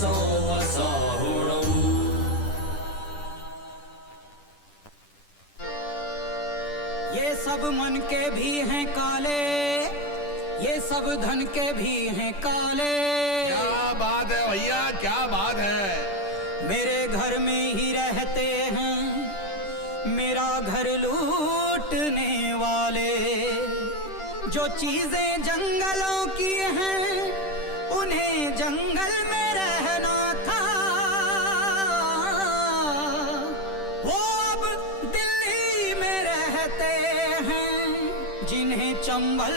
वसाहुणम्। ये सब मन के भी हैं काले, ये सब धन के भी हैं काले। क्या बात है भैया, क्या बात है। मेरे घर में ही रहते हैं मेरा घर लूटने वाले। जो चीजें जंगलों की हैं उन्हें जंगल में रहना था। वो अब दिल्ली में रहते हैं जिन्हें चंबल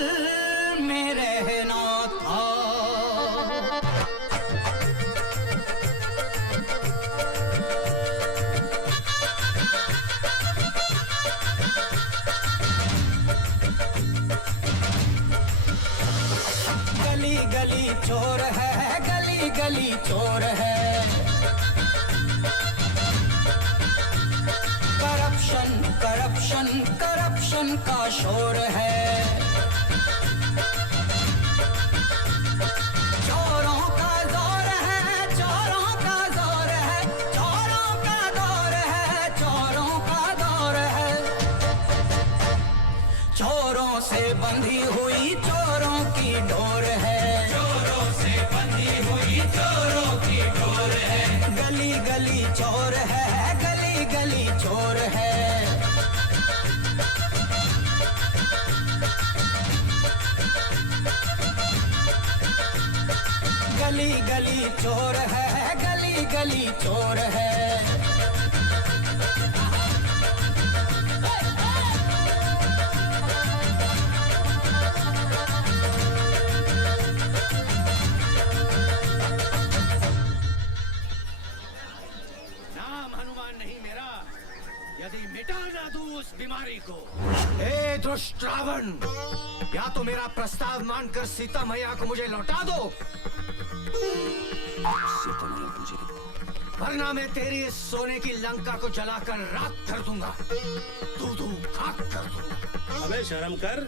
में रहना था। गली गली चोर है, गली गली चोर है। करप्शन करप्शन करप्शन का शोर है। चोरों का दौर है, चोरों का दौर है, चोरों का दौर है, चोरों का दौर है। चोरों से बंधी हुई चोरों की डोर है। चोरों से बंधी हुई चोरों की डोर है। गली गली चोर है, गली गली चोर है। गली गली चोर है, गली गली चोर है। नाम हनुमान नहीं मेरा, यदि मिटा ना दूं उस बीमारी को। हे दुष्ट रावण, या तो मेरा प्रस्ताव मानकर सीता मैया को मुझे लौटा दो, वरना मैं तेरी इस सोने की लंका को जलाकर राख कर दूंगा, दूं खाक कर दूंगा। अबे शर्म कर,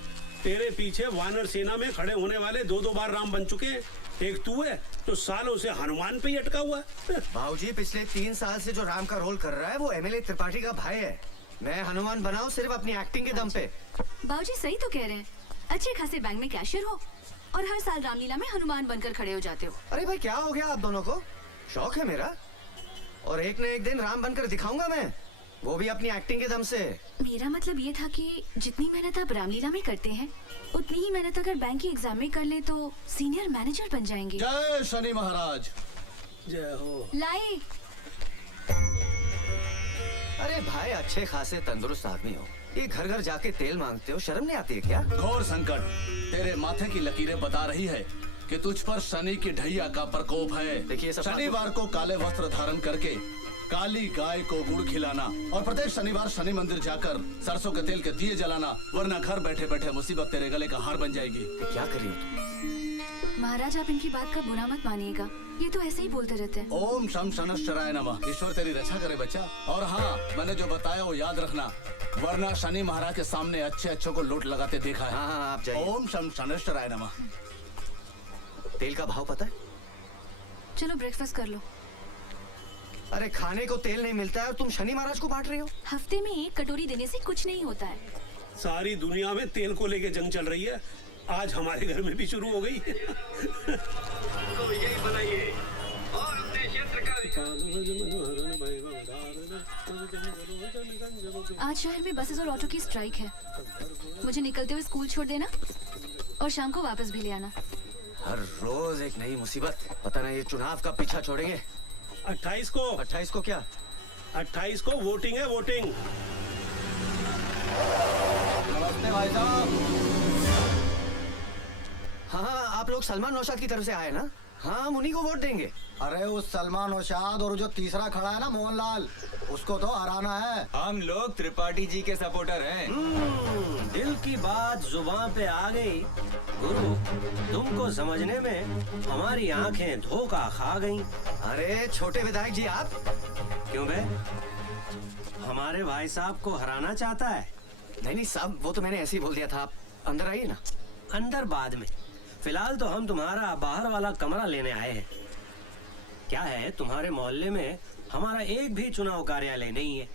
तेरे पीछे वानर सेना में खड़े होने वाले दो बार राम बन चुके हैं। एक तू है तो सालों से हनुमान पे ही अटका हुआ है। बाबूजी, पिछले 3 साल से जो राम का रोल कर रहा है वो एमएलए त्रिपाठी का भाई है। मैं हनुमान बनाऊं सिर्फ अपनी एक्टिंग के दम पे। बाबूजी सही तो कह रहे हैं। अच्छे खासे बैंक में कैशियर हो और हर साल रामलीला में हनुमान बनकर खड़े हो जाते हो। अरे भाई, क्या हो गया आप दोनों को? शौक है मेरा, और एक न एक दिन राम बनकर दिखाऊंगा मैं, वो भी अपनी एक्टिंग के दम से। मेरा मतलब ये था कि जितनी मेहनत आप रामलीला में करते हैं उतनी ही मेहनत अगर बैंक की एग्जाम में कर ले तो सीनियर मैनेजर बन जाएंगे। जय शनि महाराज। जय हो। लाई अरे भाई, अच्छे खासे तंदुरुस्त आदमी हो, ये घर घर जाके तेल मांगते हो, शर्म नहीं आती है क्या? घोर संकट तेरे माथे की लकीरें बता रही है कि तुझ पर शनि की ढैया का प्रकोप है। देखिए, सब शनिवार को काले वस्त्र धारण करके काली गाय को गुड़ खिलाना और प्रत्येक शनिवार शनि मंदिर जाकर सरसों के तेल के दिए जलाना, वरना घर बैठे बैठे मुसीबत तेरे गले का हार बन जाएगी। क्या कर रही हो तुम? महाराज, आप इनकी बात का बुरा मत मानिएगा, ये तो ऐसे ही बोलते रहते हैं। ओम शम शनश्चराय नमः। ईश्वर तेरी रक्षा करे बच्चा। और हाँ, मैंने जो बताया वो याद रखना, वरना शनि महाराज के सामने अच्छे अच्छों को लूट लगाते देखा है। हाँ, आप जाइए। ओम शम शनश्चराय नमः। तेल का भाव पता है? चलो ब्रेकफास्ट कर लो। अरे खाने को तेल नहीं मिलता है और तुम शनि महाराज को बांट रही हो? हफ्ते में 1 कटोरी देने से कुछ नहीं होता है। सारी दुनिया में तेल को लेके जंग चल रही है, आज हमारे घर में भी शुरू हो गई। तो यही बनाइए और अपने क्षेत्र का आज शहर में बसेस और ऑटो की स्ट्राइक है। मुझे निकलते हुए स्कूल छोड़ देना और शाम को वापस भी ले आना। हर रोज एक नई मुसीबत। पता नहीं ये चुनाव का पीछा छोड़ेंगे। 28 को 28 को क्या? 28 को वोटिंग है, वोटिंग। नमस्ते भाई साहब। हाँ, आप लोग सलमान नौशाद की तरफ से आए ना? हाँ, हम उन्हीं को वोट देंगे। अरे उस सलमान नौशाद और जो तीसरा खड़ा है ना मोहनलाल, उसको तो हराना है। हम लोग त्रिपाठी जी के सपोर्टर हैं। दिल की बात जुबान पे आ गई। गुरु, तुमको समझने में हमारी आंखें धोखा खा गईं। अरे छोटे विधायक जी, आप क्यों बे? हमारे भाई साहब को हराना चाहता है? नहीं साहब, वो तो मैंने ऐसे ही बोल दिया था। आप अंदर आइए ना। अंदर बाद में, फिलहाल तो हम तुम्हारा बाहर वाला कमरा लेने आए हैं। क्या है, तुम्हारे मोहल्ले में हमारा एक भी चुनाव कार्यालय नहीं है।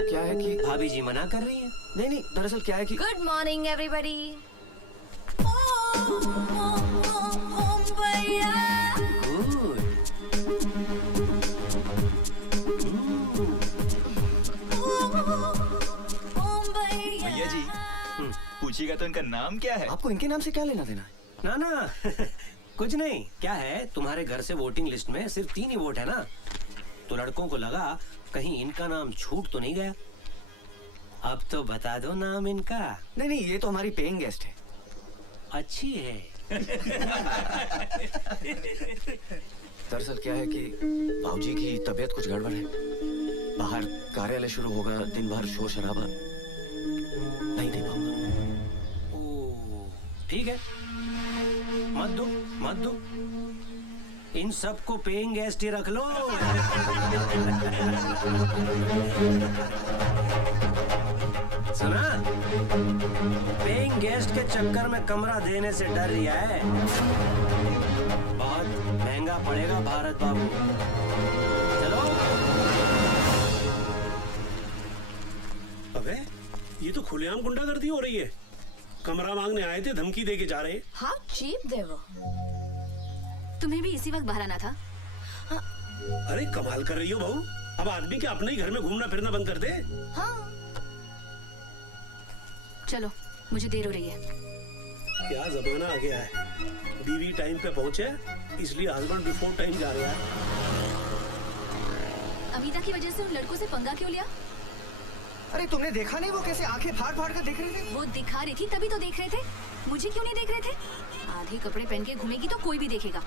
क्या है कि भाभी जी मना कर रही हैं। नहीं नहीं, दरअसल क्या है कि गुड मॉर्निंग एवरीबॉडी। गुड। भैया जी, पूछिएगा तो इनका नाम क्या है? आपको इनके नाम से क्या लेना देना है? ना ना कुछ नहीं। क्या है, तुम्हारे घर से वोटिंग लिस्ट में सिर्फ 3 ही वोट है ना, तो लड़कों को लगा कहीं इनका नाम छूट तो नहीं गया। अब तो बता दो नाम इनका। नहीं नहीं, ये तो हमारी पेइंग गेस्ट है। अच्छी है। दरअसल क्या है कि भाऊजी की तबीयत कुछ गड़बड़ है। बाहर कार्यालय शुरू होगा, दिन भर शोर शराबा, नहीं दे पाऊंगा। ओ, ठीक है, मत दो मत दो। इन सबको पेइंग गेस्ट ही रख लो। सुना, पेइंग गेस्ट के चक्कर में कमरा देने से डर रही है। बहुत महंगा पड़ेगा भारत बाबू। चलो। अबे ये तो खुलेआम गुंडागर्दी हो रही है। कमरा मांगने आए थे, धमकी दे के जा रहे हैं। हाउ चीप दे वो। तुम्हें भी इसी वक्त बाहर आना था। अरे कमाल कर रही हो बहू। अब आदमी के अपने ही घर में घूमना फिरना बंद कर दे। हाँ चलो, मुझे देर हो रही है। क्या जमाना आ गया है। बीवी टाइम पे पहुंचे इसलिए हस्बैंड बिफोर टाइम जा रहा है। अमिता की वजह से उन लड़कों से पंगा क्यों लिया? अरे तुमने देखा नहीं वो कैसे आंखें फाड़ फाड़ कर देख रहे थे? वो दिखा रही थी तभी तो देख रहे थे। मुझे क्यों नहीं देख रहे थे? आधे कपड़े पहन के घूमेगी तो कोई भी देखेगा।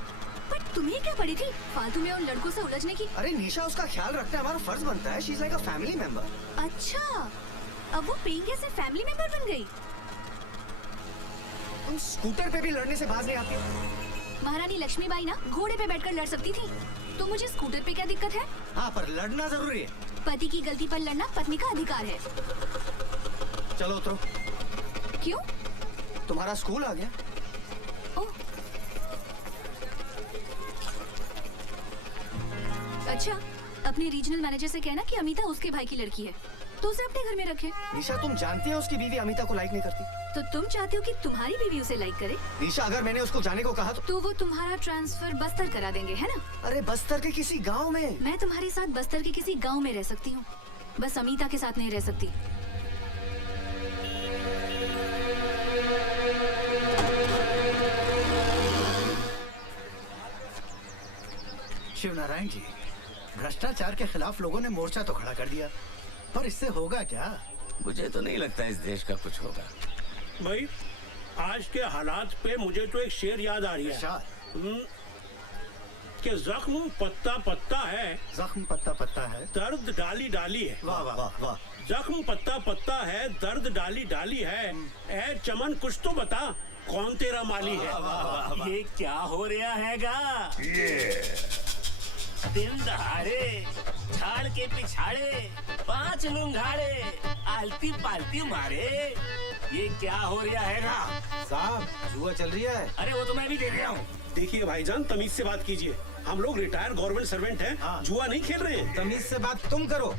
पर तुम्हें क्या पड़ी थी फालतू में उन लड़कों से उलझने की? अरे निशा, उसका ख्याल रखना हमारा फर्ज बनता है। She is like a family member. अच्छा, अब वो पेंगे से फैमिली मेंबर बन गई। तुम स्कूटर पे भी लड़ने से बाज नहीं आती। महारानी लक्ष्मीबाई ना घोड़े पे बैठकर लड़ सकती थी, तो मुझे स्कूटर पे क्या दिक्कत है? हाँ, पर लड़ना जरूरी है। पति की गलती पर लड़ना पत्नी का अधिकार है। चलो उतरो। क्यों? तुम्हारा स्कूल आ गया। ओह, अच्छा, अपने रीजनल मैनेजर से कहना कि अमिता उसके भाई की लड़की है, तो उसे अपने घर में रखे। निशा, तुम जानती हो उसकी बीवी अमिता को लाइक नहीं करती। तो तुम चाहते हो कि तुम्हारी बीवी उसे लाइक करे? निशा, अगर मैंने उसको जाने को कहा तो वो तुम्हारा ट्रांसफर बस्तर करा देंगे, है ना? अरे बस्तर के किसी गांव में। मैं तुम्हारे साथ बस्तर के किसी गांव में रह सकती हूँ, बस अमिता के साथ नहीं रह सकती। शिवनारायण जी, भ्रष्टाचार के खिलाफ लोगों ने मोर्चा तो खड़ा कर दिया, पर इससे होगा क्या? मुझे तो नहीं लगता इस देश का कुछ होगा। भाई आज के हालात पे मुझे तो एक शेर याद आ रही है। इरशाद। कि जख्म पत्ता पत्ता है, जख्म पत्ता पत्ता है, दर्द डाली डाली है। वाह वाह वाह वाह। जख्म पत्ता पत्ता है, दर्द डाली डाली है। ए चमन कुछ तो बता, कौन तेरा माली है? ये क्या हो रहा हैगा? दिन दहाड़े झाड़ के पिछाड़े 5 लुंगाड़े आलती पालती मारे, ये क्या हो रहा हैगा? साहब, जुआ चल रही है। अरे वो तो मैं भी देख रहा हूँ। देखिए भाईजान, तमीज से बात कीजिए। हम लोग रिटायर्ड गवर्नमेंट सर्वेंट हैं, जुआ नहीं खेल रहे हैं। तमीज से बात तुम करो,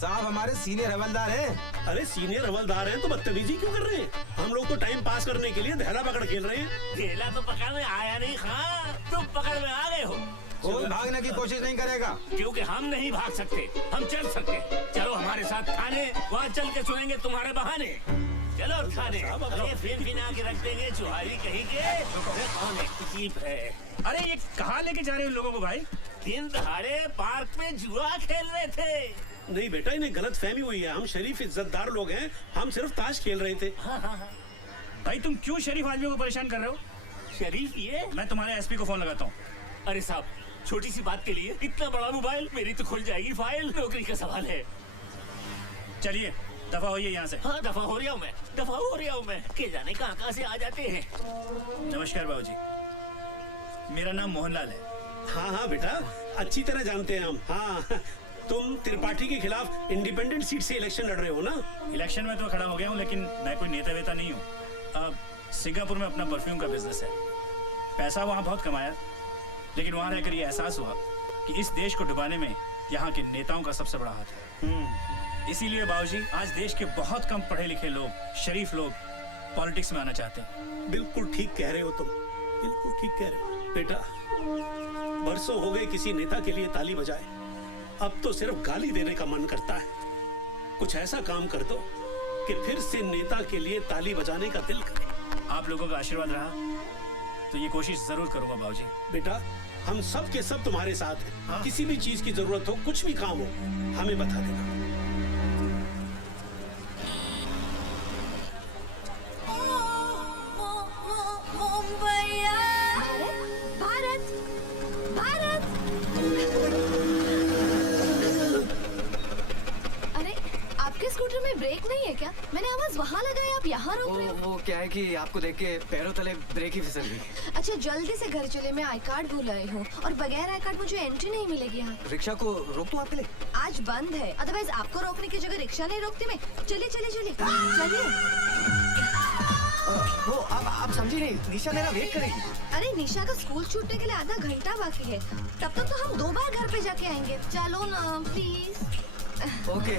साहब हमारे सीनियर हवलदार हैं। अरे सीनियर हवलदार हैं तो बदतमीजी क्यों कर रहे हैं? हम लोग तो टाइम पास करने के लिए दहला पकड़ खेल रहे हैं। धेला तो पकड़ में आया नहीं खां, तुम पकड़ में आ गए हो। कोई भागने की कोशिश नहीं करेगा। क्योंकि हम नहीं भाग सकते, हम चल सकते। चलो हमारे साथ थाने, वहाँ चल के सुनेंगे तुम्हारे बहाने। चलो थाने। अरे फिर भी ना के रख देंगे चुहारी कहीं के। अरे कौन एक्टिव है? अरे ये कहाँ लेके जा रहे हो लोगों को भाई? दिन दहाड़े पार्क में जुआ खेल रहे थे। नहीं बेटा, इन्हें गलत फहमी हुई है। हम शरीफ इज्जतदार लोग हैं, हम सिर्फ ताश खेल रहे थे। भाई तुम क्यों शरीफ आदमियों को परेशान कर रहे हो? शरीफ ये? मैं तुम्हारे एसपी को फोन लगाता हूँ। अरे साहब, छोटी सी बात के लिए इतना बड़ा मोबाइल? मेरी तो खुल जाएगी फाइल, नौकरी का सवाल है। चलिए दफा होइए यहाँ से। हाँ दफा हो रहा हूँ मैं, दफा हो रहा हूँ मैं। के जाने कहाँ से आ जाते हैं। नमस्कार बाबूजी, मेरा नाम मोहनलाल है। हाँ हाँ बेटा, अच्छी तरह जानते हैं हम। हाँ, तुम त्रिपाठी के खिलाफ इंडिपेंडेंट सीट से इलेक्शन लड़ रहे हो ना? इलेक्शन में तो खड़ा हो गया हूँ, लेकिन मैं कोई नेता वेता नहीं हूँ। अब सिंगापुर में अपना परफ्यूम का बिजनेस है। पैसा वहाँ बहुत कमाया, लेकिन वहाँ रहकर ये एहसास हुआ कि इस देश को डुबाने में यहाँ के नेताओं का सबसे बड़ा हाथ है। इसीलिए बाबूजी आज देश के बहुत कम पढ़े लिखे लोग, शरीफ लोग पॉलिटिक्स में आना चाहते हैं। बिल्कुल ठीक कह रहे हो तुम, बिल्कुल ठीक कह रहे हो बेटा। बरसों हो गए किसी नेता के लिए ताली बजाए, अब तो सिर्फ गाली देने का मन करता है। कुछ ऐसा काम कर दो कि फिर से नेता के लिए ताली बजाने का दिल करे। आप लोगों का आशीर्वाद रहा तो ये कोशिश जरूर करूंगा बाबूजी। बेटा हम सब के सब तुम्हारे साथ हैं। किसी भी चीज की जरूरत हो, कुछ भी काम हो, हमें बता देना। भारत, भारत। अरे आपके स्कूटर में ब्रेक नहीं है क्या? मैंने आवाज वहाँ लगाई, आप यहाँ रोक रहे हो। वो क्या है कि आपको देख के पैरों तले ब्रेक ही फिसल गई। अच्छा जल्दी से घर चले, मैं आई कार्ड भूल आई हूँ और बगैर आई कार्ड मुझे एंट्री नहीं मिलेगी यहाँ। रिक्शा को रोक दूं आपके लिए? आज बंद है, अदरवाइज आपको रोकने की जगह रिक्शा नहीं रोकती मैं। चलिए चलिए चलिए चलिए। वो आप समझी नहीं, निशा मेरा वेट करेगी। अरे निशा का स्कूल छूटने के लिए आधा घंटा बाकी है, तब तक तो हम 2 बार घर पे जाके आएंगे। चलो ना प्लीज। ओके।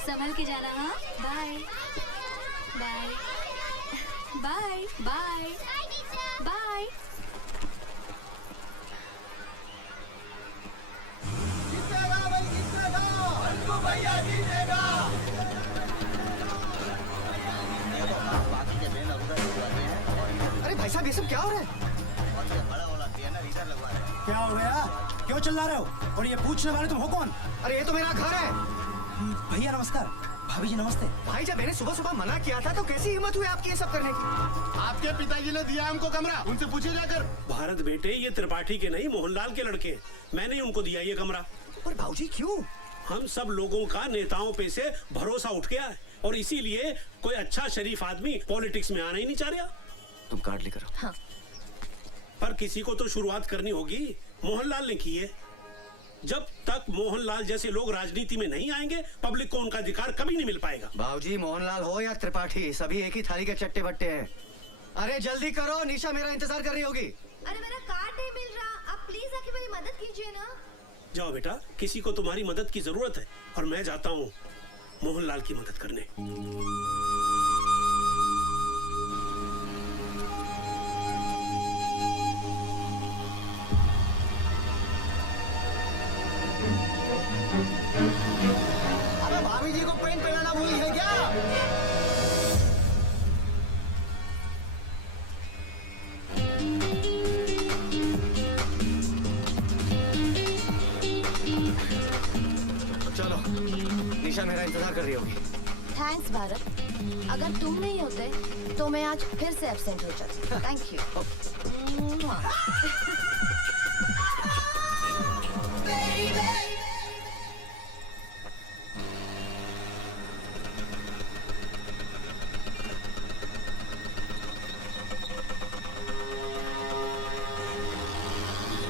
संभल के जाना। हाँ bye bye bye bye bye. अरे भाई साहब ये सब क्या हो रहा है? क्या हो गया? क्यों चिल्ला रहे हो? और ये पूछने वाले तुम हो कौन? अरे ये तो मेरा घर है। भैया नमस्कार। भाभी जी नमस्ते। भाई जब मैंने सुबह सुबह मना किया था तो कैसी हिम्मत हुई आपकी ये सब करने की? आपके पिताजी ने दिया हमको कमरा, उनसे पूछे जाकर। भारत बेटे, ये त्रिपाठी के नहीं मोहनलाल के लड़के, मैंने ही उनको दिया ये कमरा। पर भाऊजी क्यों? हम सब लोगों का नेताओं पे से भरोसा उठ गया है और इसीलिए कोई अच्छा शरीफ आदमी पॉलिटिक्स में आना ही नहीं चाह रहा। तुम कार्ड लेकर आओ। हाँ। पर किसी को तो शुरुआत करनी होगी। मोहनलाल ने की है। जब तक मोहनलाल जैसे लोग राजनीति में नहीं आएंगे, पब्लिक को उनका अधिकार कभी नहीं मिल पाएगा। भाऊजी मोहनलाल हो या त्रिपाठी, सभी एक ही थाली के चट्टे बट्टे हैं। अरे जल्दी करो, निशा मेरा इंतजार कर रही होगी। अरे मेरा कार्ड नहीं मिल रहा, आप प्लीज आके मेरी मदद कीजिए ना। जाओ बेटा, किसी को तुम्हारी मदद की जरूरत है और मैं जाता हूँ मोहनलाल की मदद करने। अबे भाभी जी को पेंट पहनाना भूल है क्या? चलो, निशा मेरा इंतजार कर रही होगी। थैंक्स भारत, अगर तुम नहीं होते तो मैं आज फिर से एब्सेंट हो जाती। Thank you.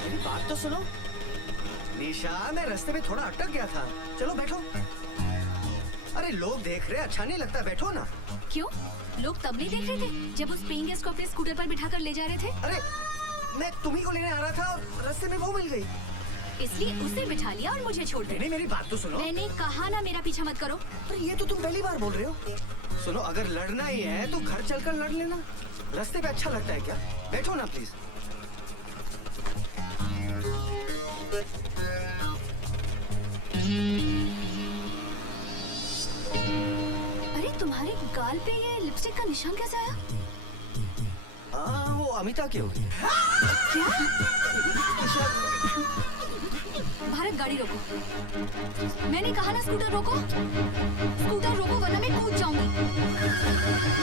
मेरी बात तो सुनो। निशा मैं रास्ते में थोड़ा अटक गया था, चलो बैठो। अरे लोग देख रहे, अच्छा नहीं लगता, बैठो ना। क्यों? लोग तब नहीं देख रहे थे जब उस पेइंग गेस्ट को अपने स्कूटर पर बिठाकर ले जा रहे थे? अरे मैं तुम्ही को लेने आ रहा था और रास्ते में वो मिल गई, इसलिए उसे बिठा लिया और मुझे छोड़ दिया। नहीं मेरी बात तो सुनो। मैंने कहा ना मेरा पीछा मत करो। अरे ये तो तुम पहली बार बोल रहे हो। सुनो, अगर लड़ना ही है तो घर चलकर लड़ लेना, रास्ते पे अच्छा लगता है क्या? बैठो ना प्लीज। अरे तुम्हारे गाल पे ये लिपस्टिक का निशान कैसे आया? वो अमिता की होगी। क्या? भारत गाड़ी रोको। मैंने कहा ना स्कूटर रोको। स्कूटर रोको वरना मैं कूद जाऊंगी।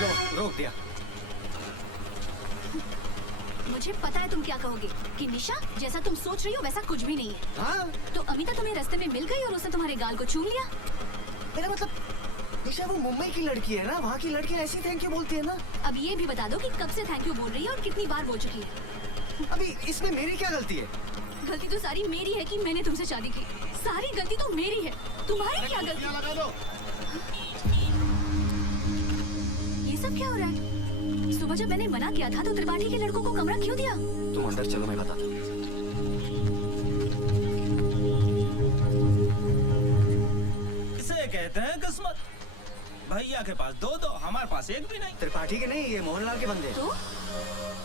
लो रोक दिया। मुझे पता है तुम क्या कहोगे कि निशा जैसा तुम सोच रही हो वैसा कुछ भी नहीं है। हाँ? तो अमिता तुम्हें रास्ते में मिल गई और उसने तुम्हारे गाल को चूम लिया? मेरा मतलब निशा वो मुंबई की लड़की है ना, वहाँ की लड़कियाँ ऐसी थैंक यू बोलती है ना। अब ये भी बता दो कि कब से थैंक यू बोल रही है और कितनी बार बोल चुकी है। अभी इसमें मेरी क्या गलती है? गलती तो सारी मेरी है कि मैंने तुमसे शादी की। सारी गलती तो मेरी है, तुम्हारी क्या गलती? लगा दो। ये सब क्या हो रहा है? सुबह जब मैंने मना किया था तो त्रिपाठी के लड़कों को कमरा क्यों दिया? तुम अंदर चलो, मैं बताता हूँ। इसे कहते हैं किस्मत। भैया के पास दो, हमारे पास एक भी नहीं। त्रिपाठी के नहीं, ये मोहनलाल के बंदे। तो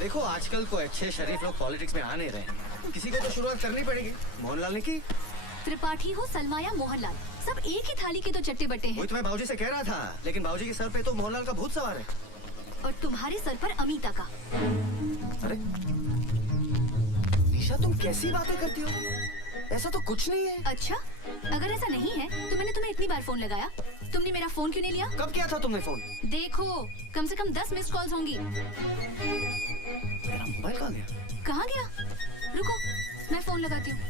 देखो आजकल को अच्छे शरीफ लोग पॉलिटिक्स में आ नहीं रहे, किसी को तो शुरुआत करनी पड़ेगी। मोहनलाल ने की। त्रिपाठी हो सलमा या मोहनलाल, सब एक ही थाली के तो चट्टे बट्टे हैं। वही तो मैं भाऊजी से कह रहा था, लेकिन भाऊजी के सर पे तो मोहनलाल का भूत सवार है। और तुम्हारे सर पर अमीता का। अरे निशा, तुम कैसी बातें करती हो? ऐसा तो कुछ नहीं है। अच्छा, अगर ऐसा नहीं है तो मैंने तुम्हें इतनी बार फोन लगाया, तुमने मेरा फोन क्यों नहीं लिया? कब किया था तुमने फोन? देखो, कम से कम 10 मिस्ड कॉल्स होंगी। मेरा मोबाइल कहाँ गया? कहाँ गया? रुको, मैं फोन लगाती हूँ।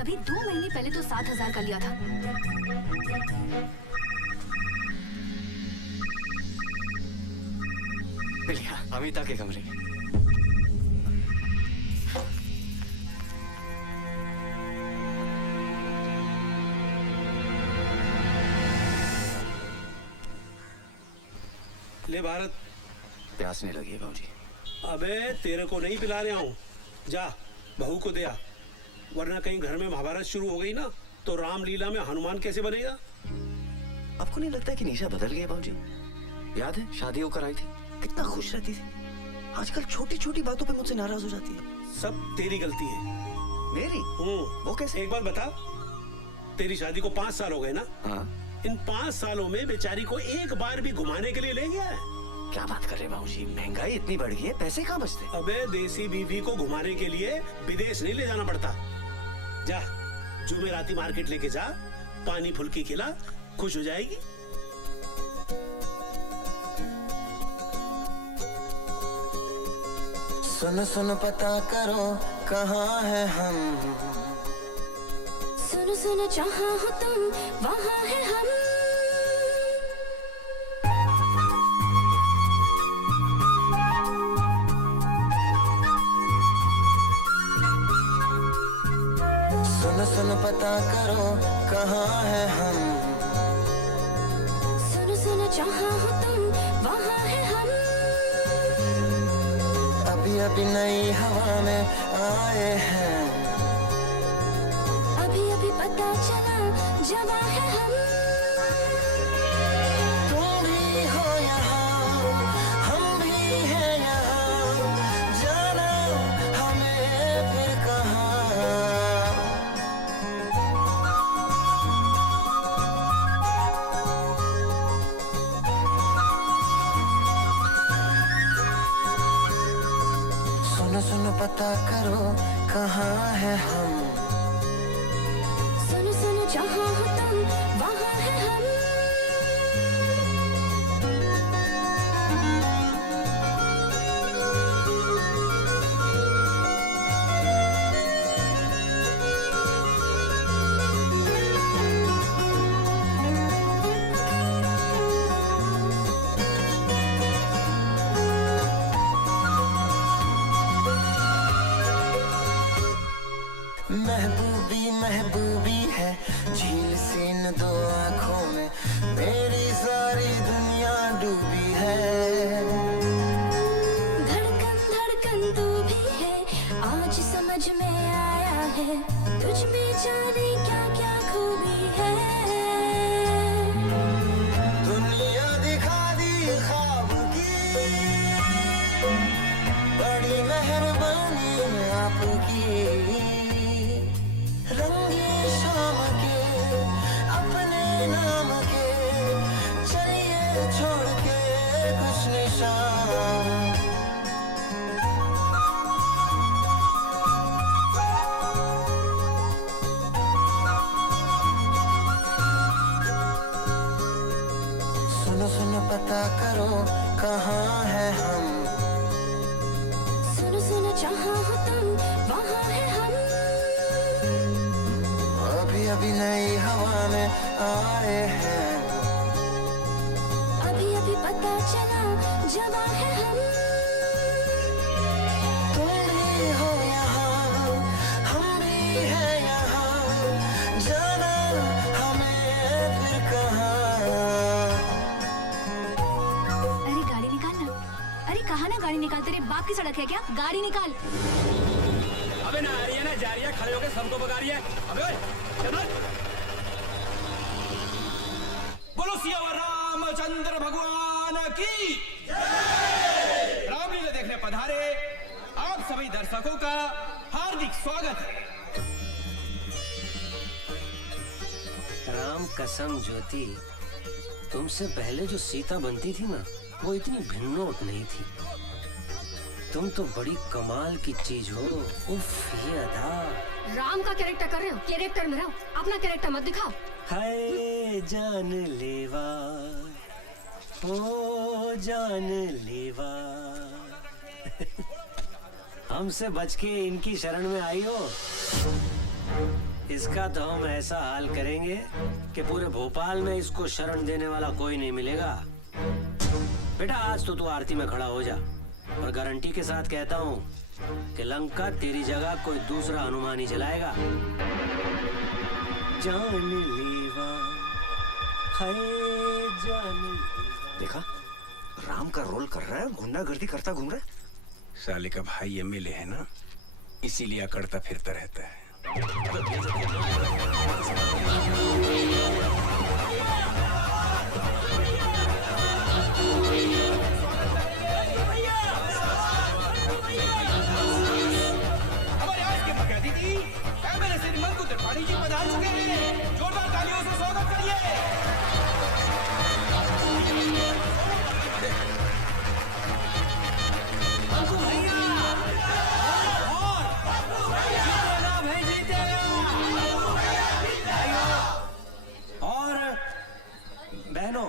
अभी 2 महीने पहले तो 7,000 का लिया था। मिलिया, अमिता के कमरे में। ले भारत, प्यासने लगी है भाऊजी। अबे तेरे को नहीं पिला रहा हूँ, जा बहू को दे आ, वरना कहीं घर में महाभारत शुरू हो गई ना तो रामलीला में हनुमान कैसे बनेगा? आपको नहीं लगता कि निशा बदल गई है भाऊजी? याद है शादी होकर आई थी, कितना खुश रहती थी। आजकल छोटी छोटी बातों पे मुझसे नाराज हो जाती है। सब तेरी गलती है। मेरी? वो कैसे? एक बार बता, तेरी शादी को 5 साल हो गए ना? हाँ। इन 5 सालों में बेचारी को एक बार भी घुमाने के लिए ले गया है? क्या बात कर रहे हैं भाऊजी, महंगाई इतनी बढ़ गई है, पैसे कहाँ बचते? अबे देसी बीवी को घुमाने के लिए विदेश नहीं ले जाना पड़ता। जा जुमेराती मार्केट लेके जा, पानी फुल्की खिला, खुश हो जाएगी। सुन सुन पता करो कहाँ है हम, सुनो सुनो जहाँ हो तुम वहाँ है हम। सुन सुन पता करो कहाँ है हम, सुनो सुनो जहाँ हो तुम वहाँ है हम। अभी अभी नई हवा में आए हैं, अभी अभी पता चला जवां है हम। तुम भी हो यहाँ, हम भी हैं यहाँ, जाना हमें फिर कहाँ। सुनो सुनो पता करो कहाँ है हम, सुनो सुनो जहाँ हो तुम वहाँ है हम। महबूबी महबूबी है झील सी इन 2 आँखों में, मेरी सारी दुनिया डूबी है। धड़कन धड़कन तू भी है, आज समझ में आया है, तुझ में जाने क्या क्या खूबी है। दुनिया दिखा दी ख्वाब की, बड़ी मेहरबानी आपकी। रंगी शाम के अपने नाम के, चलिए छोड़ के कुछ निशान। सुनो सुनो पता करो कहाँ है हम, सुनो सुनो जहाँ हो तुम वहाँ है हम। अभी अभी नई हवा में आए हैं, अभी अभी पता चला जवां है हम। तुम भी हो यहाँ, हम भी हैं यहाँ, निकाल, तेरे बाप की सड़क है क्या? गाड़ी निकाल। अबे ना आ रही है ना जा रही है, खड़े होके सबको भगा रही है। अबे ओए, चल भाग। बोलो सियावर रामचंद्र भगवान की रामलीला देखने पधारे आप सभी दर्शकों का हार्दिक स्वागत है। राम कसम ज्योति, तुमसे पहले जो सीता बनती थी ना, वो इतनी भिन्नोट नहीं थी। तुम तो बड़ी कमाल की चीज हो। उफ, ये अदा। राम का कैरेक्टर कर रहे हो, कैरेक्टर में रहो, अपना कैरेक्टर मत दिखाओ। हाय जान लेवा, ओ जान लेवा। हमसे बच के इनकी शरण में आई हो। इसका तो हम ऐसा हाल करेंगे कि पूरे भोपाल में इसको शरण देने वाला कोई नहीं मिलेगा। बेटा आज तो तू आरती में खड़ा हो जा, और गारंटी के साथ कहता हूँ कि लंका तेरी जगह कोई दूसरा हनुमान ही चलाएगा। जान लेवा, हाय जान लेवा। देखा, राम का रोल कर रहा है, गुंडागर्दी करता घूम रहा है। साले का भाई एमएलए है ना, इसीलिए अकड़ता फिरता रहता है। हमारे आज के मुख्य अतिथि एमएलए श्री मंकु त्रिपाठी जी पधार चुके हैं। जोरदार तालियों से स्वागत करिए। मंकू भैया, और बहनों,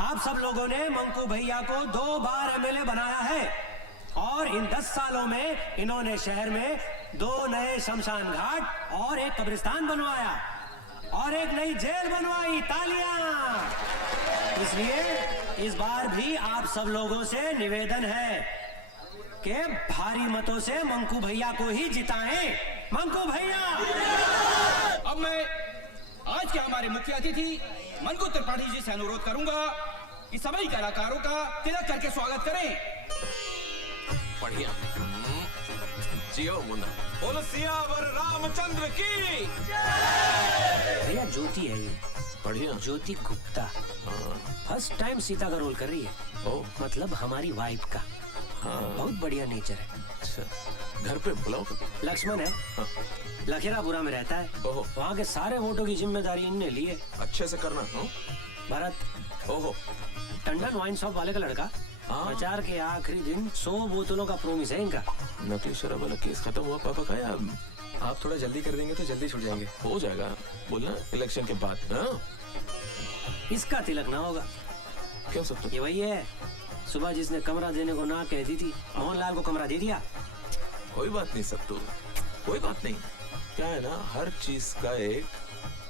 आप सब लोगों ने मंकू भैया को 2 बार एमएलए बनाया है, और इन 10 सालों में इन्होंने शहर में 2 नए शमशान घाट और एक कब्रिस्तान बनवाया, और एक नई जेल बनवाई। तालियां! इसलिए इस बार भी आप सब लोगों से निवेदन है कि भारी मतों से मंकू भैया को ही जिताएं। मंकू भैया! अब मैं आज के हमारे मुख्य अतिथि मंकु त्रिपाठी जी से अनुरोध करूंगा कि सभी कलाकारों का तिलक करके स्वागत करें। बढ़िया। जियो मुन्ना। बोलो सियावर रामचंद्र की। भैया ज्योति है ये, बढ़िया। ज्योति गुप्ता फर्स्ट टाइम सीता का रोल कर रही है। ओ, मतलब हमारी वाइफ का। हाँ। बहुत बढ़िया नेचर है। अच्छा, घर पे बुलाओ। लक्ष्मण है, लखेरापुरा में रहता है। ओहो। वहाँ के सारे वोटों की जिम्मेदारी इनने ली है। अच्छे से करना। भरत, ओहो, टंडन वाइन शॉप वाले का लड़का। हाँ। प्रचार के आखिरी दिन 100 बोतलों का प्रोमिस है इनका। नकली शराब वाला केस खत्म हुआ पापा का, या आप थोड़ा जल्दी कर देंगे तो जल्दी छूट जाएंगे। हो जाएगा, बोलना इलेक्शन के बाद। हाँ? इसका तिलक ना होगा। क्यों सब तो? ये वही है, सुबह जिसने कमरा देने को ना कहती थी, मोहनलाल को कमरा दे दिया। कोई बात नहीं सब तो, कोई बात नहीं। क्या है ना, हर चीज का एक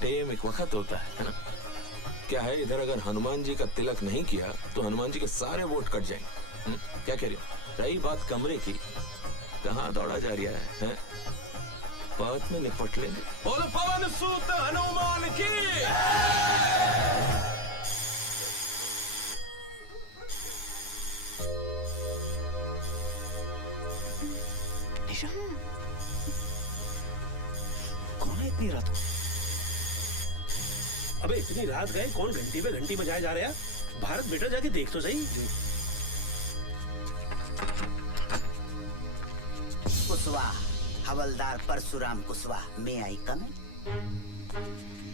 टाइम, एक वक्त होता है ना। क्या है, इधर अगर हनुमान जी का तिलक नहीं किया तो हनुमान जी के सारे वोट कट जाएंगे। क्या कह रही हो? रही बात कमरे की, कहाँ दौड़ा जा रहा है? बाद में निपट लेंगे। बोलो पवन सूत हनुमान की। निशा, कौन है इतनी रात को? अबे इतनी रात गए, कौन घंटी पे घंटी बजाए जा रहे हैं? भारत बेटा जाके देख तो सही। कुशवाहा, हवलदार परशुराम कुशवाहा, मैं आई कम।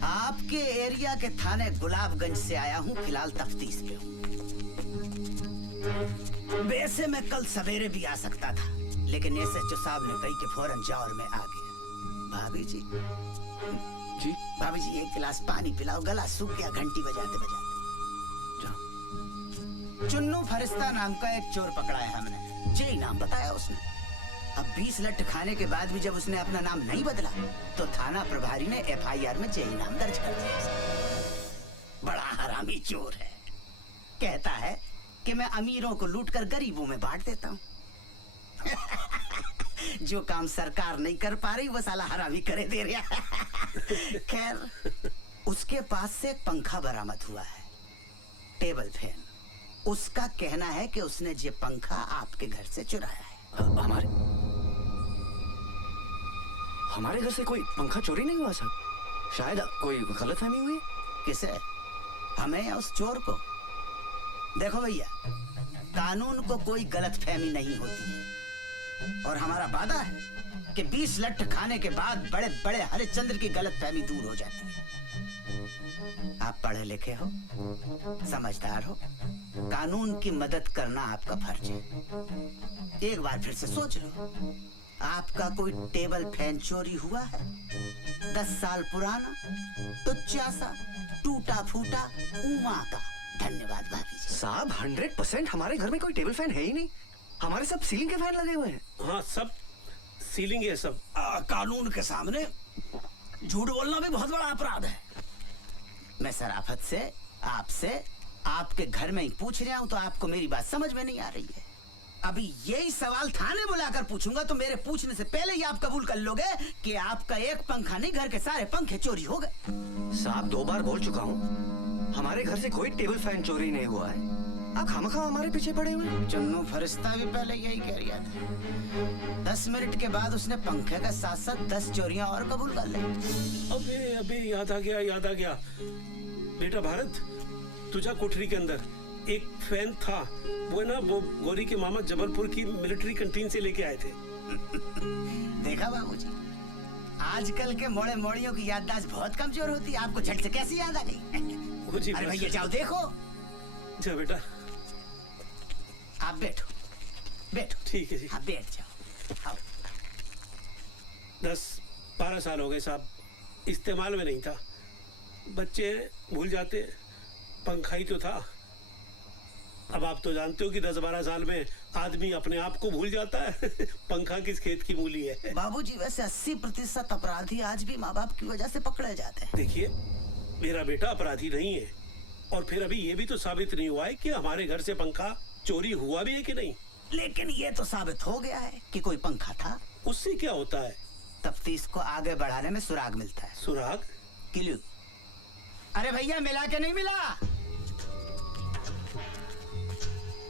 आपके एरिया के थाने गुलाबगंज से आया हूँ, फिलहाल तफ्तीश पे हूँ। वैसे मैं कल सवेरे भी आ सकता था, लेकिन एसएचओ साहब ने कही कि फौरन जाओ, और मैं आ गया। भाभी जी, जी भाभी जी, एक गिलास पानी पिलाओ, गला सूख गया घंटी बजाते बजाते। चुन्नू फरिश्ता नाम का एक चोर पकड़ा है हमने, जी नाम बताया उसने। अब 20 लट्ठ खाने के बाद भी जब उसने अपना नाम नहीं बदला तो थाना प्रभारी ने एफआईआर में जेई नाम दर्ज कर दिया। बड़ा हरामी चोर है, कहता है कि मैं अमीरों को लूटकर गरीबों में बांट देता हूँ। जो काम सरकार नहीं कर पा रही वो साला हरामी करे दे रहा। खैर, उसके पास से एक पंखा बरामद हुआ है, टेबल फैन, उसका कहना है कि उसने ये पंखा आपके घर से चुराया है। हमारे घर से कोई पंखा चोरी नहीं हुआ साहब। शायद कोई गलतफहमी हुई। किसे? हमें या उस चोर को? देखो भैया, कानून को कोई गलतफहमी नहीं होती है और हमारा वादा है कि 20 लट्ठ खाने के बाद बड़े बड़े हरिश्चंद्र की गलतफहमी दूर हो जाती है। आप पढ़े लिखे हो, समझदार हो, कानून की मदद करना आपका फर्ज है। एक बार फिर से सोच लो, आपका कोई टेबल फैन चोरी हुआ है? 10 साल पुराना, तुच्चा सा, टूटा फूटा, उमा का। धन्यवाद भाभी जी। साहब 100% हमारे घर में कोई टेबल फैन है ही नहीं। हमारे सब सीलिंग के फैन लगे हुए हैं। हाँ, सब सीलिंग है सब। कानून के सामने झूठ बोलना भी बहुत बड़ा अपराध है। मैं शराफत से आपसे आपके घर में ही पूछ रहा हूँ तो आपको मेरी बात समझ में नहीं आ रही है। अभी यही सवाल थाने बुलाकर पूछूंगा तो मेरे पूछने से पहले ही आप कबूल कर लोगे कि आपका एक पंखा नहीं, घर के सारे पंखे चोरी हो गए। साहब 2 बार बोल चुका हूँ, हमारे घर से कोई टेबल फैन चोरी नहीं हुआ है। आप खामखा हमारे पीछे पड़े हुए हैं। चन्नू फरिश्ता भी पहले यही कह रहा था। 10 मिनट के बाद उसने पंखे का साथ साथ 10 चोरियां और कबूल कर ली। अबे याद आ गया। बेटा भारत, तुझा कोठरी के अंदर एक फैन था, वो ना वो गौरी के मामा जबलपुर की मिलिट्री कैंटीन से लेके आए थे। देखा बाबूजी, आजकल के मोड़े मोड़ियों की याददाश्त बहुत कमजोर होती है। आपको झट से कैसी याद आ गई? अरे भैया जाओ देखो। जा बेटा, आप बैठो। ठीक है जी। आप बैठ जाओ। आओ। 10-12 साल हो गए साहब, इस्तेमाल में नहीं था। बच्चे भूल जाते, पंखा ही तो था। अब आप तो जानते हो कि 10-12 साल में आदमी अपने आप को भूल जाता है। पंखा किस खेत की मूली है। बाबूजी वैसे 80% अपराधी आज भी माँ बाप की वजह से पकड़े जाते हैं। देखिए, मेरा बेटा अपराधी नहीं है और फिर अभी ये भी तो साबित नहीं हुआ है कि हमारे घर से पंखा चोरी हुआ भी है कि नहीं। लेकिन ये तो साबित हो गया है कि कोई पंखा था। उससे क्या होता है? तफ्तीश को आगे बढ़ाने में सुराग मिलता है। सुराग? क्लू। अरे भैया मिला के नहीं मिला?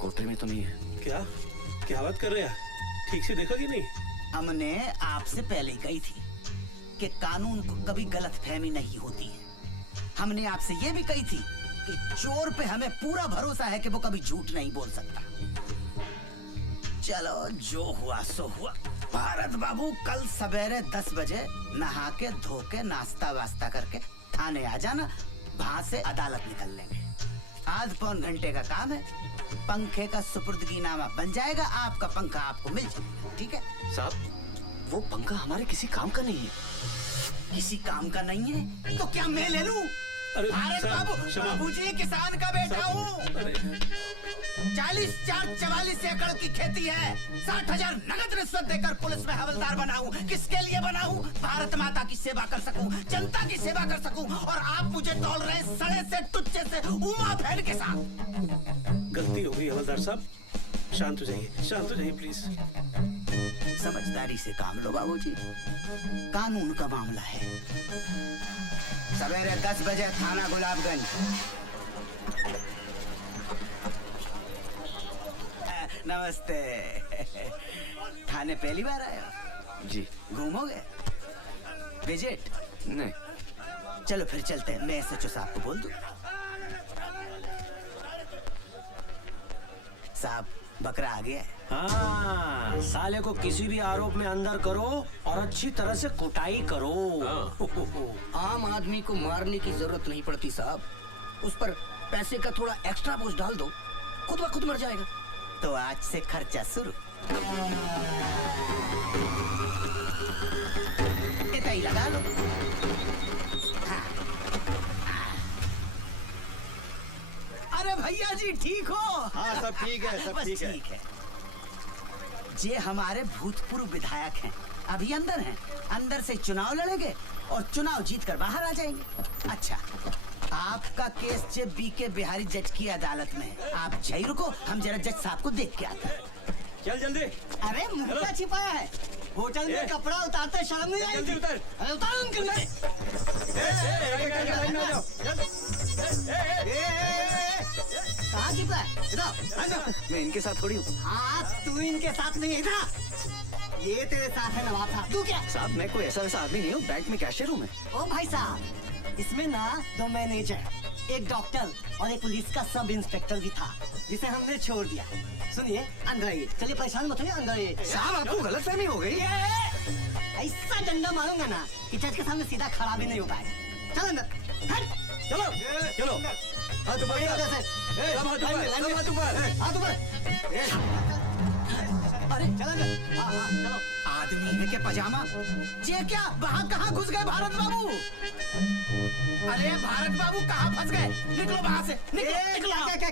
कोठरी में तो नहीं है। क्या बात कर रहे हैं? ठीक से देखा कि नहीं? हमने आपसे पहले ही कही थी कि कानून को कभी गलतफहमी नहीं होती है। हमने आपसे ये भी कही थी कि चोर पे हमें पूरा भरोसा है कि वो कभी झूठ नहीं बोल सकता। चलो जो हुआ सो हुआ। भारत बाबू कल सवेरे 10 बजे नहा के धो के नाश्ता वास्ता करके थाने आ जाना, वहां से अदालत निकल लेंगे। आध पौन घंटे का काम है, पंखे का सुपुर्दगीनामा बन जाएगा, आपका पंखा आपको मिल जाएगा। ठीक है साहब, वो पंखा हमारे किसी काम का नहीं है। किसी काम का नहीं है तो क्या मैं ले लूं? भारत बाबूजी किसान का बेटा हूँ। 44 एकड़ की खेती है। 60,000 नगद रिश्वत देकर पुलिस में हवलदार बना हूँ। किसके लिए बना हूँ? भारत माता की सेवा कर सकूं, जनता की सेवा कर सकूं। और आप मुझे तौल रहे सड़े से टुच्चे से उमा फैन के साथ। गलती हो गई हवलदार साहब, शांत हो जाइए प्लीज। समझदारी से काम लो बाबूजी, कानून का मामला है। सवेरे 10 बजे थाना गुलाबगंज। नमस्ते। थाने पहली बार आए हो? जी। घूमोगे? विजिट? नहीं। चलो फिर चलते हैं, मैं SHO साहब को बोल दूं। साहब बकरा आ गया है। हाँ, साले को किसी भी आरोप में अंदर करो और अच्छी तरह से कुटाई करो। आम आदमी को मारने की जरूरत नहीं पड़ती साहब, उस पर पैसे का थोड़ा एक्स्ट्रा बोझ डाल दो, खुद ब खुद मर जाएगा। तो आज से खर्चा शुरू। इतना ही लगा लो। अरे भैया जी ठीक हो? हाँ सब ठीक है, सब ठीक है। जे हमारे भूतपूर्व विधायक हैं, अभी अंदर हैं। अंदर से चुनाव लड़ेंगे और चुनाव जीतकर बाहर आ जाएंगे। अच्छा, आपका केस जे BK बिहारी जज की अदालत में है। आप जय रुको, हम जरा जज साहब को देख के आते हैं। चल जल्दी। अरे मुर्गा छिपाया है, होटल में कपड़ा उतारते शर्म नहीं आएगी? उतर। अरे उतारो उनके लिए। कहाँ छिपा है? इधर मैं इनके साथ थोड़ी हूँ। हाँ, तू इनके साथ नहीं है, इधर। ये तेरे साथ है नवाब साहब। तू क्या? साहब मैं कोई ऐसा वैसा आदमी नहीं हूँ, बैंक में कैशियर हूँ मैं। ओ भाई साहब, इसमें ना 2 मैनेजर, एक डॉक्टर और एक पुलिस का सब इंस्पेक्टर भी था, जिसे हमने छोड़ दिया। सुनिए, अंदर आइए। चलिए, परेशान मत होइए, अंदर आइए। साहब आपको गलतफहमी हो गई। ऐसा डंडा मारूंगा ना कि जज के सामने सीधा खड़ा भी नहीं हो पाएगा। चलो अंदर। हट। चलो चलो। हाथ ऊपर। हाथ ऊपर। हाथ ऊपर। अरे चलो अंदर। हाँ हाँ चलो। आदमी है के पजामा, ये क्या वहाँ कहाँ घुस गए भारत बाबू? अरे भारत बाबू कहाँ फंस गए? निकलो वहाँ से, निकलो।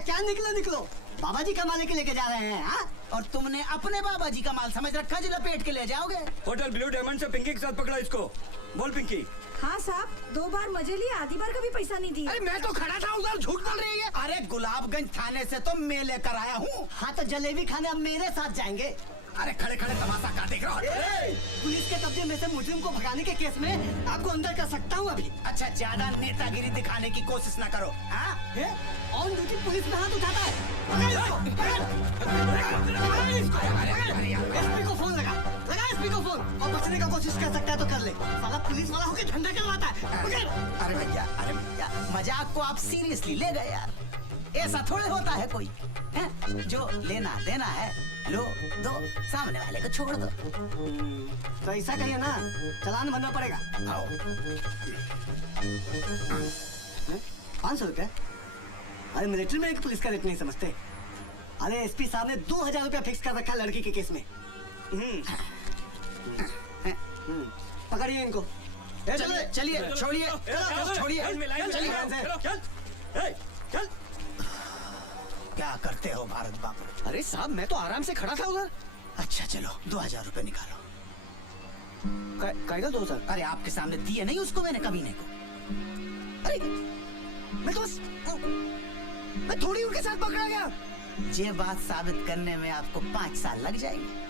क्या निकलो? बाबा जी का माल के लेके जा रहे हैं। हाँ? और तुमने अपने बाबा जी का माल समझ रखा जो लपेट के ले जाओगे? होटल ब्लू डायमंड से पिंकी के साथ पकड़ा इसको। बोल पिंकी। हाँ साहब, 2 बार मजे लिए, आधी बार का भी पैसा नहीं दिया। अरे मैं तो खड़ा था उधर, झूठ बोल रही है। अरे गुलाबगंज थाने से तो मैं लेकर आया हूँ। हाँ तो जलेबी खाने अब मेरे साथ जाएंगे। अरे खड़े खड़े तमाशा क्या देख रहे हो? पुलिस के कब्जे में से मुजरिम को भगाने के केस में आपको अंदर कर सकता हूँ अभी। अच्छा, ज्यादा नेतागिरी दिखाने की कोशिश न करो। हाँ? ऑन ड्यूटी पुलिस में हाथ उठाता है। एसपी को फोन लगा एसपी को फोन, और बचने का कोशिश कर सकता है तो कर ले। साला पुलिस वाला होकर झंडा करवाता है। अरे भैया, मजाक को आप सीरियसली ले गए यार। ऐसा थोड़े होता है कोई है? जो लेना देना है लो दो, सामने वाले को छोड़ दो। तो ऐसा कहिए ना, चालान भरना पड़ेगा। आओ। 500 रुपया? अरे मिलिट्री में एक पुलिस का रेट नहीं समझते। अरे एसपी साहब ने 2000 रुपया फिक्स कर रखा लड़की के केस में। पकड़िए इनको। चलिए छोड़िए, चल। क्या करते हो भारत बाबू? अरे साहब मैं तो आराम से खड़ा था उधर। अच्छा चलो, 2000 रुपए निकालो। कायदा 2000? अरे आपके सामने दिए नहीं उसको मैंने कमीने को। अरे मैं तो बस मैं थोड़ी उनके साथ पकड़ा गया। ये बात साबित करने में आपको 5 साल लग जाएंगे।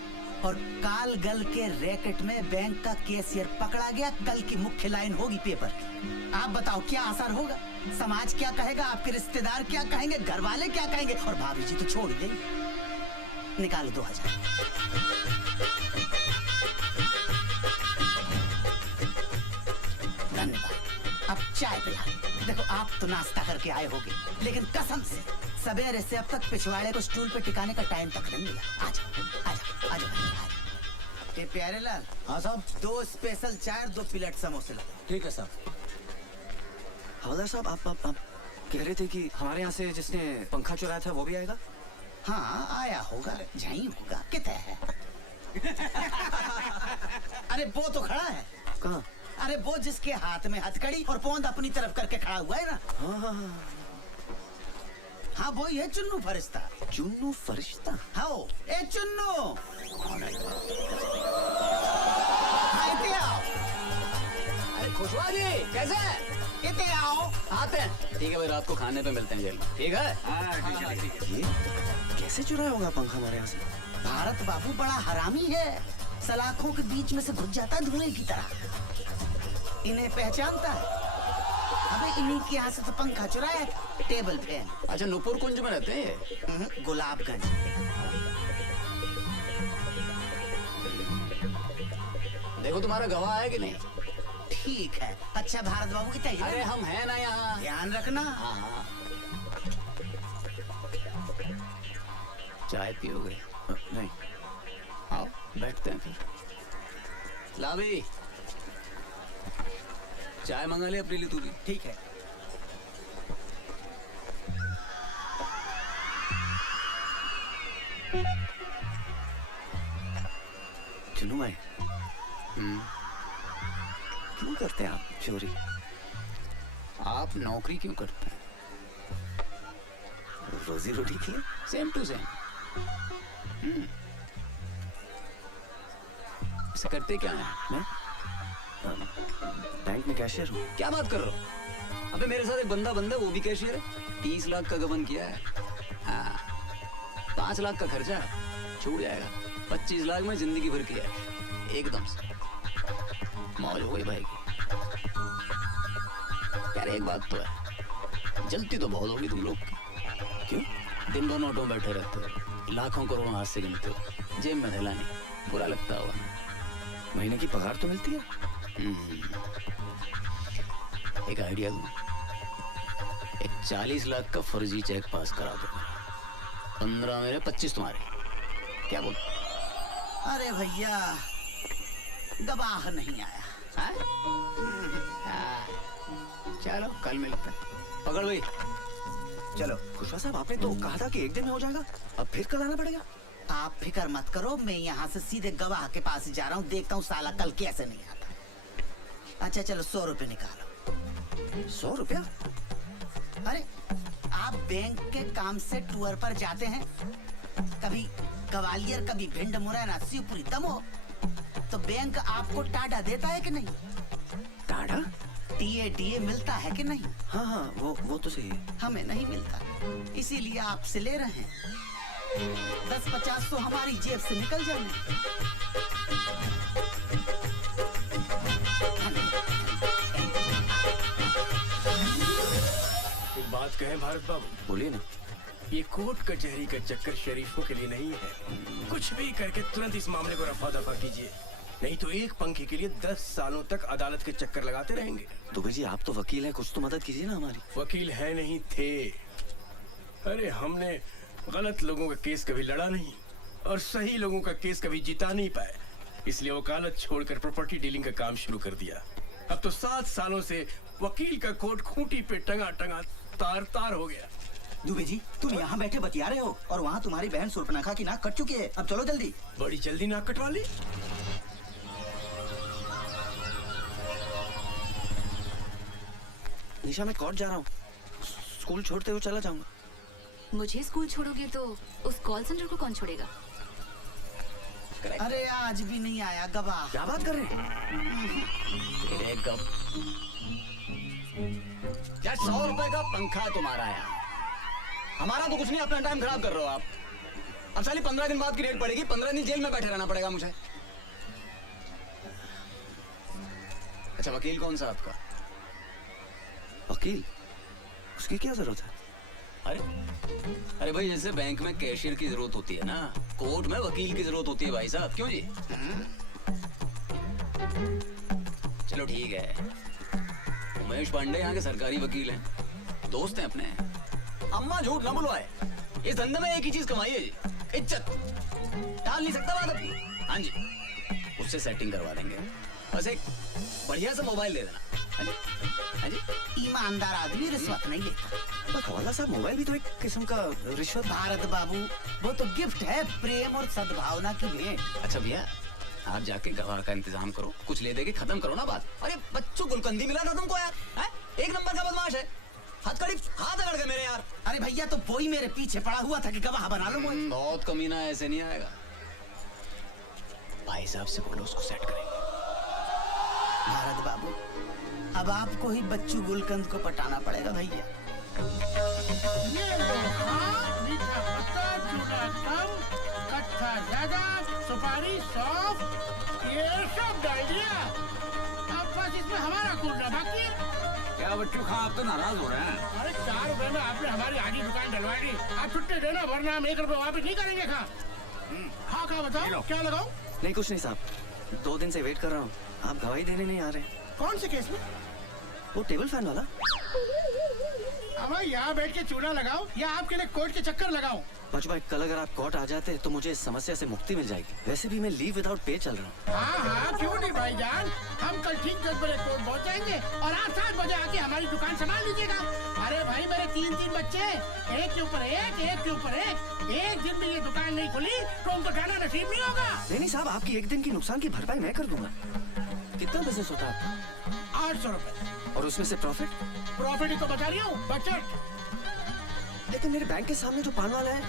और कालगल के रैकेट में बैंक का कैशियर पकड़ा गया, कल की मुख्य लाइन होगी पेपर की। आप बताओ क्या असर होगा? समाज क्या कहेगा, आपके रिश्तेदार क्या कहेंगे, घर वाले क्या कहेंगे, और भाभी जी तो छोड़ देंगे। निकालो 2000। धन्यवाद। अब चाय पिला। देखो आप तो नाश्ता करके आए होगे, लेकिन कसम से सवेरे से अब तक पिछवाड़े को स्टूल पे टिकाने का टाइम तक नहीं मिला। आजा। ये प्यारे लाल। हाँ साहब। 2 स्पेशल चाय, 2 प्लेट समोसे लगा। ठीक है साहब। हवलदार साहब आप कह रहे थे कि हमारे यहाँ से जिसने पंखा चुराया था वो भी आएगा? हाँ आया होगा, यहीं होगा। कितना है? अरे वो तो खड़ा है। कहाँ? अरे वो जिसके हाथ में हथकड़ी और पोंद अपनी तरफ करके खड़ा हुआ है ना। हाँ वो ये चुन्नू फरिश्ता। चुन्नू फरिश्ता? हाँ ए चुन्नू। अरे खुशवा जी कैसे है? इतने आओ। आते हैं। ठीक है भाई, रात को खाने पे मिलते हैं जेल में। ठीक है? ये कैसे चुराया होगा पंखा हमारे यहाँ से? भारत बाबू बड़ा हरामी है, सलाखों के बीच में से घुस जाता है धुएं की तरह। इन्हें पहचानता है। अबे इन्हीं के यहाँ से तो पंखा चुराया, टेबल फैन। अच्छा नूपुर कुंज में रहते हैं? गुलाबगंज। देखो तुम्हारा गवाह है कि नहीं? ठीक है। अच्छा भारत बाबू कितना? अरे हम हैं ना यहाँ, ध्यान रखना। हाँ। चाय पियोगे? नहीं। आओ बैठते हैं फिर। ला भाई चाय मंगा ले अपने लिए तू भी। ठीक है। चुनू भाई, क्यों करते हैं आप चोरी? आप नौकरी क्यों करते हैं? रोजी रोटी के लिए। Same to same. इसे करते क्या है? मैं बैंक में कैशियर हूँ। क्या बात कर रहे हो? अबे मेरे साथ एक बंदा वो भी कैशियर है। 30 लाख का गबन किया है। हाँ 5 लाख का खर्चा छूट जाएगा। 25 लाख में जिंदगी भर किया है एकदम से। मौज हो गई भाई की। यार एक बात तो है, जलती तो बहुत होगी तुम लोग की। क्यों? दिन भर नोटों में बैठे रहते हो, लाखों करोड़ों हाथ से गिनते हो, जेब में थैला नहीं, बुरा लगता होगा। महीने की पगार तो मिलती है। एक आइडिया दूं, एक 40 लाख का फर्जी चेक पास करा दो, 15 मेरे 25 तुम्हारे, क्या बोल? अरे भैया गवाह नहीं आया। चलो कल मिलते हैं। पकड़ भाई। चलो खुशवा साहब, आपने तो कहा था कि एक दिन में हो जाएगा, अब फिर कल आना पड़ेगा। आप फिक्र मत करो, मैं यहाँ से सीधे गवाह के पास ही जा रहा हूँ, देखता हूँ साला कल कैसे नहीं आता। अच्छा चलो 100 रुपए निकालो। 100 रुपया? अरे आप बैंक के काम से टूर पर जाते हैं, कभी ग्वालियर कभी भिंड मुरैना शिवपुरी दमोह, तो बैंक आपको टाडा देता है कि नहीं? टाडा? टीए मिलता है कि नहीं? हाँ हाँ वो तो सही है। हमें नहीं मिलता, इसीलिए आपसे ले रहे हैं। 10-50 तो हमारी जेब से निकल जाएंगे। एक बात कहें भारत बाबू? बोलिए ना। ये कोर्ट कचहरी का चक्कर शरीफों के लिए नहीं है। कुछ भी करके तुरंत इस मामले को रफा दफा कीजिए, नहीं तो एक पंखे के लिए 10 सालों तक अदालत के चक्कर लगाते रहेंगे। दुबे जी आप तो वकील हैं, कुछ तो मदद कीजिए ना हमारी। वकील है नहीं थे। अरे हमने गलत लोगों का केस कभी लड़ा नहीं और सही लोगों का केस कभी जिता नहीं पाए, इसलिए वकालत छोड़कर प्रॉपर्टी डीलिंग का काम शुरू कर दिया। अब तो 7 सालों से वकील का कोट खूंटी पे टंगा टंगा तार तार हो गया। दुबे जी तुम यहाँ बैठे बतिया रहे हो और वहाँ तुम्हारी बहन सुर्पनखा की नाक कट चुकी है, अब चलो जल्दी। बड़ी जल्दी नाक कटवा ली। निशा मैं कोर्ट जा रहा हूँ, स्कूल छोड़ते हुए चला जाऊंगा। मुझे स्कूल छोड़ोगे तो उस कॉल सेंटर को कौन छोड़ेगा? अरे आज भी नहीं आया गवाह। क्या बात कर रहे हैं? क्या 100 रुपए का पंखा तुम्हारा है? हमारा तो कुछ नहीं, अपना टाइम खराब कर रहे हो आप। अब साली 15 दिन बाद की डेट पड़ेगी, 15 दिन जेल में बैठे रहना पड़ेगा मुझे। अच्छा वकील कौन सा आपका? वकील? उसकी क्या जरूरत है? अरे भाई जैसे बैंक में कैशियर की जरूरत होती है ना, कोर्ट में वकील की जरूरत होती है भाई साहब। क्यों जी? चलो ठीक है, उमेश पांडे यहाँ के सरकारी वकील हैं, दोस्त हैं अपने। अम्मा झूठ ना बुलवाए, इस धंधे में एक ही चीज कमाई है जी, इज्जत। टाल नहीं सकता बात अपनी। हाँ जी, उससे सेटिंग करवा देंगे, बस एक बढ़िया सा मोबाइल दे देना। हाँ जी, हाँ जी। ईमानदार आदमी रिश्वत नहीं लेता। पर खवाला साहब मोबाइल भी तो एक किस्म का रिश्वत। भारत बाबू वो तो गिफ्ट है, प्रेम और सद्भावना की भेंट। अच्छा भैया आप जाके गवाह का इंतजाम करो, कुछ ले दे के खत्म करो ना बात। अरे बच्चों गुलकंदी मिला था तुमको यार, है? एक नंबर का बदमाश है, हथकड़ी हाथ अगड़ गए मेरे यार। अरे भैया तो वही मेरे पीछे पड़ा हुआ था कि गवाह बना लो मुझे। बहुत कमीना है, ऐसे नहीं आएगा। भाई साहब से बोलो उसको सेट करेंगे। भारत बाबू अब आपको ही बच्चू गुलकंद को पटाना पड़ेगा भैया। ये मीठा पत्ता, चूड़ा कम, कट्ठा ज्यादा, सुपारी सौंफ, ये सब डाल दिया। अब बस इसमें हमारा कूटना बाकी है। क्या बच्चू खां आप तो नाराज हो रहे हैं? अरे 4 रुपए में आपने हमारी आधी दुकान डलवा दी, आप छुट्टी देना वरना हम 1 रुपए वापस नहीं करेंगे। खा बताओ क्या लगाओ? नहीं कुछ नहीं साहब, 2 दिन से वेट कर रहा हूँ, आप गवाही देने नहीं आ रहे। कौन से केस में? वो टेबल फैन वाला। अब यहाँ बैठ के चूड़ा लगाओ या आपके लिए कोर्ट के चक्कर लगाओ? बच भाई कल अगर आप कोर्ट आ जाते तो मुझे इस समस्या से मुक्ति मिल जाएगी। वैसे भी मैं लीव विदाउट पे चल रहा हूँ। हाँ क्यों नहीं भाईजान, हम कल ठीक 10 बजे कोर्ट पहुँच जाएंगे और आप 7 बजे आके हमारी दुकान संभाल लीजिएगा। अरे भाई मेरे 3 बच्चे, एक के ऊपर एक, एक के ऊपर एक दिन भी ये दुकान नहीं खुली तो उनको खाना नसीब नहीं होगा। नहीं साहब, आपकी एक दिन की नुकसान की भरपाई मैं कर दूंगा। कितना बिजनेस होता है? 800 रुपए। और उसमें से प्रॉफिट? प्रॉफिट ही तो बता रही हूँ, बचत। लेकिन मेरे बैंक के सामने जो पान वाला है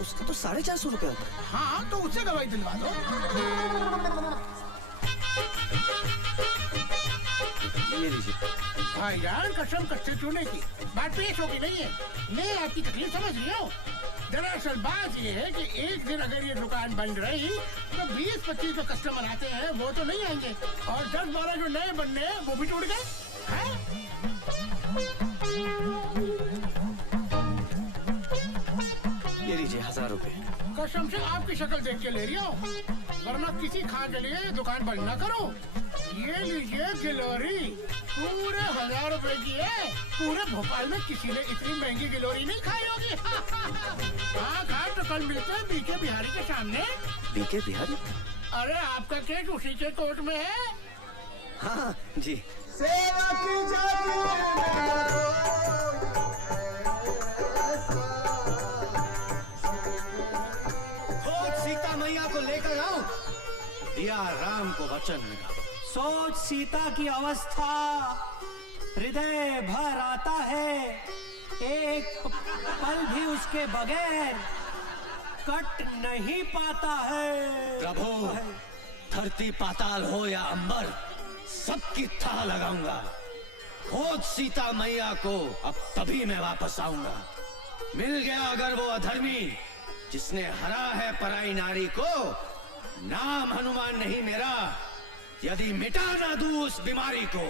उसका तो 450 रुपए होता है। हाँ तो उससे गवाही दिलवा दो। ये लीजिए। भाईजान कसम कच्चे चूने की बात पेश होगी नहीं है, मैं आपकी तकलीफ समझ रही हूँ। दरअसल बात ये है कि एक दिन अगर ये दुकान बंद रही तो 20-25 जो कस्टमर आते हैं वो तो नहीं आएंगे और 10-12 जो नए बनने हैं वो भी टूट गए। कसम से आपकी शक्ल देख के ले रही हूँ, वरना किसी खा के लिए दुकान बंद ना करो। ये लीजिए गिलोरी, पूरे 1000 रुपए की है। पूरे भोपाल में किसी ने इतनी महंगी गिलोरी नहीं खाई होगी। हाँ खा, तो कल मिलते हैं बीके बिहारी के सामने। बीके बिहारी? अरे आपका केस उसी के कोर्ट में है। हाँ जी। सेवा की जाती खोज सीता मैया को लेकर आओ, दिया राम को वचन मिला। सोच सीता की अवस्था, हृदय भर आता है, एक पल भी उसके बगैर कट नहीं पाता है। प्रभु, धरती पाताल हो या अंबर, सबकी थाह लगाऊंगा। खोज सीता मैया को, अब तभी मैं वापस आऊंगा। मिल गया अगर वो अधर्मी जिसने हरा है पराई नारी को, नाम हनुमान नहीं मेरा, यदि मिटा ना दूं उस बीमारी को।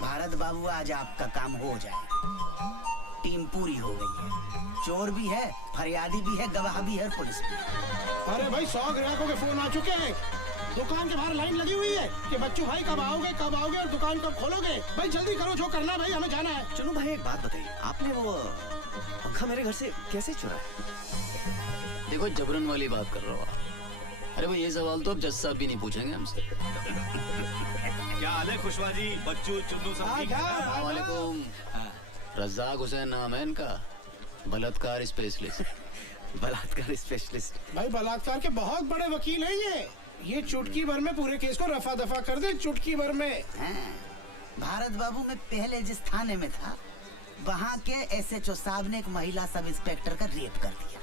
भारत बाबू, आज आपका काम हो जाए। टीम पूरी हो गई है, चोर भी है, फरियादी भी है, गवाह भी है, पुलिस भी है। अरे भाई 100 ग्राहकों के फोन आ चुके हैं। दुकान के बाहर लाइन लगी हुई है कि बच्चू भाई कब आओगे और दुकान कब खोलोगे। भाई जल्दी करो, जो करना है भाई, हमें जाना है। चलो भाई, एक बात बताइए, आपने वो पंखा मेरे घर से कैसे चुराया? देखो, जबरन वाली बात कर रहा हो आप। अरे भाई, ये सवाल तो अब जज साहब भी नहीं पूछेंगे हमसे। क्या हाल है खुशवा जी, बच्चू चुन्नू सब ठीक है? वालेकुम। रज़ाक हुसैन नाम है इनका, बलात्कार स्पेशलिस्ट। बलात्कार स्पेशलिस्ट? भाई बलात्कार के बहुत बड़े वकील हैं ये चुटकी भर में पूरे केस को रफा दफा कर दे, चुटकी भर में। भारत बाबू, मैं पहले जिस थाने में था, वहाँ के SHO साहब ने एक महिला सब इंस्पेक्टर का रेप कर दिया।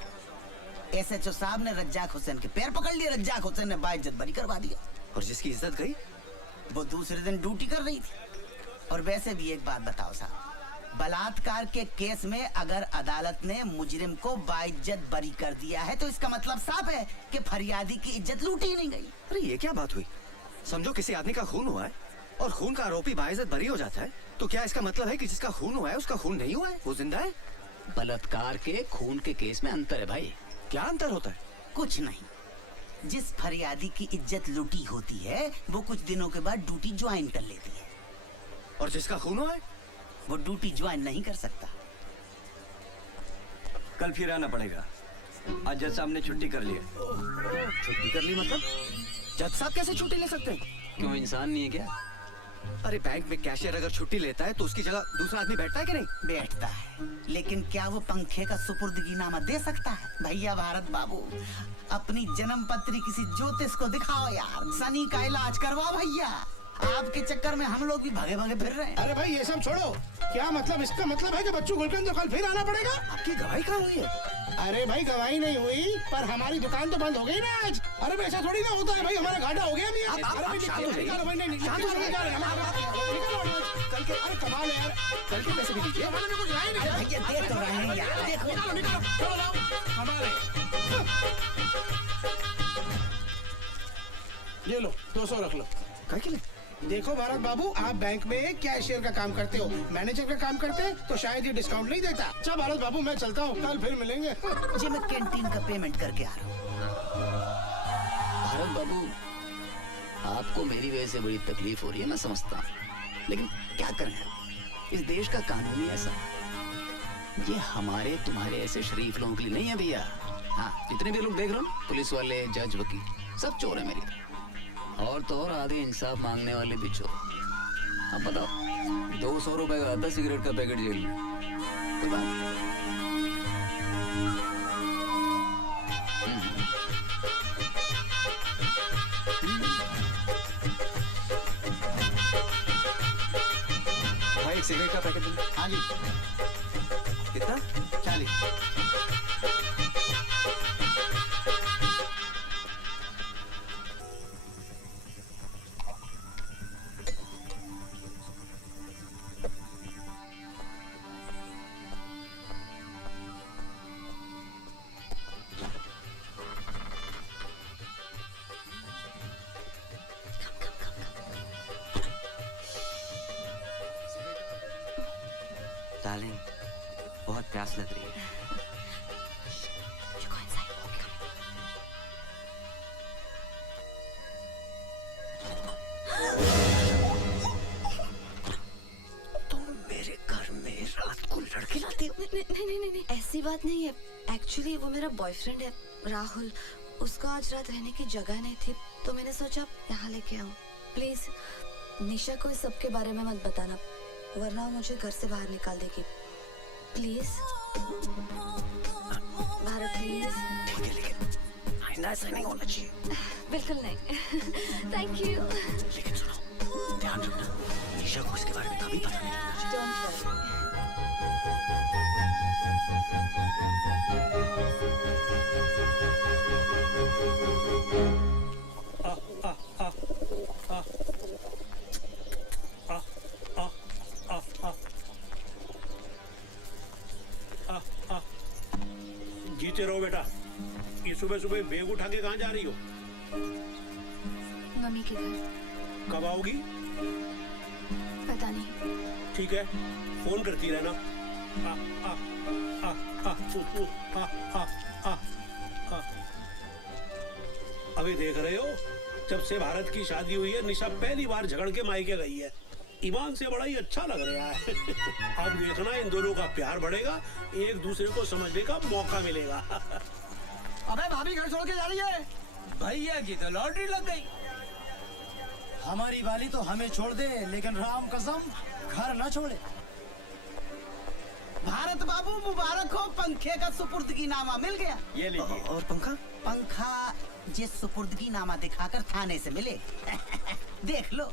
SHO साहब ने रज्जाक हुसैन के पैर पकड़ लिए, रज्जाक हुसैन ने बाइज्जत बरी करवा दिया। और जिसकी इज्जत गई, वो दूसरे दिन ड्यूटी कर रही थी। और वैसे भी एक बात बताओ साहब, बलात्कार के केस में अगर अदालत ने मुजरिम को बाइज्जत बरी कर दिया है, तो इसका मतलब साफ है कि फरियादी की इज्जत लूटी ही नहीं गई। अरे ये क्या बात हुई? समझो किसी आदमी का खून हुआ है और खून का आरोपी बाइज्जत बरी हो जाता है, तो क्या इसका मतलब है कि जिसका खून हुआ है उसका खून नहीं हुआ है, वो जिंदा है? बलात्कार के खून के केस में अंतर है भाई। क्या अंतर होता है? कुछ नहीं। जिस फरियादी की इज्जत लूटी होती है, वो कुछ दिनों के बाद ड्यूटी ज्वाइन कर लेती है। और जिसका खून हुआ है, वो ड्यूटी ज्वाइन नहीं कर सकता। कल फिर आना पड़ेगा। आज जज साहब ने छुट्टी कर ली है। छुट्टी कर ली मतलब? जज साहब कैसे छुट्टी ले सकते हैं? क्यों, इंसान नहीं है क्या? अरे बैंक में कैशियर अगर छुट्टी लेता है तो उसकी जगह दूसरा आदमी बैठता है कि नहीं? बैठता है, लेकिन क्या वो पंखे का सुपुर्दगीनामा दे सकता है? भैया भारत बाबू, अपनी जन्म पत्री किसी ज्योतिष को दिखाओ यार, शनि का इलाज करवाओ भैया। आपके चक्कर में हम लोग भी भगे भगे फिर रहे हैं। अरे भाई ये सब छोड़ो, क्या मतलब? इसका मतलब है कि बच्चू गुलकंद तो कल फिर आना पड़ेगा। आपकी गवाही कहाँ हुई है? अरे भाई गवाही नहीं हुई, पर हमारी दुकान तो बंद हो गई ना आज। अरे भाई ऐसा थोड़ी ना होता है भाई, हमारा घाटा हो गया भी। आप शांत हो जाइए। कल के, अरे कमाल है यार, कल के पैसे भी दीजिए। कुछ नहीं। भैया दे तो रहे हैं यार, देखो। निकालो, ये लो 200 रख लो। क्या के लिए? देखो भारत बाबू, आप बैंक में कैशियर का काम करते हो, मैनेजर का काम करते तो शायद ये डिस्काउंट नहीं देता। अच्छा भारत बाबू, मैं चलता हूँ, कल फिर मिलेंगे। जी मैं कैंटीन का पेमेंट करके आ रहा हूँ। भारत बाबू, आपको मेरी वजह से बड़ी तकलीफ हो रही है, मैं समझता हूँ, लेकिन क्या करें, इस देश का कानून ही ऐसा। ये हमारे तुम्हारे ऐसे शरीफ लोगों के लिए नहीं है भैया। हाँ, जितने भी लोग देख रहे हो, पुलिस वाले, जज, वकील, सब चोर है मेरी तरह। और तो और आधे इंसाफ मांगने वाले भी चोर। अब बताओ, 200 रुपए का आता सिगरेट का पैकेट जेल में, कोई बात नहीं। भाई एक सिगरेट का पैकेट दो। हाँ जी। कितना? 40। प्यास लग रही है। तुम मेरे घर में रात को लड़के लाते हो? नहीं, ऐसी बात नहीं है। एक्चुअली वो मेरा बॉयफ्रेंड है राहुल। उसका आज रात रहने की जगह नहीं थी तो मैंने सोचा यहाँ लेके आऊँ। प्लीज निशा को इस सब के बारे में मत बताना, वरना वो मुझे घर से बाहर निकाल देगी। Please Bharat please. ठीक है, लेकिन आइंदा ऐसा नहीं होना चाहिए। बिल्कुल नहीं। Thank you. लेकिन सुनो, ध्यान रखना निशा को इसके बारे में कभी पता नहीं लगना चाहिए। Don't worry. जीते रहो बेटा। ये सुबह सुबह बैग उठा के कहाँ जा रही हो? मम्मी के घर। कब आओगी? पता नहीं। ठीक है, फोन करती रहना। आ, आ, आ, आ, आ, आ, आ, आ। अभी देख रहे हो, जब से भारत की शादी हुई है निशा पहली बार झगड़ के मायके गई है। ईमान से बड़ा ही अच्छा लग रहा है। अब देखना इन दोनों का प्यार बढ़ेगा, एक दूसरे को समझने का मौका मिलेगा। अबे भाभी घर छोड़ के जा रही है। भैया की तो लॉटरी लग गई। हमारी वाली तो हमें छोड़ दे, लेकिन राम कसम घर न छोड़े। भारत बाबू मुबारक हो, पंखे का सुपुर्दगी नामा मिल गया। ये लीजिए। और पंखा? पंखा जिस सुपुर्दगी नामा दिखाकर थाने से मिले। देख लो,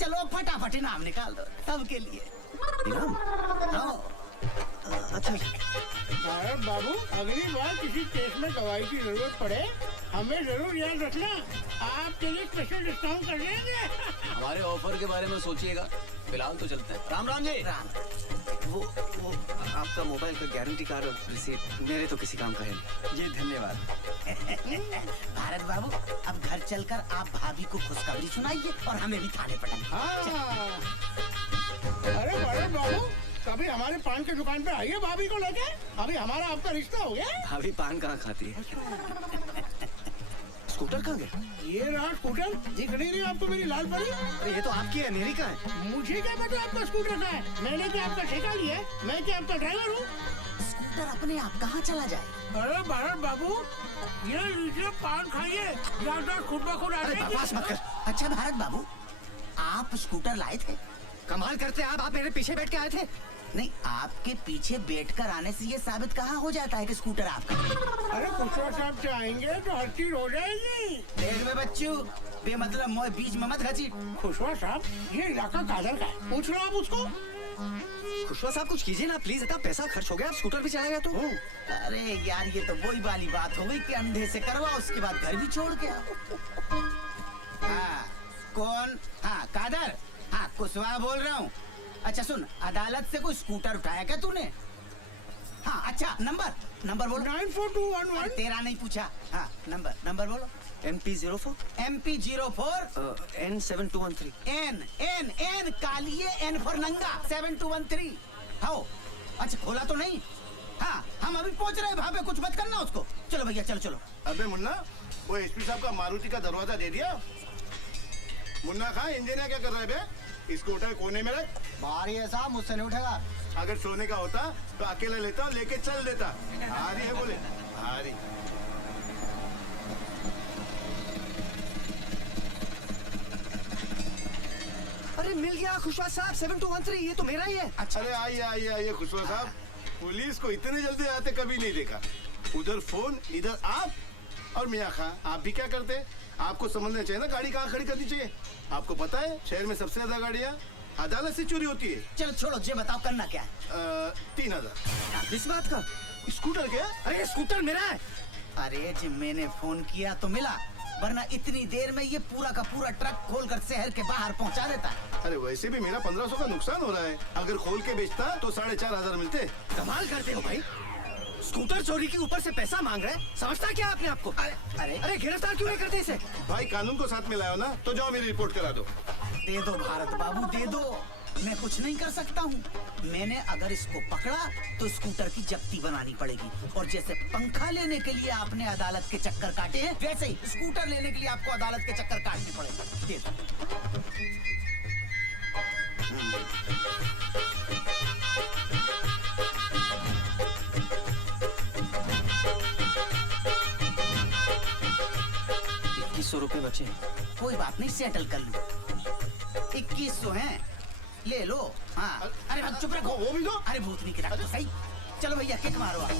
चलो फटाफट इनाम निकाल दो सबके लिए। इनाम? अच्छा भारत बाबू, अगली बार किसी केस में गवाही की जरूरत पड़े हमें जरूर याद रखना, आपके लिए स्पेशल डिस्काउंट कर देंगे। हमारे ऑफर के बारे में सोचिएगा, फिलहाल तो चलते हैं। राम राम जी। राम। वो आपका मोबाइल का गारंटी कार्ड और रिसीट मेरे तो किसी काम का है नहीं। जी धन्यवाद। भारत बाबू, अब घर चलकर आप भाभी को खुशखबरी सुनाइए और हमें भी थाने पटाइए। अरे भारत बाबू, कभी हमारे पान की दुकान पे आइए भाभी को लेके, अभी हमारा आपका रिश्ता हो गया। भाभी पान कहाँ खाती है? स्कूटर कहाँ गया? ये रहा स्कूटर, दिख नहीं रही आपको मेरी लाल परी? अरे ये तो आपकी है, मेरी कहाँ है? मुझे क्या पता आपका स्कूटर कहाँ है? मैंने क्या आपका ठेका लिया है? मैं क्या आपका ड्राइवर हूँ? स्कूटर अपने आप कहाँ चला जाए? अरे भारत बाबू, ये लीजिए पान खाइए, ज्यादा खुद ब खुद आ अरे बकवास मत कर। अच्छा भारत बाबू, आप स्कूटर लाए थे? कमाल करते आप मेरे पीछे बैठ के आए थे? नहीं, आपके पीछे बैठकर आने से ये साबित कहाँ हो जाता है कि स्कूटर आपका? अरे खुशवा साहब चाहेंगे तो हर चीज हो जाएगी। देख में बच्चू, बेमतलब मोए बीच में मत घसीट। खुशवा साहब, ये इलाका कादर का है, पूछ लो आप उसको। खुशवा साहब कुछ कीजिए ना प्लीज, इतना पैसा खर्च हो गया, स्कूटर भी चला गया तो। अरे यार, ये तो वही वाली बात हो गई कि अंधे से करवा, उसके बाद घर भी छोड़ के आओ। हाँ, कौन? हाँ कादर। हाँ कुशवाहा बोल रहा हूँ। अच्छा सुन, अदालत से कोई स्कूटर उठाया क्या तूने? हाँ अच्छा, नंबर बोलो। 94211। तेरा नहीं पूछा। हाँ नंबर बोलो। MP04 N7213 N कालिए N फॉर नंगा 7213। हाँ अच्छा, खोला तो नहीं? हाँ हम अभी पहुंच रहे हैं, भाभी कुछ मत करना उसको। चलो भैया चलो। अबे मुन्ना, वो एसपी साहब का मारुति का दरवाजा दे दिया? मुन्ना खां, इंजीनियर क्या कर रहा है बे? स्कूटर कोने में रख। भारी है साहब, मुझसे नहीं उठेगा। अगर सोने का होता तो अकेला लेता, लेके चल देता। भारी है बोले, भारी। अरे मिल गया खुशवा साहब, 7213, ये तो मेरा ही है। अच्छा, अरे आइए खुशवा साहब, पुलिस को इतने जल्दी आते कभी नहीं देखा। उधर फोन, इधर आप। और मियाँ खां, आप भी क्या करते? आपको समझना चाहिए ना, गाड़ी कहाँ खड़ी करनी चाहिए। आपको पता है शहर में सबसे ज्यादा गाड़ियाँ अदालत से चोरी होती है। चलो छोड़ो, ये बताओ करना क्या है? 3000। इस बात का? स्कूटर क्या? अरे स्कूटर मेरा है। अरे जी मैंने फोन किया तो मिला, वरना इतनी देर में ये पूरा का पूरा ट्रक खोलकर शहर के बाहर पहुंचा देता है। अरे वैसे भी मेरा 1500 का नुकसान हो रहा है, अगर खोल के बेचता तो 4500 मिलते। कमाल करते हो भाई, स्कूटर चोरी के ऊपर से पैसा मांग रहे हैं, समझता क्या आपने आपको? अरे गिरफ्तार क्यों नहीं करते इसे? भाई कानून को साथ में लाओ ना, तो जाओ मेरी रिपोर्ट करा दो। दे दो भारत बाबू, दे दो। मैं कुछ नहीं कर सकता हूँ। मैंने अगर इसको पकड़ा तो स्कूटर की जब्ती बनानी पड़ेगी, और जैसे पंखा लेने के लिए आपने अदालत के चक्कर काटे हैं, वैसे ही स्कूटर लेने के लिए आपको अदालत के चक्कर काटने पड़ेंगे। दे दो। ₹2100 बचे। कोई बात नहीं, सेटल कर लूं। 2100 हैं, ले लो। हाँ, अरे चुप रखो। वो भी दो। अरे भूतनी की रख दो सही। चलो भैया किक मारो आप।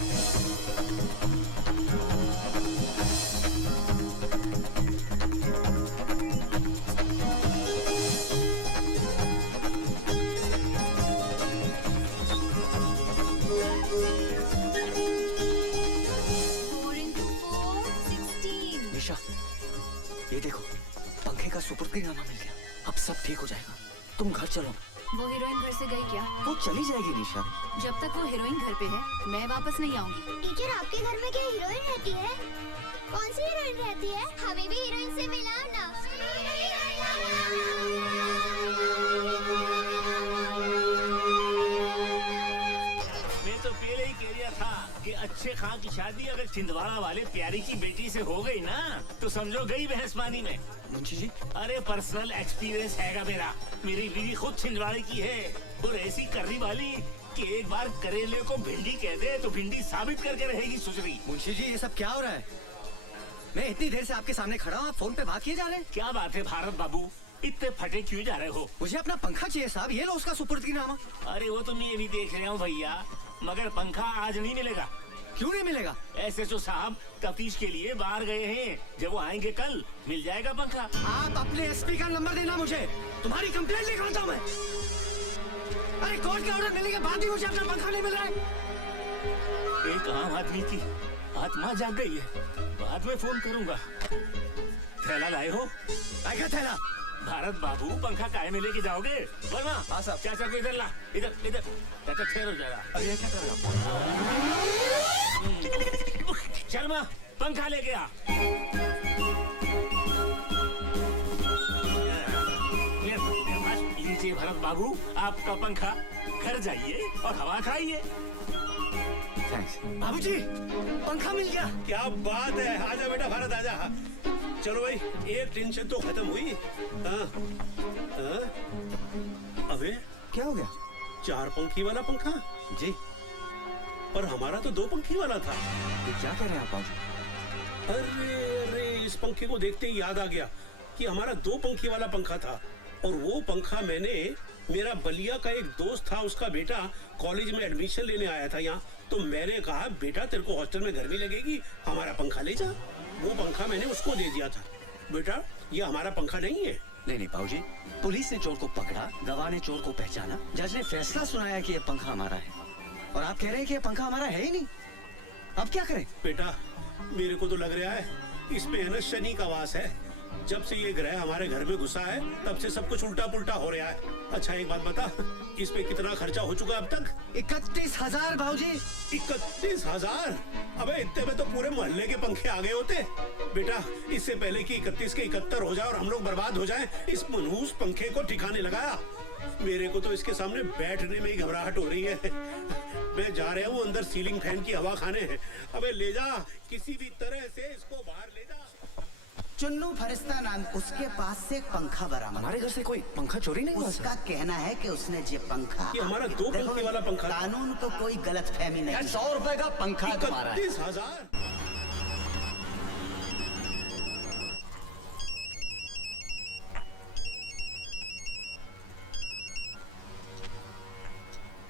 निशा, ये देखो, पंखे का सुपुर्दीनामा मिल गया। अब सब ठीक हो जाएगा। तुम घर चलो। वो हीरोइन घर से गई क्या? वो चली जाएगी निशा। जब तक वो हीरोइन घर पे है, मैं वापस नहीं आऊंगी। टीचर, आपके घर में क्या हीरोइन रहती है? कौन सी हीरोइन रहती है? हमें भी हीरोइन से मिलाओ ना। मैं तो पहले ही कह रहा था कि अच्छे खां की शादी अगर छिंदवाड़ा वाले प्यारी की बेटी से हो गई ना, तो समझो गई बहस पानी में। मुंशी जी, अरे पर्सनल एक्सपीरियंस हैगा मेरा। मेरी बीवी खुद छिंदवाड़े की है, और ऐसी करनी वाली कि एक बार करेले को भिंडी कह दे तो भिंडी साबित करके रहेगी सुसरी। मुंशी जी, ये सब क्या हो रहा है? मैं इतनी देर से आपके सामने खड़ा हूँ, आप फोन पे बात किए जा रहे हैं। क्या बात है भारत बाबू, इतने फटे क्यों जा रहे हो? मुझे अपना पंखा चाहिए साहब, ये लो उसका सुपुर्दीनामा। अरे वो तो मैं ये भी देख रहा हूँ भैया, मगर पंखा आज नहीं मिलेगा। क्यों नहीं मिलेगा? एसएचओ साहब तफ्तीश के लिए बाहर गए हैं, जब वो आएंगे कल मिल जाएगा पंखा। आप अपने एसपी का नंबर देना मुझे, तुम्हारी कंप्लेंट लिखवाता हूँ मैं। अरे कोर्ट के ऑर्डर मिलने के बाद भी मुझे अपना पंखा नहीं मिल रहा है। एक आम आदमी की आत्मा जाग गई है, बाद में फोन करूंगा। थैला लाए हो? क्या थैला? भारत बाबू, पंखा काहे में लेके जाओगे? वर्मा, हाँ साहब। चाचा को इधर ला, इधर इधर। चाचा ठहरो जरा। अरे ये क्या कर रहे हो? शर्मा, पंखा लेके आ। लीजिए भरत बाबू, आपका पंखा। घर जाइए और हवा खाइए। बाबूजी, पंखा मिल गया। क्या बात है, आजा बेटा भारत आजा। चलो भाई, एक टेंशन तो खत्म हुई। हाँ, हाँ? अबे क्या हो गया? 4 पंखी वाला पंखा जी, पर हमारा तो 2 पंखी वाला था। ये क्या कह रहे हैं आप बाबूजी? अरे इस पंखे को देखते ही याद आ गया कि हमारा 2 पंखी वाला पंखा था, और वो पंखा मैंने, मेरा बलिया का एक दोस्त था, उसका बेटा कॉलेज में एडमिशन लेने आया था यहाँ, तो मैंने कहा बेटा तेरे को हॉस्टल में गर्मी लगेगी, हमारा पंखा ले जा। वो पंखा मैंने उसको दे दिया था। बेटा ये हमारा पंखा नहीं है। नहीं बाबूजी, पुलिस ने चोर को पकड़ा, गवाह ने चोर को पहचाना, जज ने फैसला सुनाया कि ये पंखा हमारा है, और आप कह रहे हैं कि ये पंखा हमारा है ही नहीं। अब क्या करें? बेटा मेरे को तो लग रहा है इसमें है ना शनि का वास है। जब से ये ग्रह हमारे घर में घुसा है, तब से सब कुछ उल्टा पुल्टा हो रहा है। अच्छा एक बात बता, इस पे कितना खर्चा हो चुका अब तक? 31,000 भाऊजी। 31,000? अबे इतने में तो पूरे मोहल्ले के पंखे आ गए होते। बेटा इससे पहले कि 31 के 71 हो जाए और हम लोग बर्बाद हो जाएं, इस मनहूस पंखे को ठिकाने लगाया। मेरे को तो इसके सामने बैठने में ही घबराहट हो रही है। मैं जा रहा हूँ अंदर सीलिंग फैन की हवा खाने। अबे ले जा, किसी भी तरह से इसको बाहर ले जा। चुन्नू फरिश्ता नाम, उसके पास से एक पंखा बरामद। हमारे घर से कोई पंखा चोरी नहीं हुआ? उसका कहना है कि उसने ये पंखा, ये हमारा 2 पंखे वाला पंखा। कानून को कोई गलत फहमी नहीं। 100 रुपए का पंखा तुम्हारा है। 31,000?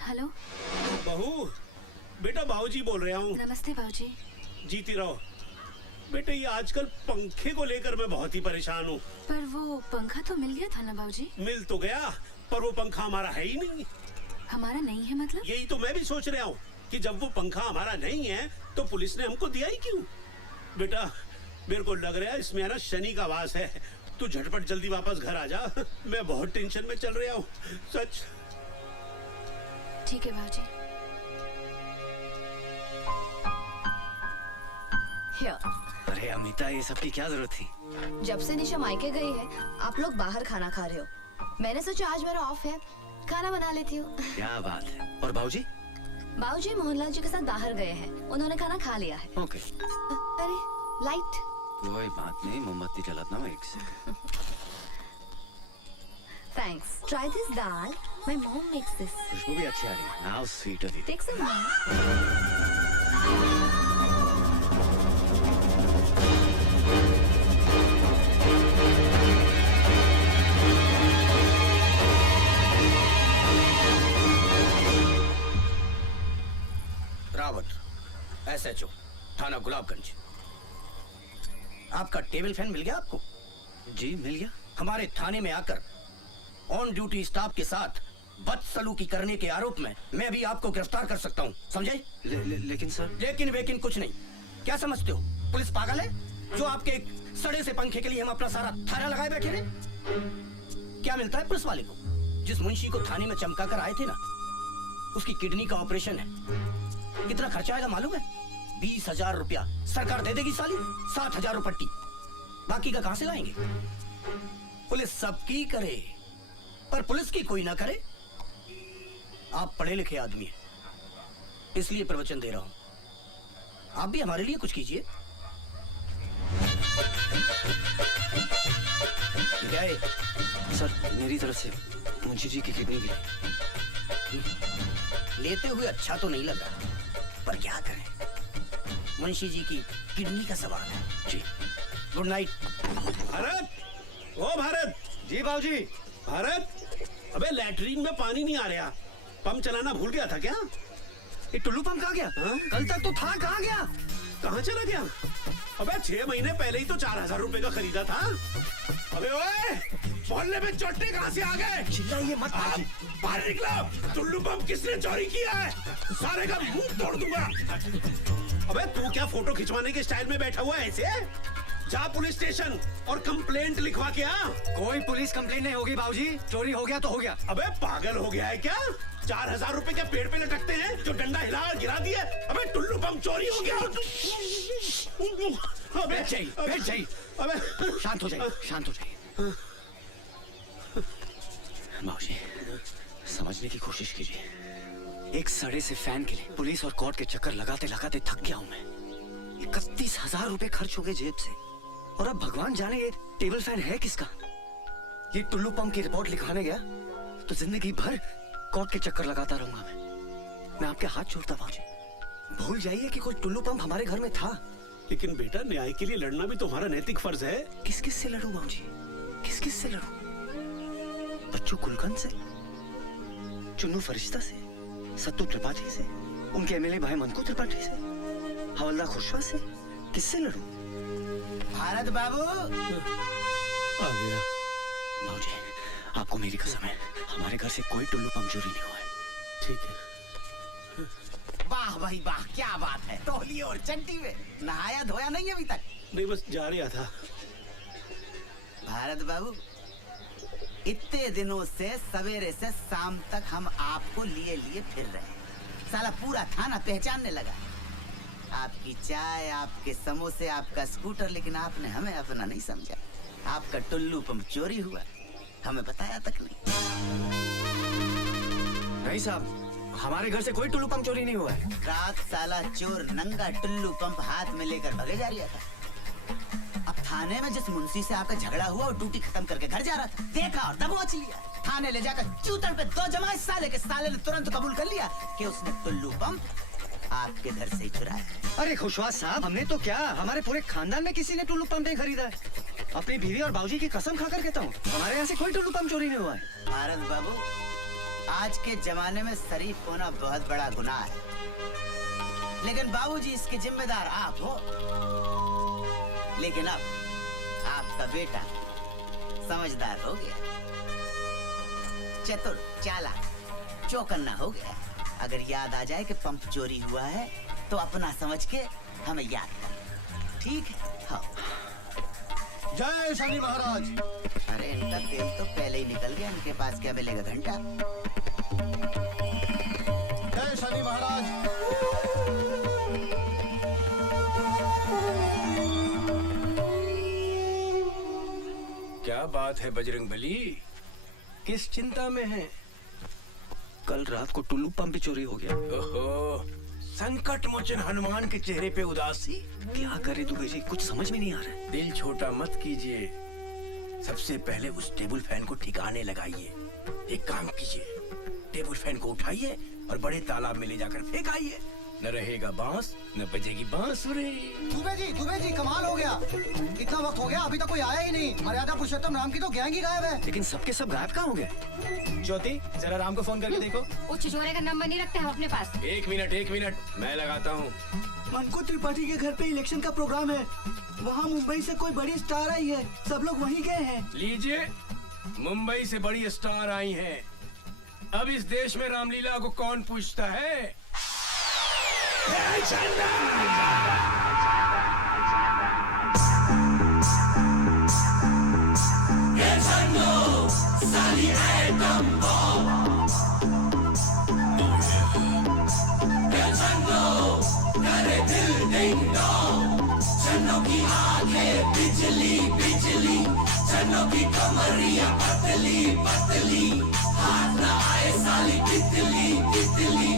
हेलो बहू, बेटा बाबूजी बोल रहा हूँ। नमस्ते बाबूजी। जीती रहो। बेटे ये आजकल पंखे को लेकर मैं बहुत ही परेशान हूँ। पर वो पंखा तो मिल गया था ना बाबूजी? मिल तो गया, पर वो पंखा हमारा है ही नहीं। हमारा नहीं है मतलब? यही तो मैं भी सोच रहा हूँ कि जब वो पंखा हमारा नहीं है तो पुलिस ने हमको दिया ही क्यों? बेटा मेरे को लग रहा है इसमें है ना शनि का वास है। तू झटपट जल्दी वापस घर आ जा, मैं बहुत टेंशन में चल रहा हूँ सच। ठीक है बाबूजी। अरे अमिता, ये सब की क्या जरूरत थी? जब से निशा मायके गई है, आप लोग बाहर खाना खा रहे हो। मैंने सोचा आज मेरा ऑफ है, खाना बना लेती हूँ। क्या बात है। और बाबूजी? बाबूजी मोहनलाल जी के साथ बाहर गए हैं, उन्होंने खाना खा लिया है। ओके। अरे लाइट। कोई बात नहीं, मोमबत्ती जलाता हूँ एक से। Thanks. Try this dal. My mom makes this. खुशबू भी अच्छी आ रही है। How sweet of you. Take some. Rawat, SHO, थाना गुलाबगंज। आपका टेबल फैन मिल गया आपको? जी मिल गया। हमारे थाने में आकर ऑन ड्यूटी स्टाफ के साथ बदसलूकी करने के आरोप में मैं भी आपको गिरफ्तार कर सकता हूँ, समझे? लेकिन सर। लेकिन वेकिन कुछ नहीं। क्या समझते हो पुलिस पागल है जो आपके एक सड़े से पंखे के लिए हम अपना सारा थाना लगाए बैठे रहे? क्या मिलता है पुलिस वाले को? जिस मुंशी को थाने में चमका कर आए थे ना, उसकी किडनी का ऑपरेशन है। कितना खर्चा आएगा मालूम है? 20,000 रुपया सरकार दे देगी साली, 7,000 रुपट्टी। बाकी का कहां से लाएंगे? पुलिस सबकी करे पर पुलिस की कोई ना करे। आप पढ़े लिखे आदमी हैं, इसलिए प्रवचन दे रहा हूं। आप भी हमारे लिए कुछ कीजिए। गए सर, मेरी तरफ से मुंशी जी की किडनी भी लेते हुए अच्छा तो नहीं लगा, पर क्या करें, मुंशी जी की किडनी का सवाल है। जी गुड नाइट। भारत, ओ भारत। जी बाबूजी। भारत, अबे लैट्रीन में पानी नहीं आ रहा, पंप चलाना भूल गया था क्या? ये टुल्लू पंप कहाँ गया? कल तक तो था, कहाँ गया? कहाँ चला गया? अबे 6 महीने पहले ही तो 4,000 रुपए का खरीदा था। अबे ओए, मोहल्ले में चोटे कहाँ से आ गए? चिल्लाइए मत। बाहर निकलो। टुल्लू पंप किसने चोरी किया है? सारे का मुंह तोड़ दूंगा। अबे तू क्या फोटो खिंचवाने के स्टाइल में बैठा हुआ है ऐसे? जा पुलिस स्टेशन और कंप्लेंट लिखवा के आ। कोई पुलिस कंप्लेंट नहीं होगी बाबूजी, चोरी हो गया तो हो गया। अबे पागल हो गया है क्या? 4,000 रुपए क्या पेड़ पे लटकते हैं जो डंडा हिला और गिरा दिए? अबे टुल्लू पंप चोरी हो गया। अबे बैठ जाइए। अबे शांत हो जाइए, शांत हो जाइए। बाबूजी, समझने की कोशिश कीजिए। एक सड़े से फैन के लिए पुलिस और कोर्ट के चक्कर लगाते लगाते थक गया हूं मैं। 31,000 रुपए खर्च हो गए जेब से, और अब भगवान जाने ये टेबल फैन है किसका। ये टुल्लू पंप की रिपोर्ट लिखवाने गया तो जिंदगी भर कोर्ट के चक्कर लगाता रहूंगा मैं आपके हाथ छोड़ता बाबूजी, भूल जाइए कि कोई टुल्लू पंप हमारे घर में था। लेकिन बेटा, न्याय के लिए लड़ना भी तुम्हारा नैतिक फर्ज है। किस किस से लड़ूं बाबूजी, किस किस से लड़ूं? बच्चू गुलकंद से, चुन्नू फरिश्ता से, सत्तू त्रिपाठी से, उनके एमएलए भाई मनकू त्रिपाठी से, हवलदार खुशवा से, किससे लड़ूं? भारत बाबू आ गया। बाबूजी, आपको मेरी कसम है, हमारे घर से कोई टुल्लू पंप चोरी नहीं हुआ है। ठीक है। वाह भाई वाह, क्या बात है। तौलिए और चंटी में नहाया धोया नहीं अभी तक? नहीं, बस जा रहा था। भारत बाबू, इतने दिनों से सवेरे से शाम तक हम आपको लिए लिए फिर रहे हैं। साला पूरा थाना पहचानने लगा। आपकी चाय, आपके समोसे, आपका स्कूटर, लेकिन आपने हमें अपना नहीं समझा। आपका टुल्लू पंप चोरी हुआ, हमें बताया तक नहीं। नहीं साहब, हमारे घर से कोई टुल्लू पंप चोरी नहीं हुआ है। रात साला चोर नंगा टुल्लू पंप हाथ में लेकर भगे जा रहा था। अब थाने में जिस मुंशी से आपका झगड़ा हुआ, वो ड्यूटी खत्म करके घर जा रहा था, देखा और दबोच लिया। थाने ले जाकर चूतड़ पे 2 जमाए साले के। साले ने तुरंत कबूल कर लिया कि उसने टुल्लू पंप आपके घर से ही चुराया। अरे खुशवा साहब, हमने तो क्या, हमारे पूरे खानदान में किसी ने टुल्लू पंप नहीं खरीदा है। अपनी बीवी और बाबूजी की कसम खाकर कहता हूँ, हमारे यहाँ से कोई टुल्लू पंप चोरी नहीं हुआ है। भारत बाबू, आज के जमाने में शरीफ होना बहुत बड़ा गुनाह है, लेकिन बाबूजी इसके जिम्मेदार आप हो। लेकिन अब आपका बेटा समझदार हो गया, चतुर, चालाक, चौकन्ना हो गया। अगर याद आ जाए कि पंप चोरी हुआ है तो अपना समझ के हमें याद कर, ठीक है? हाँ। जय शनि महाराज। अरे इनका तेल तो पहले ही निकल गया, इनके पास क्या मिलेगा घंटा? जय शनि महाराज। क्या बात है बजरंगबली, किस चिंता में है? कल रात को टुल्लू पंप भी चोरी हो गया। ओहो, संकट मोचन हनुमान के चेहरे पे उदासी। क्या करे दुबे जी, कुछ समझ में नहीं आ रहा है। दिल छोटा मत कीजिए, सबसे पहले उस टेबल फैन को ठिकाने लगाइए। एक काम कीजिए, टेबल फैन को उठाइए और बड़े तालाब में ले जाकर फेंकाइए। न रहेगा बांस, न बजेगी बांसुरी। दुबे जी कमाल हो गया। इतना वक्त हो गया अभी तक कोई आया ही नहीं। मर्यादा पुरुषोत्तम नाम की तो गैंग ही गायब है। लेकिन सबके सब गायब कहाँ हो गए? ज्योति, जरा राम को फोन करके देखो। वो छिछोरे का नंबर नहीं रखते हम अपने पास। एक मिनट, मैं लगाता हूँ। मनकू त्रिपाठी के घर पे इलेक्शन का प्रोग्राम है। वहाँ मुंबई से कोई बड़ी स्टार आई है, सब लोग वहीं गए हैं। लीजिए, मुंबई से बड़ी स्टार आई हैं। अब इस देश में रामलीला को कौन पूछता है? चन्नों की आंखें बिजली बिजली, चन्नों की कमरिया पतली पतली, हाथ ना आए साली तितली तितली,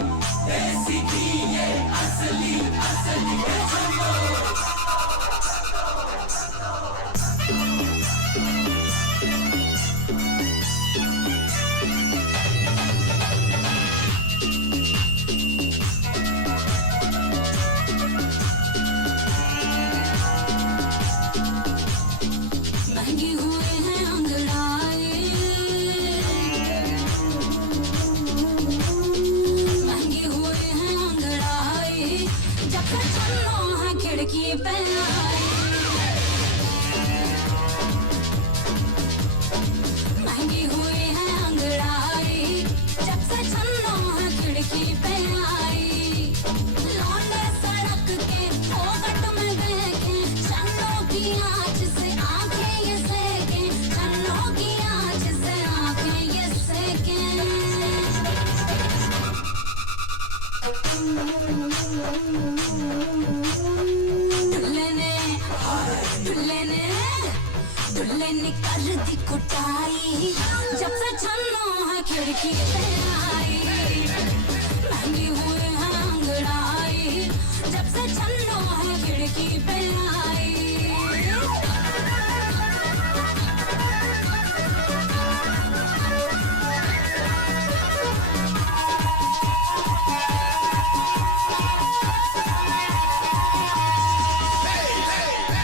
ऐसी की ये असली असली महंगी हुए हैं अंगड़ाई, महंगी हुए हैं अंगड़ाई, जब तक चलो है खिड़की पे आई। महंगी हुए हैं अंगड़ाई, जब से चलो है खिड़की पे आई। लौंडे सड़क के फोकट में देखे, चन्नों की आँच से आंखें ये सेके, चन्नों की आँच से आंखें ये सेके। दुल्ले ने कर दी कुटाई, जब से चन्नो है खिड़की पे आई। महंगी हुए हैं अंगड़ाई, जब से चन्नो है खिड़की पे आई।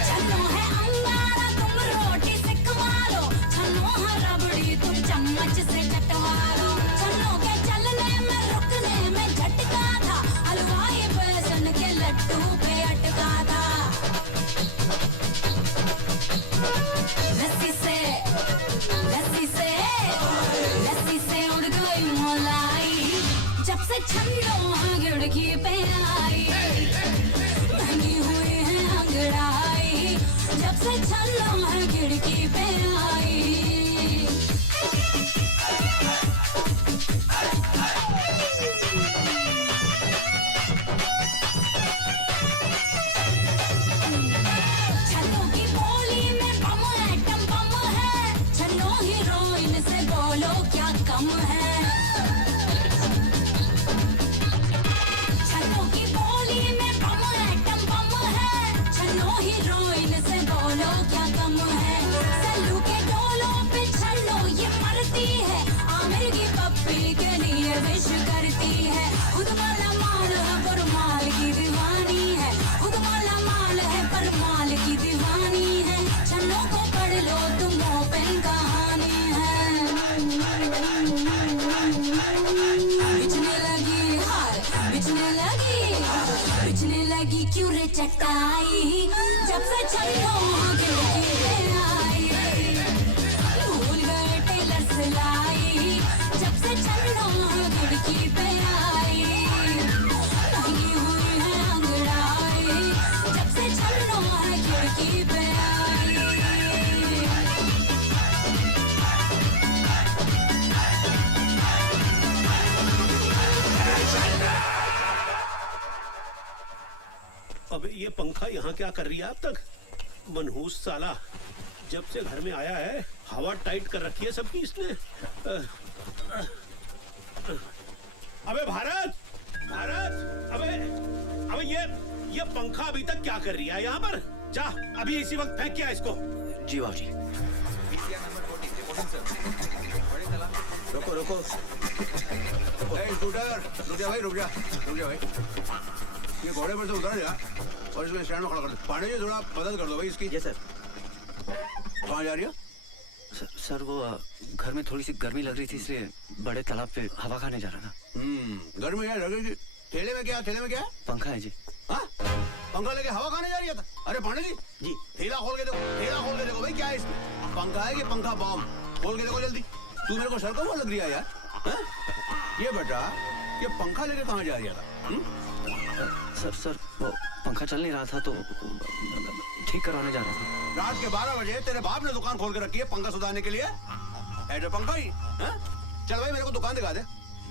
चन्नो है अंगारा तुम रोटी से कमा लो, चन्नो है रबड़ी तुम चम्मच से चटवा लो। चन्नो के चलने में रुकने में झटका था, हलवाई बेसन के लड्डू पे अटका था। लस्सी से लस्सी से उड़ गई मलाई, जब से छन्नो है खिड़की पे आई। महंगी हुई है अंगड़ाई, जब से चलो है खिड़की पे आई। छन्नो की बोली में बम एटम बम है, छन्नो हीरोइन से बोलो क्या कम है। छन्नो की बोली में बम एटम बम है, छन्नो हीरोइन से बोलो क्या कम है। सल्लू के डोलों पे छन्नो ये मरती है, आमिर की पप्पी के लिए विश करती है। खुद वाला माल है पर माल की दीवानी है, खुद वाला माल है पर माल की दीवानी है। छन्नो को पढ़ लो तुम ओपन कहानी है। बिछने लगी हार, बिछने लगी क्यों रे चटाई, जब से छन्नो खिड़की पे आई। भूल गए टेलर सिलाई, जब से छन्नो खिड़की पे आई। महंगी हुई है अंगड़ाई, जब से छन्नो खिड़की पे आई। अबे ये पंखा यहाँ क्या कर रही है अब तक? मनहूस साला, जब से घर में आया है हवा टाइट कर रखी है सबकी इसने। अबे भारत, भारत, अबे ये पंखा अभी तक क्या कर रही है यहाँ पर? जा अभी इसी वक्त फेंक क्या इसको। जी बाबूजी। रुको रुको। स्कूटर रुक जा भाई, रुक जा भाई। ये घोड़े पर से उतर जा और इसको स्टैंड में खड़ा कर दो। पांडे जी थोड़ा मदद कर दो भाई इसकी। Yes sir. कहाँ जा रही हो? सर वो घर में थोड़ी सी गर्मी लग रही थी इसलिए बड़े तालाब पे हवा खाने जा रहा था। गर्मी है लगेगी। ठेले में क्या पंखा है जी। हाँ पंखा लेके हवा खाने जा रही था? अरे पांडे जी ठेला खोल के देखो भाई क्या है इसमें? पंखा है कि पंखा बॉम्ब? खोल के देखो जल्दी। तू मेरे को सर को लग रही है यार। ये बेटा ये पंखा लेके कहाँ जा रही था? सर वो पंखा चल नहीं रहा था तो ठीक करवाने जा रहा था। रात के 12 बजे तेरे बाप ने दुकान खोल के रखी है पंखा सुधारने के लिए? ऐसा पंखा ही? चल भाई मेरे को दुकान दिखा दे,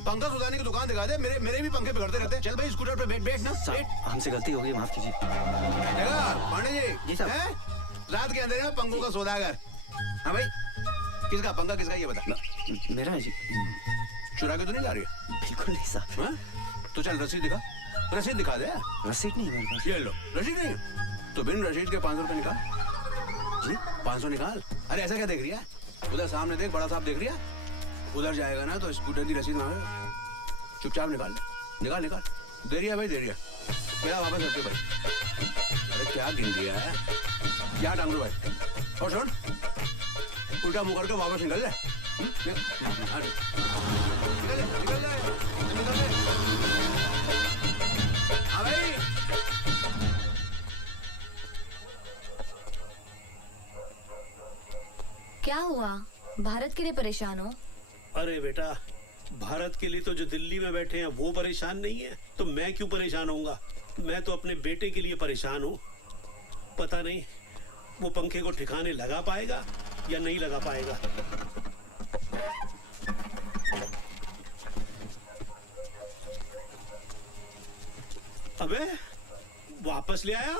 पंखा सुधारने की दुकान दिखा दे। मेरे भी पंखे बिगड़ते रहते हैं। चल भाई स्कूटर पे बैठ ना। हमसे गलती हो गई, माफ कीजिए। पांडे जी रात के अंधेरे में पंखों का सौदागर। हाँ भाई किसका पंखा किसका ये बता। मेरा है जी। चुरा के तो नहीं जा रही है? बिल्कुल नहीं साहब। तो चल रसीद दिखा, रसीद दिखा दे। रसीद नहीं है मेरे पास। ये लो रसीद नहीं है तो बिन रसीद के 500 रुपए निकाल। जी 500 निकाल। अरे ऐसा क्या देख रही है? उधर सामने देख, बड़ा साहब देख रही है। उधर जाएगा ना तो स्कूटर की रसीद मांगे। चुपचाप निकाल निकाल। दे रही है भाई, दे रही है। मेरा वापस रखते भाई। अरे क्या गिन दिया है? क्या टांग लो भाई? और सुन उल्टा मुंह करके वापस निकल ले। निकल ले। हाँ भाई क्या हुआ? भारत के लिए परेशान हो? अरे बेटा भारत के लिए तो जो दिल्ली में बैठे हैं वो परेशान नहीं है तो मैं क्यों परेशान होऊंगा? मैं तो अपने बेटे के लिए परेशान हूँ। पता नहीं वो पंखे को ठिकाने लगा पाएगा या नहीं लगा पाएगा। अबे वापस ले आया?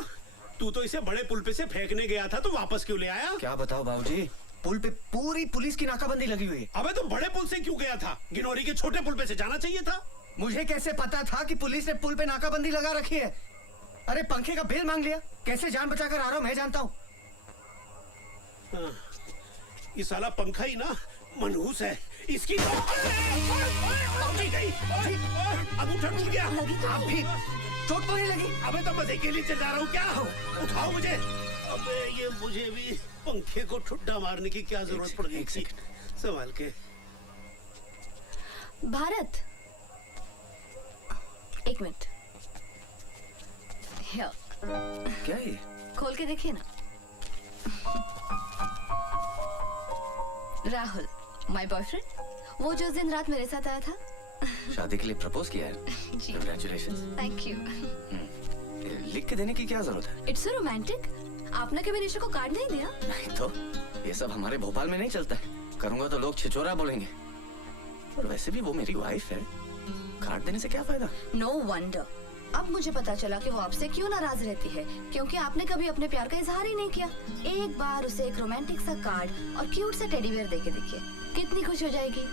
तू तो इसे बड़े पुल पे से फेंकने गया था तो वापस क्यों ले आया? क्या बताओ बाबूजी, पुल पे पूरी पुलिस की नाकाबंदी लगी हुई है। अबे तो बड़े पुल से क्यों गया था? गिनौरी के छोटे पुल पे से जाना चाहिए था। मुझे कैसे पता था कि पुलिस ने पुल पे नाकाबंदी लगा रखी है? अरे पंखे का बिल मांग लिया, कैसे जान बचाकर आ रहा हूं मैं जानता हूं। ये साला पंखा ही ना मनहूस है इसकी। अंगूठा टूट गया। आप भी चोट तो नहीं लगी? अबे तो मजे के लिए चला रहा हूँ क्या? उठाओ मुझे। अबे ये मुझे भी पंखे को ठुड्डा मारने की क्या जरूरत पड़ गई थी? संभाल के। भारत एक मिनट। क्या ये? खोल के देखिए ना। राहुल माय बॉयफ्रेंड, वो जो उस दिन रात मेरे साथ आया था। शादी के लिए प्रपोज किया है? जी कांग्रेचुलेशंस। Thank you. लिख के देने की क्या जरूरत है? It's so romantic. आपने कभी निशा को कार्ड नहीं दिया? नहीं तो ये सब हमारे भोपाल में नहीं चलता है। करूंगा तो लोग छिछोरा बोलेंगे। और वैसे भी वो मेरी वाइफ है, कार्ड देने से क्या फायदा? No wonder. अब मुझे पता चला कि वो आपसे क्यों नाराज रहती है, क्योंकि आपने कभी अपने प्यार का इजहार ही नहीं किया। एक बार उसे एक रोमांटिक सा कार्ड और क्यूट सा टेडी बियर देके देखिए, कितनी खुश हो जाएगी।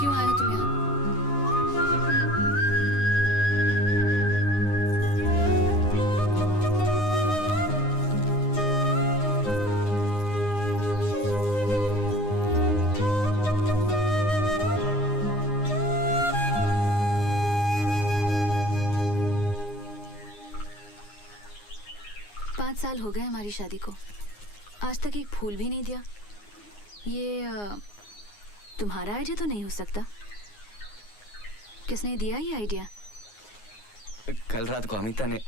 क्यों आए तुम यहाँ? 5 साल हो गए हमारी शादी को, आज तक एक फूल भी नहीं दिया। ये तुम्हारा आइडिया तो नहीं हो सकता? किसने दिया ये आइडिया? कल रात को अमिता ने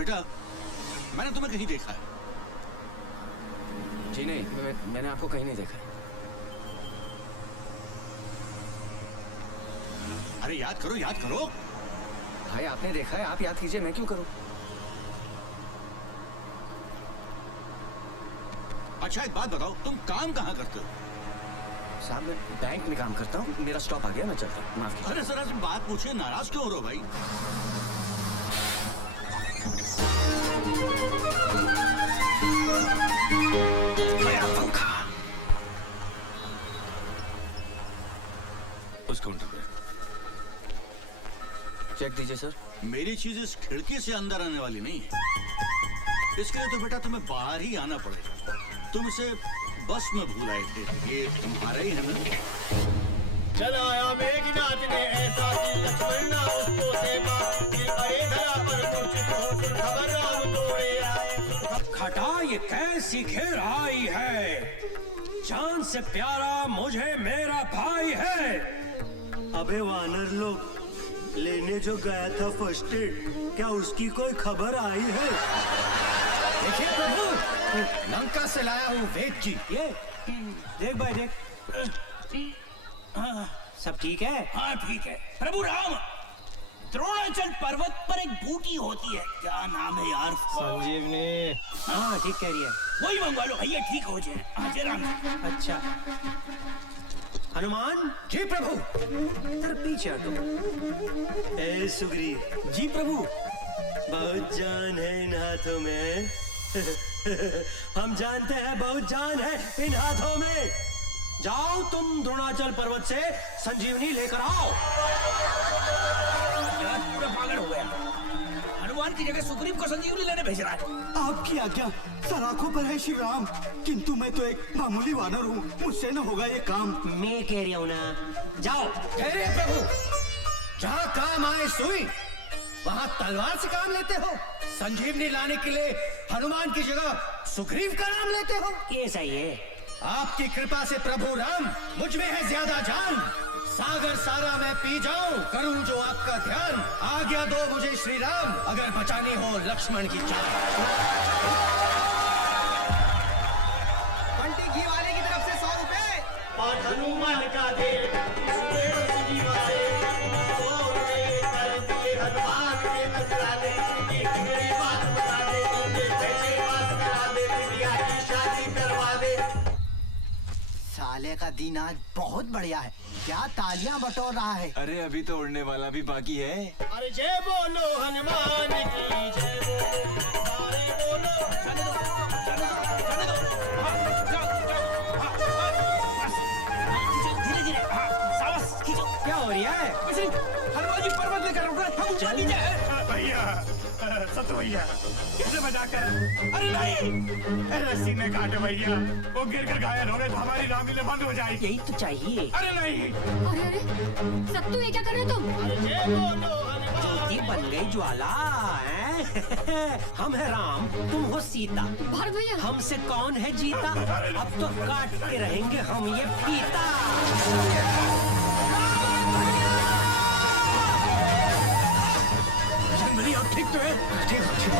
बेटा मैंने तुम्हें कहीं देखा है? जी नहीं, मैंने आपको कहीं नहीं देखा। अरे याद करो, याद करो। भाई आपने देखा है, आप याद कीजिए, मैं क्यों करूं? अच्छा एक बात बताओ, तुम काम कहाँ करते हो? साहब मैं बैंक में काम करता हूँ, मेरा स्टॉप आ गया, मैं चलता हूँ, माफ कीजिए। अरे सर ऐसी बात पूछिए, नाराज क्यों हो रहे हो भाई? गया पंखा। उस काउंटर पे चेक दीजिए सर। मेरी चीज इस खिड़की से अंदर आने वाली नहीं है, इसके लिए तो बेटा तुम्हें बाहर ही आना पड़ेगा। तुम इसे बस में भूल आए थे, ये तुम्हारा ही है ना? चला आया मेघनाथ ने ऐसा कि लक्ष्मण ना उसको सेवा, कि अरे धरा पर मूर्छित हो खबर राम तोड़े आए। खटा ये कैसी घेर आई है, जान से प्यारा मुझे मेरा भाई है। अबे वानर लोग, लेने जो गया था फर्स्ट एड, क्या उसकी कोई खबर आई है? देखिए प्रभु, लंका से लाया हूँ वेद जी। ये देख भाई देख, सब ठीक है? हाँ ठीक है। प्रभु राम, द्रोणाचल पर्वत पर एक बूटी होती है, क्या नाम है यार? संजीवनी। हाँ ठीक कह रही है। वही मंगवा लो भैया, ठीक हो जाए। हाँ जय राम। अच्छा हनुमान जी प्रभु। इधर पीछे हटो। ए सुग्रीव जी प्रभु। बहुत जान है इन हाथों में। हम जानते हैं बहुत जान है इन हाथों में। जाओ तुम द्रोणाचल पर्वत से संजीवनी लेकर आओ। पूरा पागल हो गया, हनुमान की जगह सुग्रीव को संजीवनी लेने भेज रहा है। आपकी आज्ञा, सराखों पर है श्री राम, किंतु मैं तो एक मामूली वानर हूँ, मुझसे न होगा ये काम। मैं कह रही हूँ ना, जाओ। अरे प्रभु, जहाँ काम आए सुई, वहाँ तलवार से काम लेते हो। संजीवनी लाने के लिए हनुमान की जगह सुग्रीव का नाम लेते हो। ये सही है। आपकी कृपा से प्रभु राम, मुझ में है ज्यादा जान। सागर सारा मैं पी जाऊं, करूं जो आपका ध्यान। आज्ञा दो मुझे श्री राम, अगर बचानी हो लक्ष्मण की जान। बंटी घी वाले की तरफ से 100 रुपए और हनुमान का दे। हनुमान के नजराने, एक मेरी बात बता दे, मुझे पैसे पास करा दे, बिटिया की शादी करवा दे। साले का दिन आज बहुत बढ़िया है, क्या तालियां बटोर रहा है। अरे अभी तो उड़ने वाला भी बाकी है। अरे जय बोलो हनुमान की, जय बोलो, अरे बोलो। जाने दो, जाने दो, जाने दो। हाँ, जाओ, जाओ, हाँ, बस, धीरे धीरे, हाँ, सावधान, खींचो। क्या हो रहा है? वैसे हनुमान जी पर्वत लेकर उड़ रहे, हम ऊपर नीचे हैं। भैया, सत भैया, कैसे बचा कर? अरे नहीं, रस्सी में काटे भैया, वो गिर कर घायल हो गए तो हमारी रामलीला बंद हो जाएगी। यही तो चाहिए। अरे नहीं। अरे अरे सत्तू, ये क्या कर रहे हो तुम? अरे जय बोलो हनुमान। ज्योति बन गई ज्वाला हैं? हम है राम, तुम हो सीता। भारत भैया, हमसे कौन है जीता? अब तो काटते रहेंगे हम ये फीता। जनवरी अब ठीक तो है? ठीक हो, ठीक हो।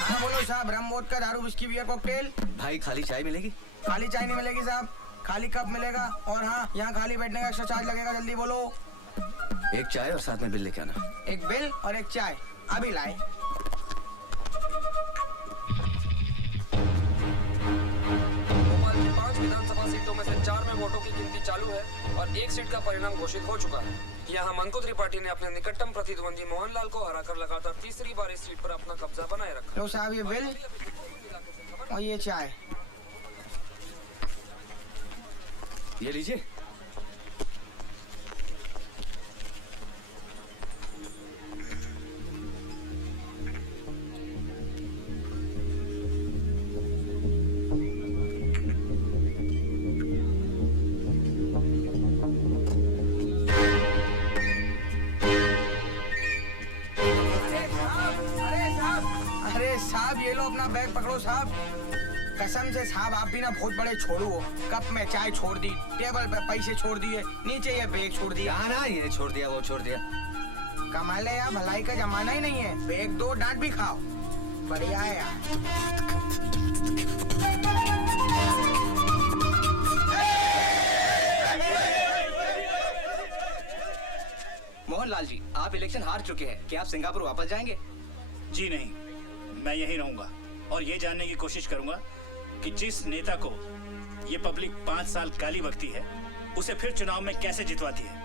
हाँ बोलो साहब, रम वोदका दारू विस्की बियर कॉकटेल। भाई खाली चाय मिलेगी? खाली चाय नहीं मिलेगी साहब, खाली कप मिलेगा। और हाँ, यहाँ खाली बैठने का एक्स्ट्रा चार्ज लगेगा, जल्दी बोलो। एक चाय और साथ में बिल लेके आना। एक बिल और एक चाय, अभी लाए। भोपाल की 5 विधानसभा सीटों में से 4 में वोटों की गिनती चालू है और एक सीट का परिणाम घोषित हो चुका है। यहाँ मंगोत्री पार्टी ने अपने निकटतम प्रतिद्वंदी मोहनलाल को हराकर लगातार तीसरी बार इस सीट पर अपना कब्जा बनाए रखा। लो साहब ये बिल और ये चाय। ये लीजिए। अरे अपना बैग पकड़ो साहब। कसम से साहब आप भी ना बहुत बड़े छोड़ू हो। कप में चाय छोड़ दी, टेबल पे पैसे छोड़ दिए, नीचे ये बैग छोड़ दिया। ना ये छोड़ दिया वो छोड़ दिया। कमाल है यार, भलाई का जमाना ही नहीं है। बैग दो, डांट भी खाओ। बढ़िया है यार। मोहनलाल जी, आप इलेक्शन हार चुके हैं, क्या आप सिंगापुर वापस जाएंगे? जी नहीं, मैं यहीं रहूंगा और ये जानने की कोशिश करूंगा कि जिस नेता को ये पब्लिक 5 साल काली बकती है, उसे फिर चुनाव में कैसे जितवाती है।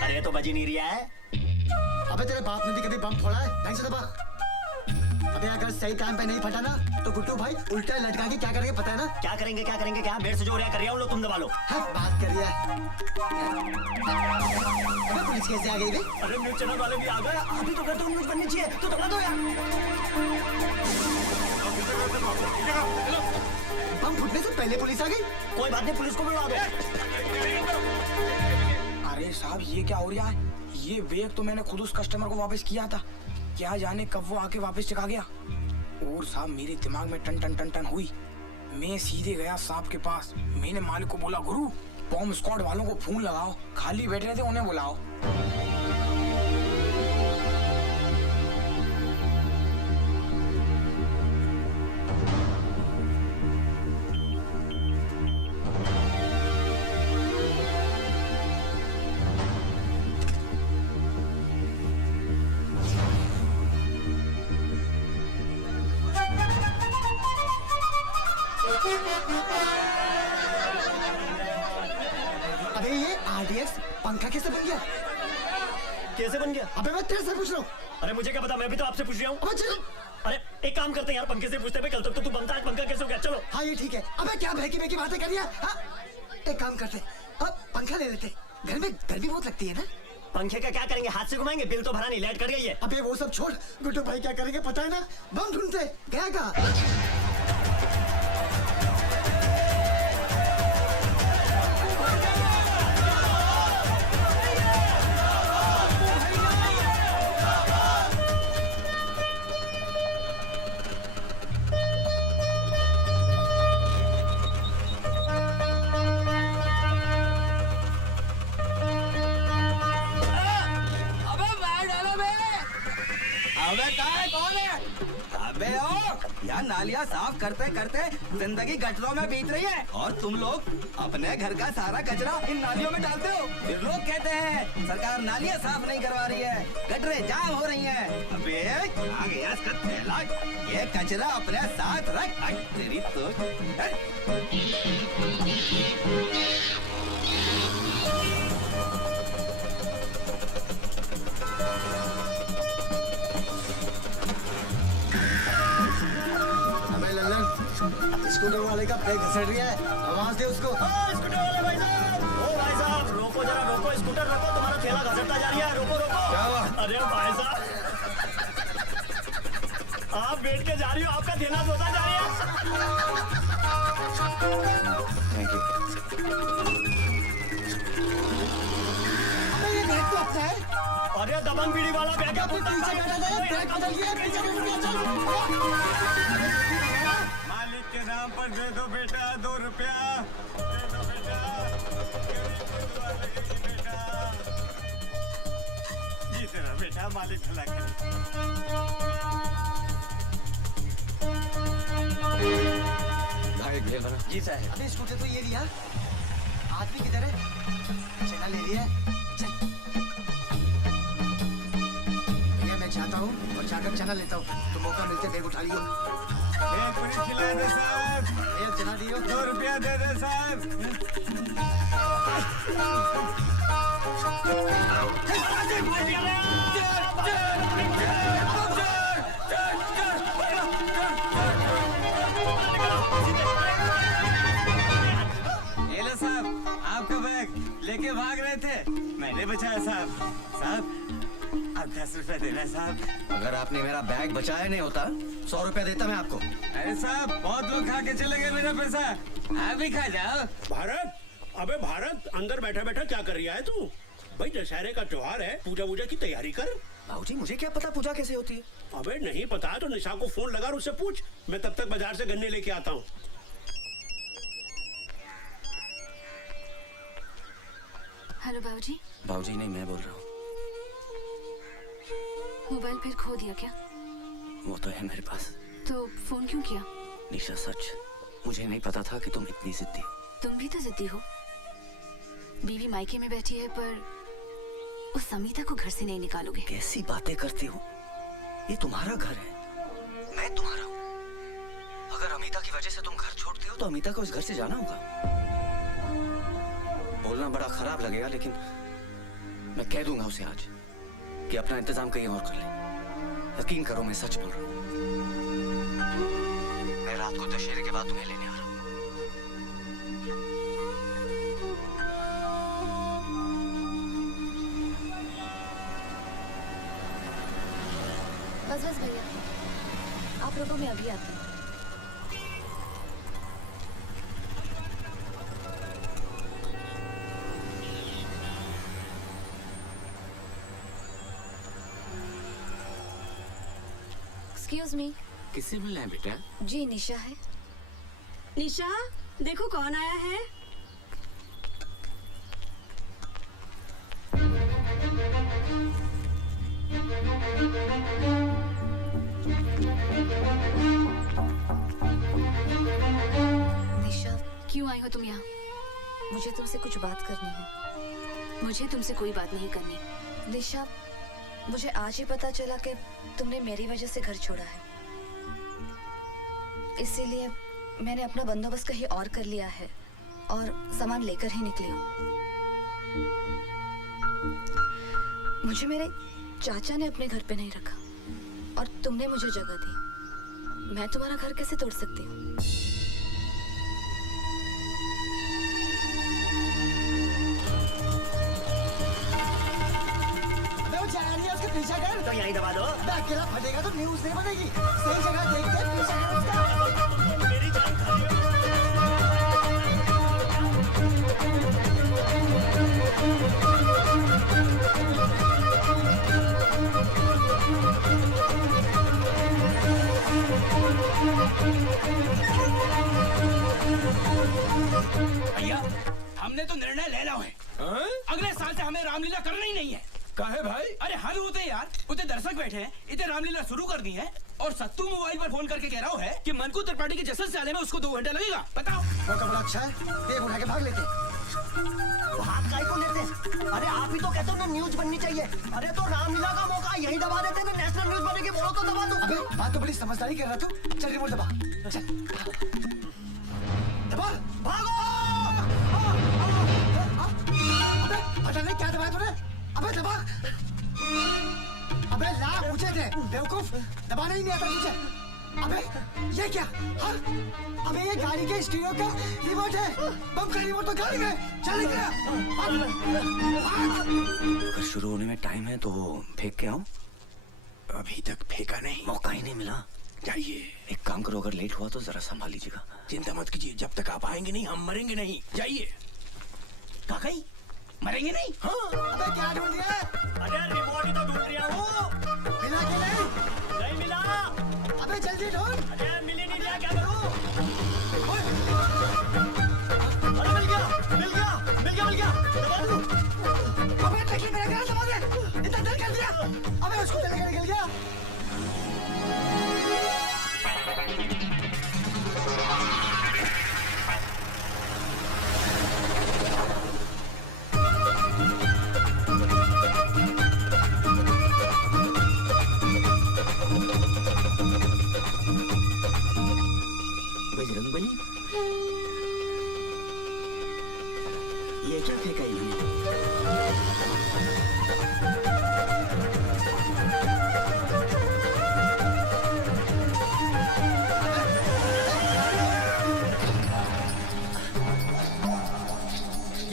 अरे ये तो बज ही नहीं रहा है। अबे तेरे बाप ने भी कभी बम फोड़ा है? नहीं से दबा। अबे अगर सही टाइम पे नहीं फटा ना तो गुड्डू भाई उल्टा लटका के क्या करेंगे पता है ना? क्या करेंगे क्या? मेरे से जो रहा कर रहा हूँ लो तुम दबा लो। बात करिए। अबे पुलिस कैसे आ गई बे? अरे न्यूज़ चैनल वाले भी आ गए। अभी तो कहते हो न्यूज़ बननी चाहिए तो दबा दो यार। बम फूटने से पहले पुलिस आ गई। कोई बात नहीं, पुलिस को बुला दो। अरे साहब ये क्या हो रहा है? ये बैग तो मैंने खुद उस कस्टमर को वापस किया था, क्या जाने कब वो आके वापस चका गया। और साहब मेरे दिमाग में टन टन टन टन हुई। मैं सीधे गया साहब के पास। मैंने मालिक को बोला, गुरु बॉम्ब स्क्वाड वालों को फोन लगाओ, खाली बैठ रहे थे उन्हें बुलाओ। अबे ये RDX पंखा कैसे बन गया? अबे मैं तेरे से पूछ रहा हूँ। अरे मुझे क्या पता, मैं भी तो आपसे पूछ रहा हूँ। अबे चलो। अरे एक काम करते हैं यार, पंखे से पूछते हैं। कल तक तो तू बनता है, पंखा कैसे हो गया? चलो। हाँ ये ठीक है। अबे क्या बहकी बातें कर रही है? हाँ? एक काम करते, अब पंखा ले लेते। घर में गर्मी बहुत लगती है ना। पंखे का क्या करेंगे? हाथ से घुमाएंगे? बिल तो भरा नहीं, लाइट कट गई है। अबे वो सब छोड़, गुड्डू भाई क्या करेंगे पता है ना? बम ढूंढते गया कहाँ? यार नालियाँ साफ करते करते जिंदगी गटरों में बीत रही है और तुम लोग अपने घर का सारा कचरा इन नालियों में डालते हो। फिर लोग कहते हैं सरकार नालियाँ साफ नहीं करवा रही है, गटरें जाम हो रही हैं। अबे आ गया इसका थैला, ये कचरा अपने साथ रख। तेरी तो स्कूटर वाले का पैर घसड़ रही है, आवाज दे उसको। स्कूटर वाले भाई साहब, ओ भाई साहब रोको जरा, रोको स्कूटर रोको, तुम्हारा थैला घसड़ता जा रहा है। रोको रोको। क्या हुआ? अरे भाई साहब आप बैठ के जा रही हो, आपका थैला धोता जा रही है। Thank you. ये बैग तो अपना है। अरे दबंग बीड़ी वाला बैग है, पीछे बैठा था, बैग बदल गया, पीछे मालिक के नाम पर दे दो बेटा 2 रुपया, दे दो बेटा, बेटा जी तेरा बेटा मालिक भला करे। भाई भेल बना। जी साहब। अबे स्कूटर तो ये लिया, आदमी किधर है? चला ले लिया। चल भैया मैं जाता हूँ और जाकर चना लेता हूँ, तो मौका मिलते बैग उठा लियो। एक पूरी खिला दे साहब। भैया चना दियो। 2 रुपया दे दे साहब। ये लो साहब आपका बैग, लेके भाग रहे थे, मैंने बचाया साहब। साहब अब 10 रुपए देना साहब। अगर आपने मेरा बैग बचाया नहीं होता 100 रुपया देता मैं आपको। अरे साहब बहुत लोग खा के चले गए मेरा पैसा, आप भी खा जाओ। भारत, अबे भारत, अंदर बैठा बैठा क्या कर रहा है तू? भाई दशहरे का त्योहार है, पूजा वूजा की तैयारी कर। भाऊजी मुझे क्या पता पूजा कैसे होती है? अबे नहीं पता तो निशा को फोन लगा और उससे पूछ। मैं तब तक बाजार से गन्ने लेके आता हूँ। हेलो बाबूजी। भाऊजी नहीं, मैं बोल रहा हूँ। मोबाइल फिर खो दिया क्या? वो तो है मेरे पास। तो फोन क्यों किया? निशा सच, मुझे नहीं पता था कि तुम इतनी जिद्दी हो। तुम भी तो जिद्दी हो। बीवी मायके में बैठी है पर उस समीता को घर से नहीं निकालोगे। कैसी बातें करती हो? ये तुम्हारा घर है, मैं तुम्हारा हूँ। अगर अमिता की वजह से तुम घर छोड़ते हो तो अमिता को इस घर से जाना होगा। बोलना बड़ा खराब लगेगा लेकिन मैं कह दूंगा उसे आज कि अपना इंतजाम कहीं और कर ले। यकीन करो मैं सच बोल रहा हूँ। मैं रात को दशहरे के बाद तुम्हें लेने आ रहा हूँ। बस बस भैया, आप रुको, मैं अभी आती हूँ। Excuse me. किससे मिलना है बेटा? जी निशा है। निशा, देखो कौन आया है। निशा, क्यों आई हो तुम यहाँ? मुझे तुमसे कुछ बात करनी है। मुझे तुमसे कोई बात नहीं करनी। निशा, मुझे आज ही पता चला कि तुमने मेरी वजह से घर छोड़ा है, इसीलिए मैंने अपना बंदोबस्त कहीं और कर लिया है और सामान लेकर ही निकली हूँ। मुझे मेरे चाचा ने अपने घर पे नहीं रखा और तुमने मुझे जगह दी। मैं तुम्हारा घर कैसे तोड़ सकती हूँ? उसके पीछे कर तो यहीं दबा दो। अकेला फटेगा तो न्यूज़ नहीं बनेगी। सही जगह देख के पीछे कर उसका। मेरी जान खा रही भैया, हमने तो निर्णय ले लिया है। अगले साल से हमें रामलीला करना ही नहीं है। काहे भाई? अरे हल होते यार, उतने दर्शक बैठे हैं, इतने रामलीला शुरू कर दी है और सत्तू मोबाइल पर फोन करके कह रहा है कि मनकू त्रिपाठी के जश्न से आने में उसको 2 घंटा लगेगा। बताओ। वो तो बड़ा अच्छा है, देख उठा के भाग लेते। भाग काहे को लेते? अरे आप ही तो कहते हो ना न्यूज बननी चाहिए। अरे तो रामलीला का मौका यही दबा देते ना, नेशनल न्यूज बनेगी। बोलो तो दबा दो। अबे बात तो बड़ी समझदारी कर रहा तू। चल रिमोट दबा, चल दबा, भागो। अबे पता नहीं क्या दबाया तूने। अबे दबा। अबे लाख पूछे थे बेवकूफ, दबाना ही नहीं आता तुझे। अबे ये क्या? हाँ? अबे ये गाड़ी के स्टीरियो का रिमोट है। बम का रिमोट तो गाड़ी में। चल गया। अगर शुरू होने में टाइम है तो फेंक के आऊं? अभी तक फेंका नहीं, मौका ही नहीं मिला। जाइए। एक काम करो, अगर लेट हुआ तो जरा संभाल लीजिएगा। चिंता मत कीजिए, जब तक आप आएंगे नहीं हम मरेंगे नहीं। जाइए। काकाई, मरेंगे नहीं? हाँ। अबे क्या ढूंढ रहा है? अरे रिमोट ही तो ढूंढ रहा हूँ। मिला कि नहीं? नहीं मिला। अबे जल्दी ढूंढ। अरे मिल ही नहीं रहा, क्या करूँ? अरे मिल गया, मिल गया, मिल गया, मिल गया। दबा दूँ। अबे तकलीफ मेरा घर दबा दे। इतना देर कर दिया। अबे उसको लेकर निकल गया। बजरंगबली, ये क्या फेंका इन्होंने?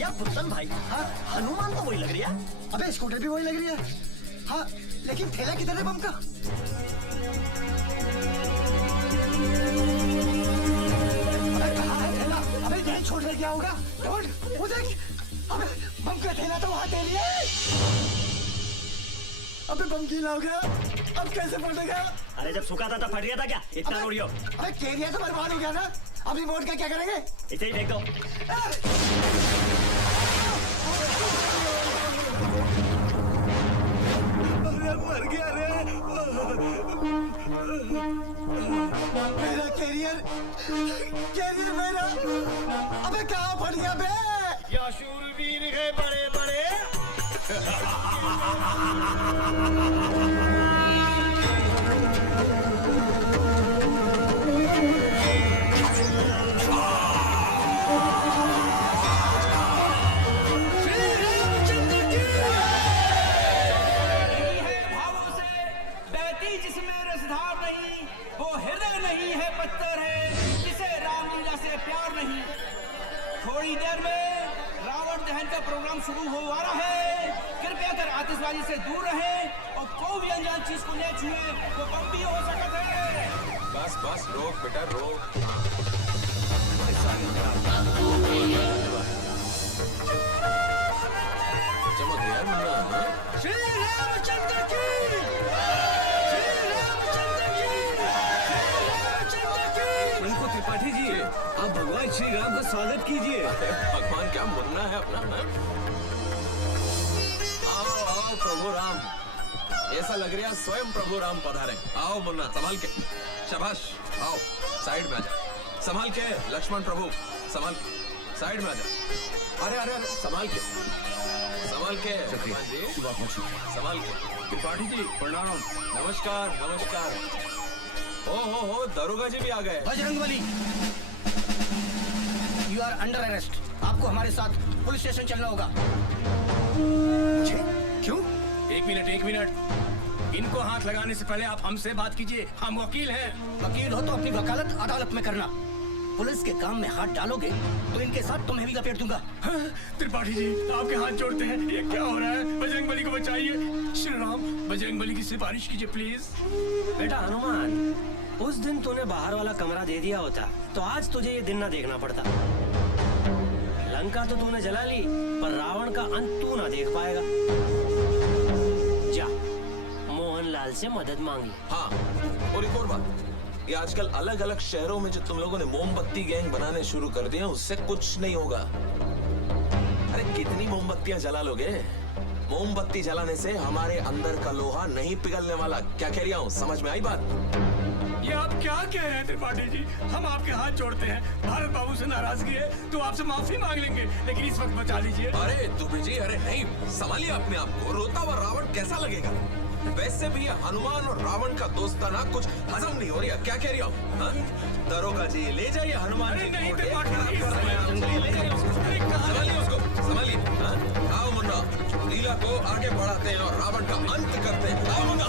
यार भुट्टन भाई, हाँ हनुमान तो वही लग रही है। अबे स्कूटर भी वही लग रही है। हाँ लेकिन थैला किधर है बम का? अबे कहाँ है थैला? अबे यहीं छोड़ कर गया होगा। ढूंढ, वो देख। अबे बम का थैला तो वहाँ दे लिया। अबे बम गीला हो गया, अब कैसे फटेगा? अरे जब सूखा था तब फट गया था क्या? इतना रोड़ियो। अबे कैरियर तो बर्बाद हो गया ना। अब रिमोट का क्या करेंगे? इसे ही फेंक दो। अरे मर गया रे। मेरा कैरियर मेरा। अबे कहाँ फट गया बे? या शूरवीर गए बड़े बड़े। जिसमें रसधार नहीं वो हृदय नहीं है पत्थर है जिसे रामलीला से प्यार नहीं। थोड़ी देर में रावण दहन का प्रोग्राम शुरू हो रहा है। कृपया कर आतिशबाजी से दूर रहें और कोई भी अनजान चीज को न छुए, वो बम भी हो सकता है। बस बस रोक बेटा रोक। चमक यार मुन्ना। श्री रामचंद्र की। मंको त्रिपाठी जी, आप भगवान श्री राम का स्वागत कीजिए। भगवान क्या मुन्ना है अपना। आओ आओ प्रभु राम, ऐसा लग रहा है स्वयं प्रभु राम पधारे। आओ मुन्ना संभाल के। शाबाश, आओ साइड में आजा। संभाल के लक्ष्मण प्रभु, संभाल साइड में आजा। अरे अरे अरे संभाल के, संभाल के हनुमान जी, संभाल के। त्रिपाठी जी प्रणाम। नमस्कार नमस्कार। हो दरोगा जी भी आ गए। Bajrangbali, you are under arrest. आपको हमारे साथ पुलिस स्टेशन चलना होगा। क्यों? एक मिनट। इनको हाथ लगाने से पहले आप हमसे बात कीजिए। हम वकील हैं। वकील हो तो अपनी वकालत अदालत में करना। पुलिस के काम में हाथ डालोगे तो इनके साथ तुम्हें भी लपेट दूंगा। त्रिपाठी जी आपके हाथ जोड़ते हैं। ये क्या हो रहा है? बजरंगबली को बचाइए। श्री राम, बजरंगबली की सिफारिश कीजिए प्लीज। बेटा हनुमान, उस दिन तूने बाहर वाला कमरा दे दिया होता तो आज तुझे ये दिन ना देखना पड़ता। लंका तो तूने जला ली, पर रावण का अंत तू ना देख पाएगा। जा मोहनलाल से मदद मांगी। हाँ, और एक और बात, ये आजकल अलग अलग शहरों में जो तुम लोगों ने मोमबत्ती गैंग बनाने शुरू कर दिए, उससे कुछ नहीं होगा। अरे कितनी मोमबत्तियां जला लोगे? मोमबत्ती जलाने से हमारे अंदर का लोहा नहीं पिघलने वाला। क्या कह रहा हूँ, समझ में आई बात? ये आप क्या कह रहे हैं त्रिपाठी जी? हम आपके हाथ जोड़ते हैं। भारत बाबू से नाराजगी है तो आपसे माफी मांग लेंगे, लेकिन इस वक्त बचा लीजिए। अरे दुबे जी, अरे नहीं, संभालिए अपने आप को। रोता हुआ रावण कैसा लगेगा? वैसे भी ये हनुमान और रावण का दोस्ताना कुछ हजम नहीं हो रहा। क्या कह रही हो? दरोगा जी ले जाइए हनुमान जी। नहीं, संभालिए उसको, संभालिए। आओ मुन्ना, लीला को आगे बढ़ाते हैं और रावण का अंत करते हैं। आओ मुन्ना।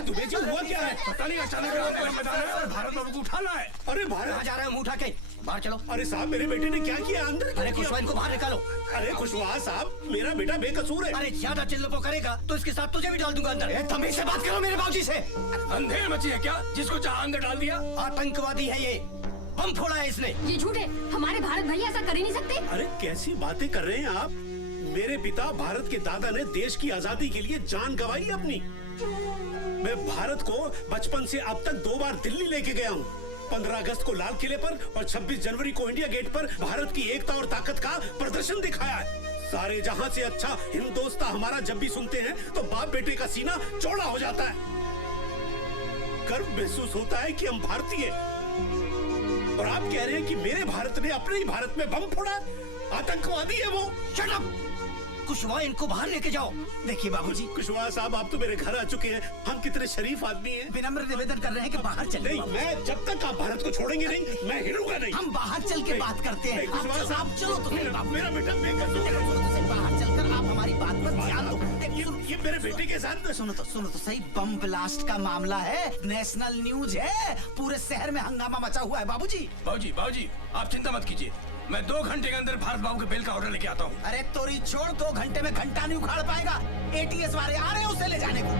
दुबे जी हुआ क्या है? पता नहीं, अचानक भारत बाबू को उठाना है। अरे भारत कहाँ जा रहे हैं? मुंह उठा के बाहर चलो। अरे साहब, मेरे बेटे ने क्या किया? अंदर अरे खुशवा, इनको बाहर निकालो। अरे खुशवा साहब, मेरा बेटा बेकसूर है। अरे ज्यादा चिल्लपो करेगा तो इसके साथ तुझे भी डाल दूंगा अंदर। तमीज से बात करो मेरे बाबूजी से। अंधेर मची है क्या? जिसको चाह अंदर डाल दिया। आतंकवादी है ये, बम फोड़ा है इसने। ये झूठ है, हमारे भारत भैया ऐसा कर ही नहीं सकते। अरे कैसी बातें कर रहे हैं आप? मेरे पिता भारत के दादा ने देश की आजादी के लिए जान गंवाई अपनी। मैं भारत को बचपन से अब तक 2 बार दिल्ली लेके गया हूँ। 15 अगस्त को लाल किले पर और 26 जनवरी को इंडिया गेट पर भारत की एकता और ताकत का प्रदर्शन दिखाया है। सारे जहां से अच्छा हिंदोस्तां हमारा जब भी सुनते हैं तो बाप बेटे का सीना चौड़ा हो जाता है। गर्व महसूस होता है कि हम भारतीय। और आप कह रहे हैं कि मेरे भारत ने अपने ही भारत में बम फोड़ा? आतंकवादी है वो। Shut up! कुशवाहा इनको बाहर लेके जाओ। देखिए बाबूजी, कुशवाहा साहब आप तो मेरे घर आ चुके हैं। हम कितने शरीफ आदमी हैं। विनम्र निवेदन कर रहे हैं कि बाहर चले। नहीं, मैं जब तक आप भारत को छोड़ेंगे नहीं, मैं हिलूंगा नहीं। हम बाहर चल के बात करते हैं। कुशवाहा साहब चलो तो मेरा बेटा बेकसूर है। बाहर चलकर आप हमारी बात पर ध्यान दो। ये मेरे बेटे के साथ सुनो तो सही, बम ब्लास्ट का मामला है, नेशनल न्यूज है, पूरे शहर में हंगामा मचा हुआ है बाबूजी। बाबूजी आप चिंता मत कीजिए, मैं 2 घंटे के अंदर भारत बाबू के बिल का ऑर्डर लेके आता हूँ। अरे तोरी छोड़, 2 घंटे में घंटा नहीं उखाड़ पाएगा। एटीएस वाले आ रहे हैं उसे ले जाने को।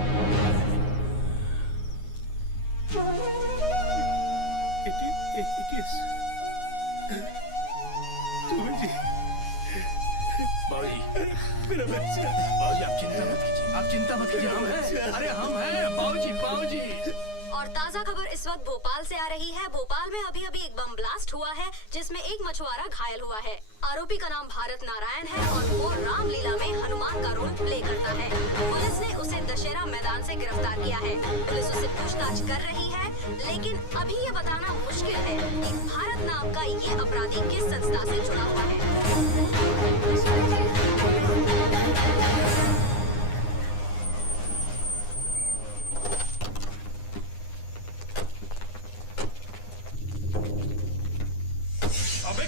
मेरा बच्चा। बाबूजी आप चिंता मत कीजिए, हम हैं। अरे हम हैं बाबूजी। और ताजा खबर इस वक्त भोपाल से आ रही है। भोपाल में अभी एक बम ब्लास्ट हुआ है जिसमें एक मछुआरा घायल हुआ है। आरोपी का नाम भारत नारायण है और वो रामलीला में हनुमान का रोल प्ले करता है। पुलिस ने उसे दशहरा मैदान से गिरफ्तार किया है। पुलिस उससे पूछताछ कर रही है, लेकिन अभी ये बताना मुश्किल है कि भारत नाम का ये अपराधी किस संस्था से जुड़ा हुआ है।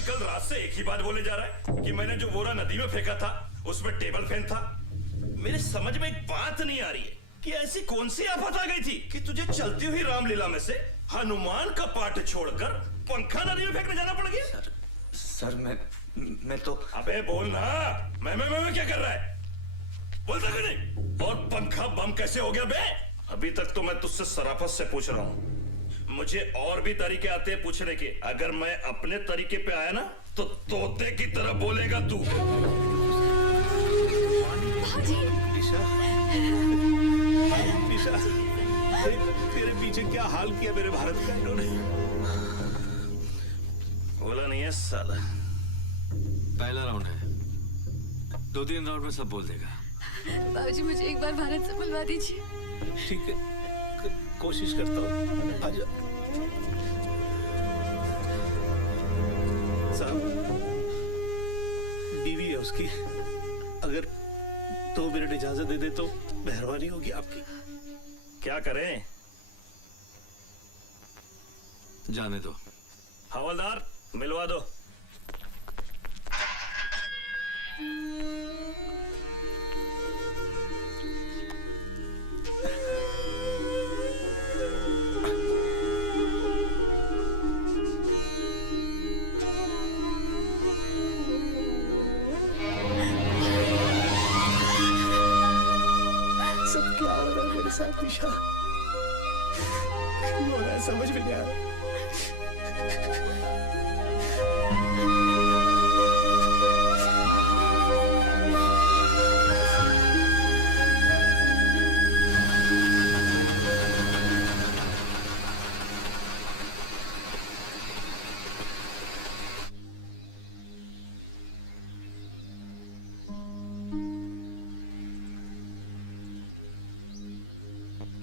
कल रात से एक ही बात बोले जा रहा है कि मैंने जो बोरा नदी में फेंका था उसमें टेबल फैन था। मेरे समझ में एक बात नहीं आ रही है कि ऐसी कौन सी आफत आ गई थी कि तुझे चलती हुई रामलीला में से हनुमान का पाठ छोड़कर पंखा नदी में फेंकने जाना पड़ गया। सर मैं तो। अबे बोल ना, मैं क्या कर रहा है, बोलता क्यों नहीं? और पंखा बम कैसे हो गया बे? अभी तक तो मैं तुझसे शराफत से पूछ रहा हूँ, मुझे और भी तरीके आते हैं पूछने के। अगर मैं अपने तरीके पे आया ना तो तोते की तरह बोलेगा तू। निशा, तेरे पीछे क्या हाल किया मेरे भारत का इन्होंने? बोला नहीं है साला। पहला राउंड है, 2-3 राउंड में सब बोल देगा। बाबूजी मुझे एक बार भारत से बुलवा दीजिए। ठीक है, कोशिश करता हूँ। आजा साहब, बीवी है उसकी, अगर 2 मिनट इजाजत दे दे तो मेहरबानी होगी आपकी। क्या करें? जाने दो। हवलदार मिलवा दो। सब क्या हो रहा है मेरे साथ निशा? क्यों हो रहा है समझ में नहीं आ रहा।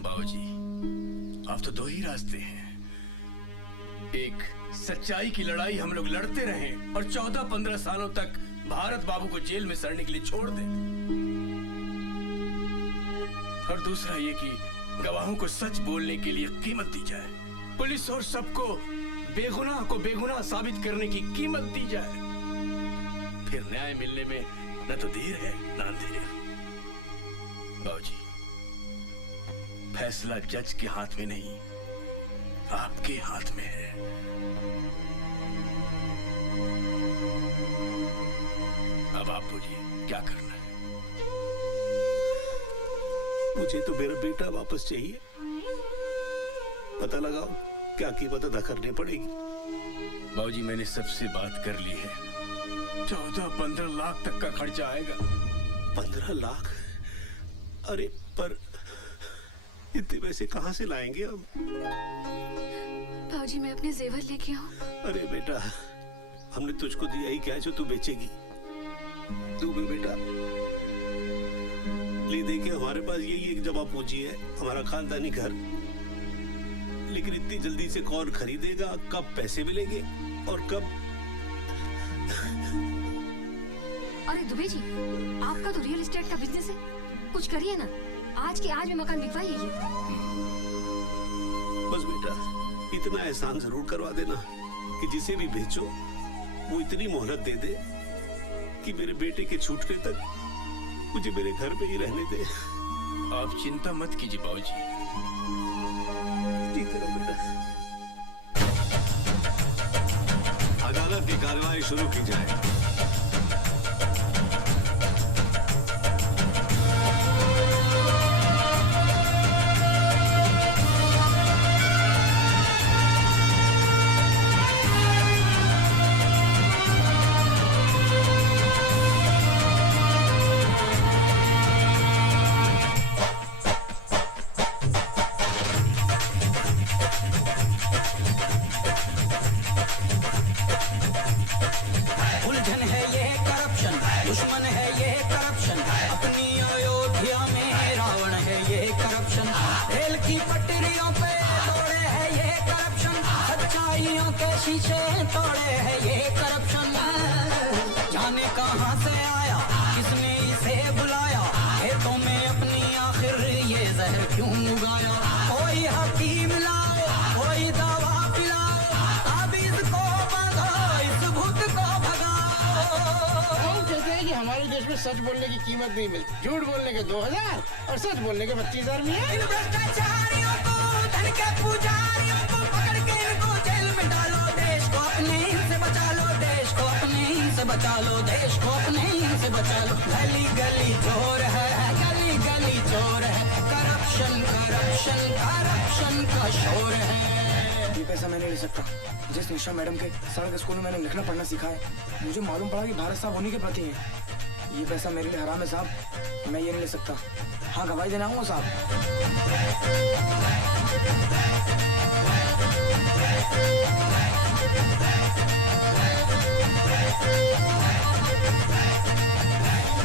बाबूजी अब तो 2 ही रास्ते हैं। एक, सच्चाई की लड़ाई हम लोग लड़ते रहें और 14-15 सालों तक भारत बाबू को जेल में सड़ने के लिए छोड़ दें, और दूसरा ये कि गवाहों को सच बोलने के लिए कीमत दी जाए, पुलिस और सबको बेगुनाह को बेगुनाह साबित करने की कीमत दी जाए। फिर न्याय मिलने में न तो देर है न अंधेर। बाबूजी फैसला जज के हाथ में नहीं, आपके हाथ में है। अब आप बोलिए क्या करना है? मुझे तो मेरा बेटा वापस चाहिए। पता लगाओ क्या कीमत अदा करनी पड़ेगी। बाबूजी मैंने सबसे बात कर ली है, 14-15 लाख तक का खर्चा आएगा। 15 लाख? अरे पर इतने पैसे कहाँ से लाएंगे हम? बाबूजी मैं अपने जेवर लेके आऊं? अरे बेटा, हमने तुझको दिया ही क्या है जो तू बेचेगी? तू भी बेटा ले दे के हमारे पास यही एक जमा पूंजी है, हमारा खानदानी घर। लेकिन इतनी जल्दी से कौन खरीदेगा? कब पैसे मिलेंगे और कब? अरे दुबे जी, आपका तो रियल एस्टेट का बिजनेस है, कुछ करिए ना। आज के आज में मकान बिकवाइए ये। बस बेटा इतना एहसान जरूर करवा देना कि जिसे भी बेचो वो इतनी मोहलत दे दे कि मेरे बेटे के छूटने तक मुझे मेरे घर में ही रहने दे। आप चिंता मत कीजिए बाबूजी। ठीक है बेटा। अदालत की कार्रवाई शुरू की जाए। उलझन है ये करप्शन, दुश्मन है ये करप्शन, अपनी अयोध्या में रावण है ये करप्शन, रेल की पटरियों पे तोड़े है ये करप्शन, सच्चाइयों के शीशे तोड़े है ये करप्शन। जाने कहां से आया, किसने इसे बुलाया, खेतों में अपनी आखिर ये जहर क्यों उगाया। कोई हकीम लाओ, कोई दवा पिलाओ, ताबीज को बांधो, इस भूत को हम कहते हैं कि हमारे देश में सच बोलने की कीमत नहीं मिलती, झूठ बोलने के 2000 और सच बोलने के 25,000 मिले। इन भ्रष्टाचारियों को, धन के पुजारियों को पकड़ के इनको जेल में डालो, देश को अपने ही से बचा लो, देश को अपने ही से बचा लो, देश को अपने ही से बचा लो। गली गली चोर है, गली गली चोर है, करप्शन करप्शन करप्शन का शोर है। ये पैसा मैं नहीं ले सकता। जिस निशा मैडम के सड़क स्कूल में मैंने लिखना पढ़ना सीखा है, मुझे मालूम पड़ा कि भारत साहब उन्हीं के प्रति है। ये पैसा मेरे लिए हराम है साहब, मैं ये नहीं ले सकता। हाँ गवाही देना हूँ साहब।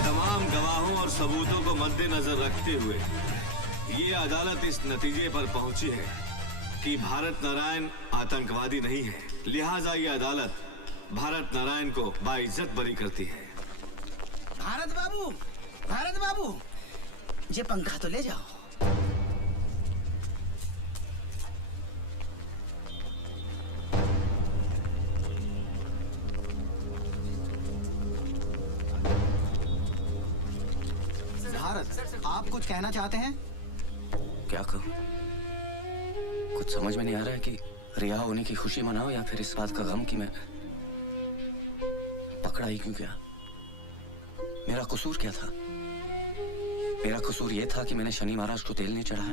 तमाम गवाहों और सबूतों को मद्देनजर रखते हुए ये अदालत इस नतीजे पर पहुंची है कि भारत नारायण आतंकवादी नहीं है। लिहाजा ये अदालत भारत नारायण को बाइज्जत बरी करती है। भारत बाबू, ये पंखा तो ले जाओ। भारत, आप कुछ कहना चाहते हैं? क्या कहूँ? कुछ समझ में नहीं आ रहा है कि रिहा होने की खुशी मनाओ या फिर इस बात का गम कि मैं पकड़ा ही क्यों गया। मेरा कसूर क्या था? मेरा कसूर ये था कि मैंने शनि महाराज को तेल नहीं चढ़ाया।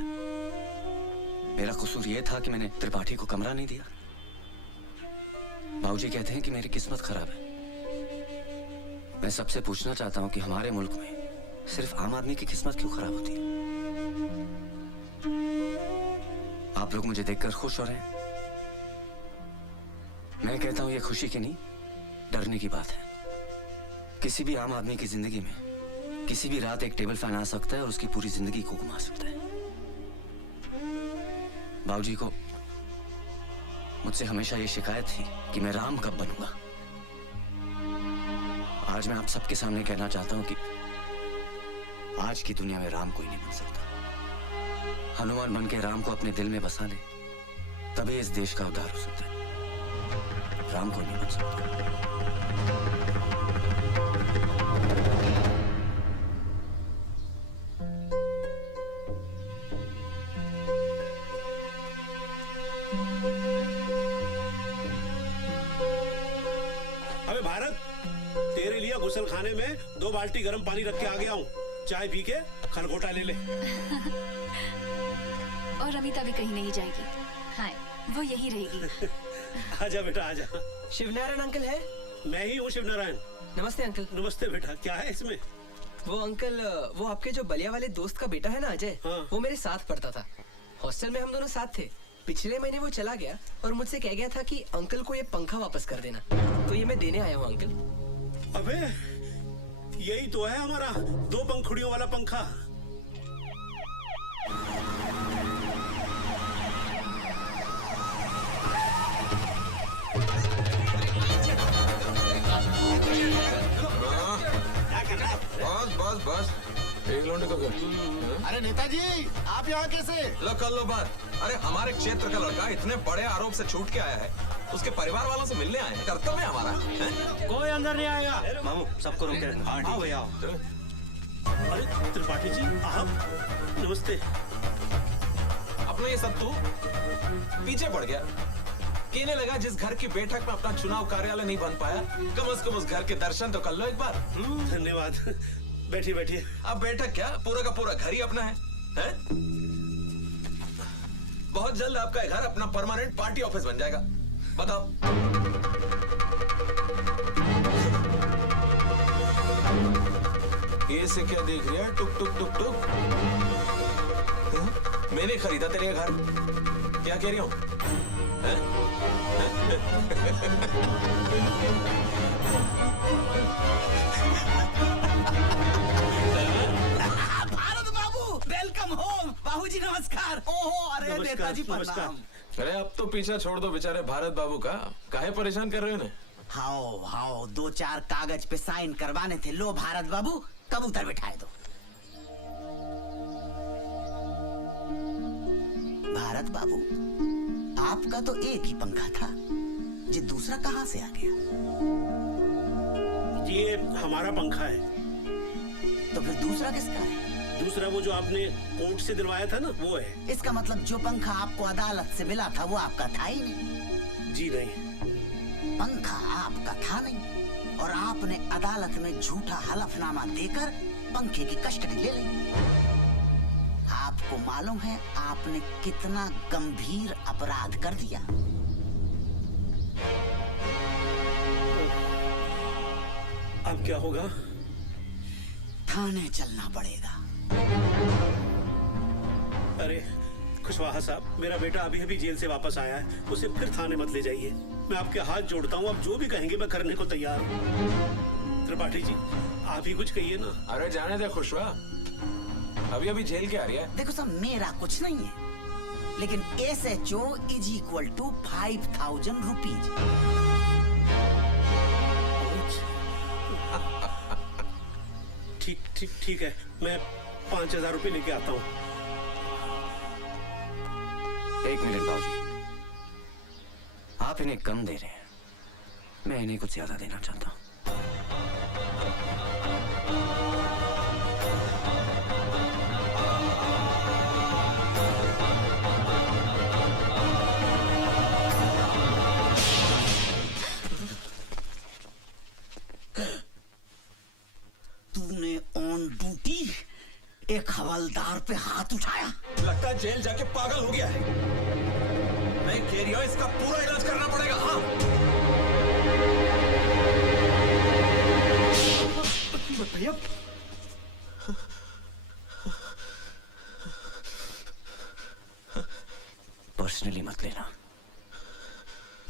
मेरा कसूर ये था कि मैंने त्रिपाठी को कमरा नहीं दिया। बाबूजी कहते हैं कि मेरी किस्मत खराब है। मैं सबसे पूछना चाहता हूं कि हमारे मुल्क में सिर्फ आम आदमी की किस्मत क्यों खराब होती है? आप लोग मुझे देखकर खुश हो रहे हैं। मैं कहता हूं ये खुशी की नहीं, डरने की बात है। किसी भी आम आदमी की जिंदगी में किसी भी रात एक टेबल फैन आ सकता है और उसकी पूरी जिंदगी को घुमा सकता है। बाबूजी को मुझसे हमेशा ये शिकायत थी कि मैं राम कब बनूंगा। आज मैं आप सबके सामने कहना चाहता हूं कि आज की दुनिया में राम कोई नहीं बन सकता। हनुमान बन के राम को अपने दिल में बसा ले, तभी इस देश का उद्धार हो सकता है। राम कोई नहीं बन सकता। अबे भारत, तेरे लिए गुसल खाने में 2 बाल्टी गर्म पानी रख के आ गया हूँ। चाय पी के खरगोटा ले ले। और अमिता भी कहीं नहीं जाएगी। हाँ, वो यही रहेगी। आजा बेटा आजा। शिवनारायण अंकल है? मैं ही हूँ शिवनारायण। नमस्ते अंकल। नमस्ते बेटा, क्या है इसमें? वो अंकल, वो आपके जो बलिया वाले दोस्त का बेटा है ना अजय, वो मेरे साथ पढ़ता था। हॉस्टल में हम दोनों साथ थे। पिछले महीने वो चला गया और मुझसे कह गया था कि अंकल को ये पंखा वापस कर देना, तो ये मैं देने आया हूँ अंकल। अबे यही तो है हमारा 2 पंखुड़ियों वाला पंखा। एक लौंडे का घर। अरे नेताजी आप यहाँ कैसे? लो कर लो बात। अरे हमारे क्षेत्र का लड़का इतने बड़े आरोप से छूट के आया है, उसके परिवार वालों से मिलने आए हैं। कर्तव्य है हमारा। कोई अंदर नहीं आएगा। मामू सबको रोक के रखो। आओ भैया आओ। अरे त्रिपाठी जी आप, नमस्ते। अपना ये सब तू पीछे पड़ गया। कहने लगा जिस घर की बैठक में अपना चुनाव कार्यालय नहीं बन पाया, कम से कम उस घर के दर्शन तो कर लो एक बार। धन्यवाद। बैठिए बैठिए। अब बैठक क्या, पूरा का पूरा घर ही अपना है? बहुत जल्द आपका घर अपना परमानेंट पार्टी ऑफिस बन जाएगा। बताओ। ये से क्या देख रही है? टुक टुक टुक टुक। मैंने खरीदा तेरे घर, क्या कह रही हूँ? भारत बाबू वेलकम होम। बाबूजी नमस्कार। ओहो अरे नेताजी प्रणाम। अरे अब तो पीछा छोड़ दो बेचारे भारत बाबू का, काहे परेशान कर रहे हो ने? हाओ हाओ 2-4 कागज पे साइन करवाने थे। लो भारत बाबू कबूतर बिठाए दो। भारत बाबू आपका तो एक ही पंखा था, ये दूसरा कहां से आ गया? ये हमारा पंखा है। तो फिर दूसरा किसका है? दूसरा वो जो आपने कोर्ट से दिलवाया था ना, वो है। इसका मतलब जो पंखा आपको अदालत से मिला था वो आपका था ही नहीं। जी नहीं, पंखा आपका था नहीं और आपने अदालत में झूठा हलफनामा देकर पंखे की कस्टडी ले ली। आपको मालूम है आपने कितना गंभीर अपराध कर दिया? अब क्या होगा? थाने चलना पड़ेगा। अरे खुशवाहा साहब, मेरा बेटा अभी अभी जेल से वापस आया है, उसे फिर थाने मत ले जाइए। मैं आपके हाथ जोड़ता हूँ, आप जो भी कहेंगे मैं करने को तैयार हूँ। त्रिपाठी जी आप ही कुछ कहिए ना। अरे जाने दे खुशवा, अभी अभी जेल के आ रही है। देखो साहब मेरा कुछ नहीं है, लेकिन SHO = 5,000 रुपीज। ठीक है, मैं 5,000 रुपए लेके आता हूँ। एक मिनट बाबूजी, आप इन्हें कम दे रहे हैं, मैं इन्हें कुछ ज्यादा देना चाहता हूँ। तूने ऑन ड्यूटी एक हवलदार पे हाथ उठाया? लगता है जेल जाके पागल हो गया है। नहीं कह रही हो, इसका पूरा इलाज करना पड़ेगा। हाँ भैया, पर्सनली मत लेना,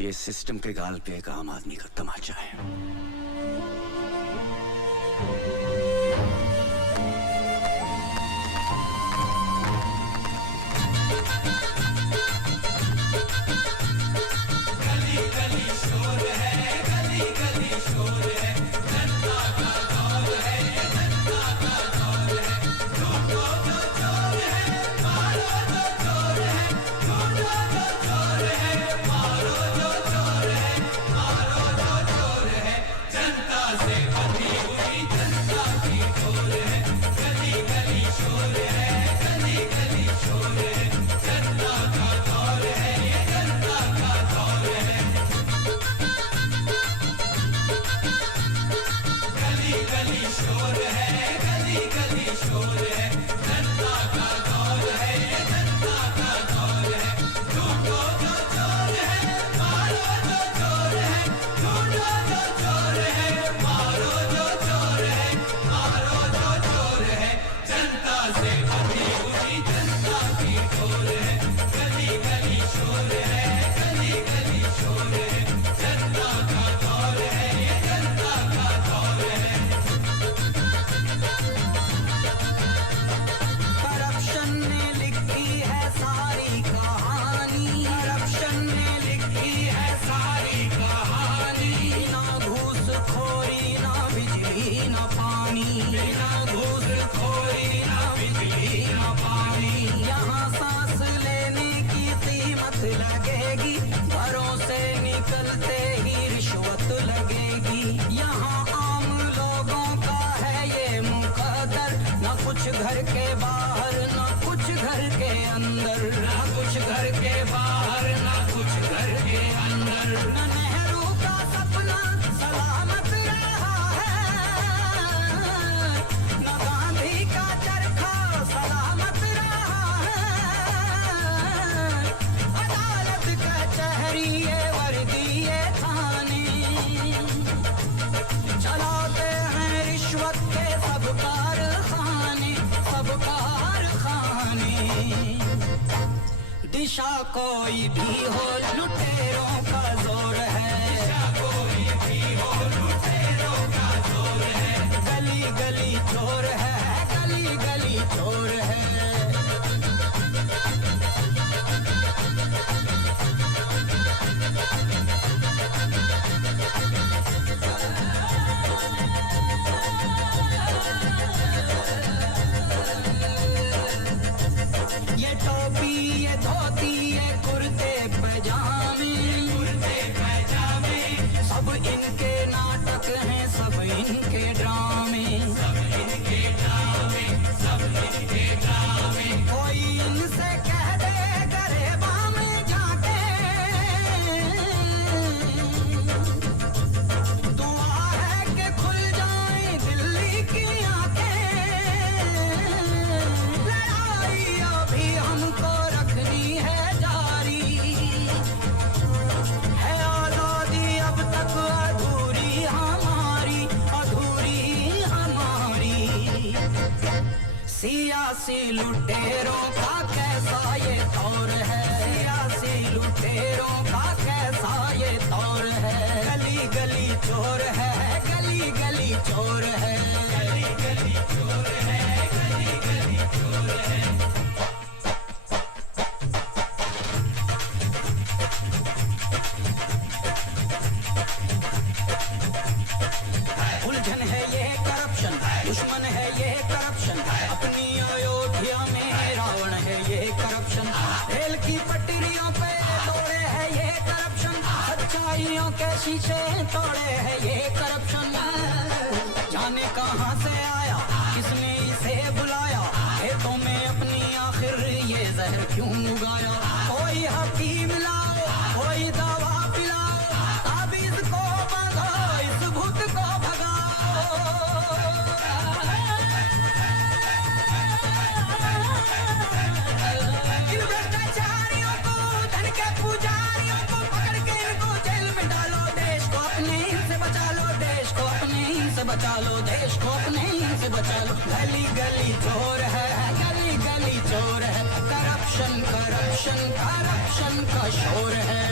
ये सिस्टम के गाल पे एक आम आदमी का तमाचा है। रिश्वत लगेगी, घरों से निकलते ही रिश्वत लगेगी। यहाँ आम लोगों का है ये मुकद्दर, न कुछ घर के बाहर न कुछ घर के अंदर, न कुछ घर के बाहर न कुछ घर के अंदर। न नेहरू का सपना सलामत रहा है, न गांधी का चरखा सलामत रहा है। अदालत कचहरी ये वर्दी ये थाने चलाते हैं रिश्वत के सब कारखाने, सब कारखाने। दिशा कोई भी हो लुटेरों का जोर है, दिशा कोई भी हो लुटेरों का जोर है। गली गली चोर है, गली गली चोर है। ये टोपी ये धोती ये कुर्ते पैजामे, कुर्ते पैजामे सब इनके नाटक हैं, सब इनके ड्रामे, सब इनके ड्रामे, सब इनके ड्रामे। कोई इनसे कह दे गरेबा में जाके, दुआ है कि खुल जाए दिल्ली की आंखें। लड़ाई अभी हमको रखनी है जारी, है आजादी अब तक अधूरी हमारी, अधूरी हमारी। सियासी लुटेरों का कैसा ये दौर है, सियासी लुटेरों का कैसा ये दौर है। गली गली चोर है, गली गली चोर है, गली गली चोर है, गली गली चोर है। उलझन है ये करप्शन, दुश्मन है ये करप्शन, अपनी अयोध्या में रावण है ये करप्शन। रेल की पटरियों पे तोड़े है ये करप्शन, सच्चाइयों के शीशे तोड़े है ये करप्शन। जाने कहाँ से आया किसने इसे बुलाया, खेतों में अपनी आखिर ये जहर क्यों उगाया। कोई हकीम लाओ, कोई दवा पिलाओ, ताबीज को बांधो, इस भूत को भगाओ। इन भ्रष्टाचारियों को, धन के पुजारियों को पकड़ के इनको जेल में डालो। देश को अपने से बचा लो, देश को अपने से बचा लो, देश को अपने से बचा लो। गली गली चोर है, गली गली चोर है, करप्शन करप्शन करप्शन का शोर है।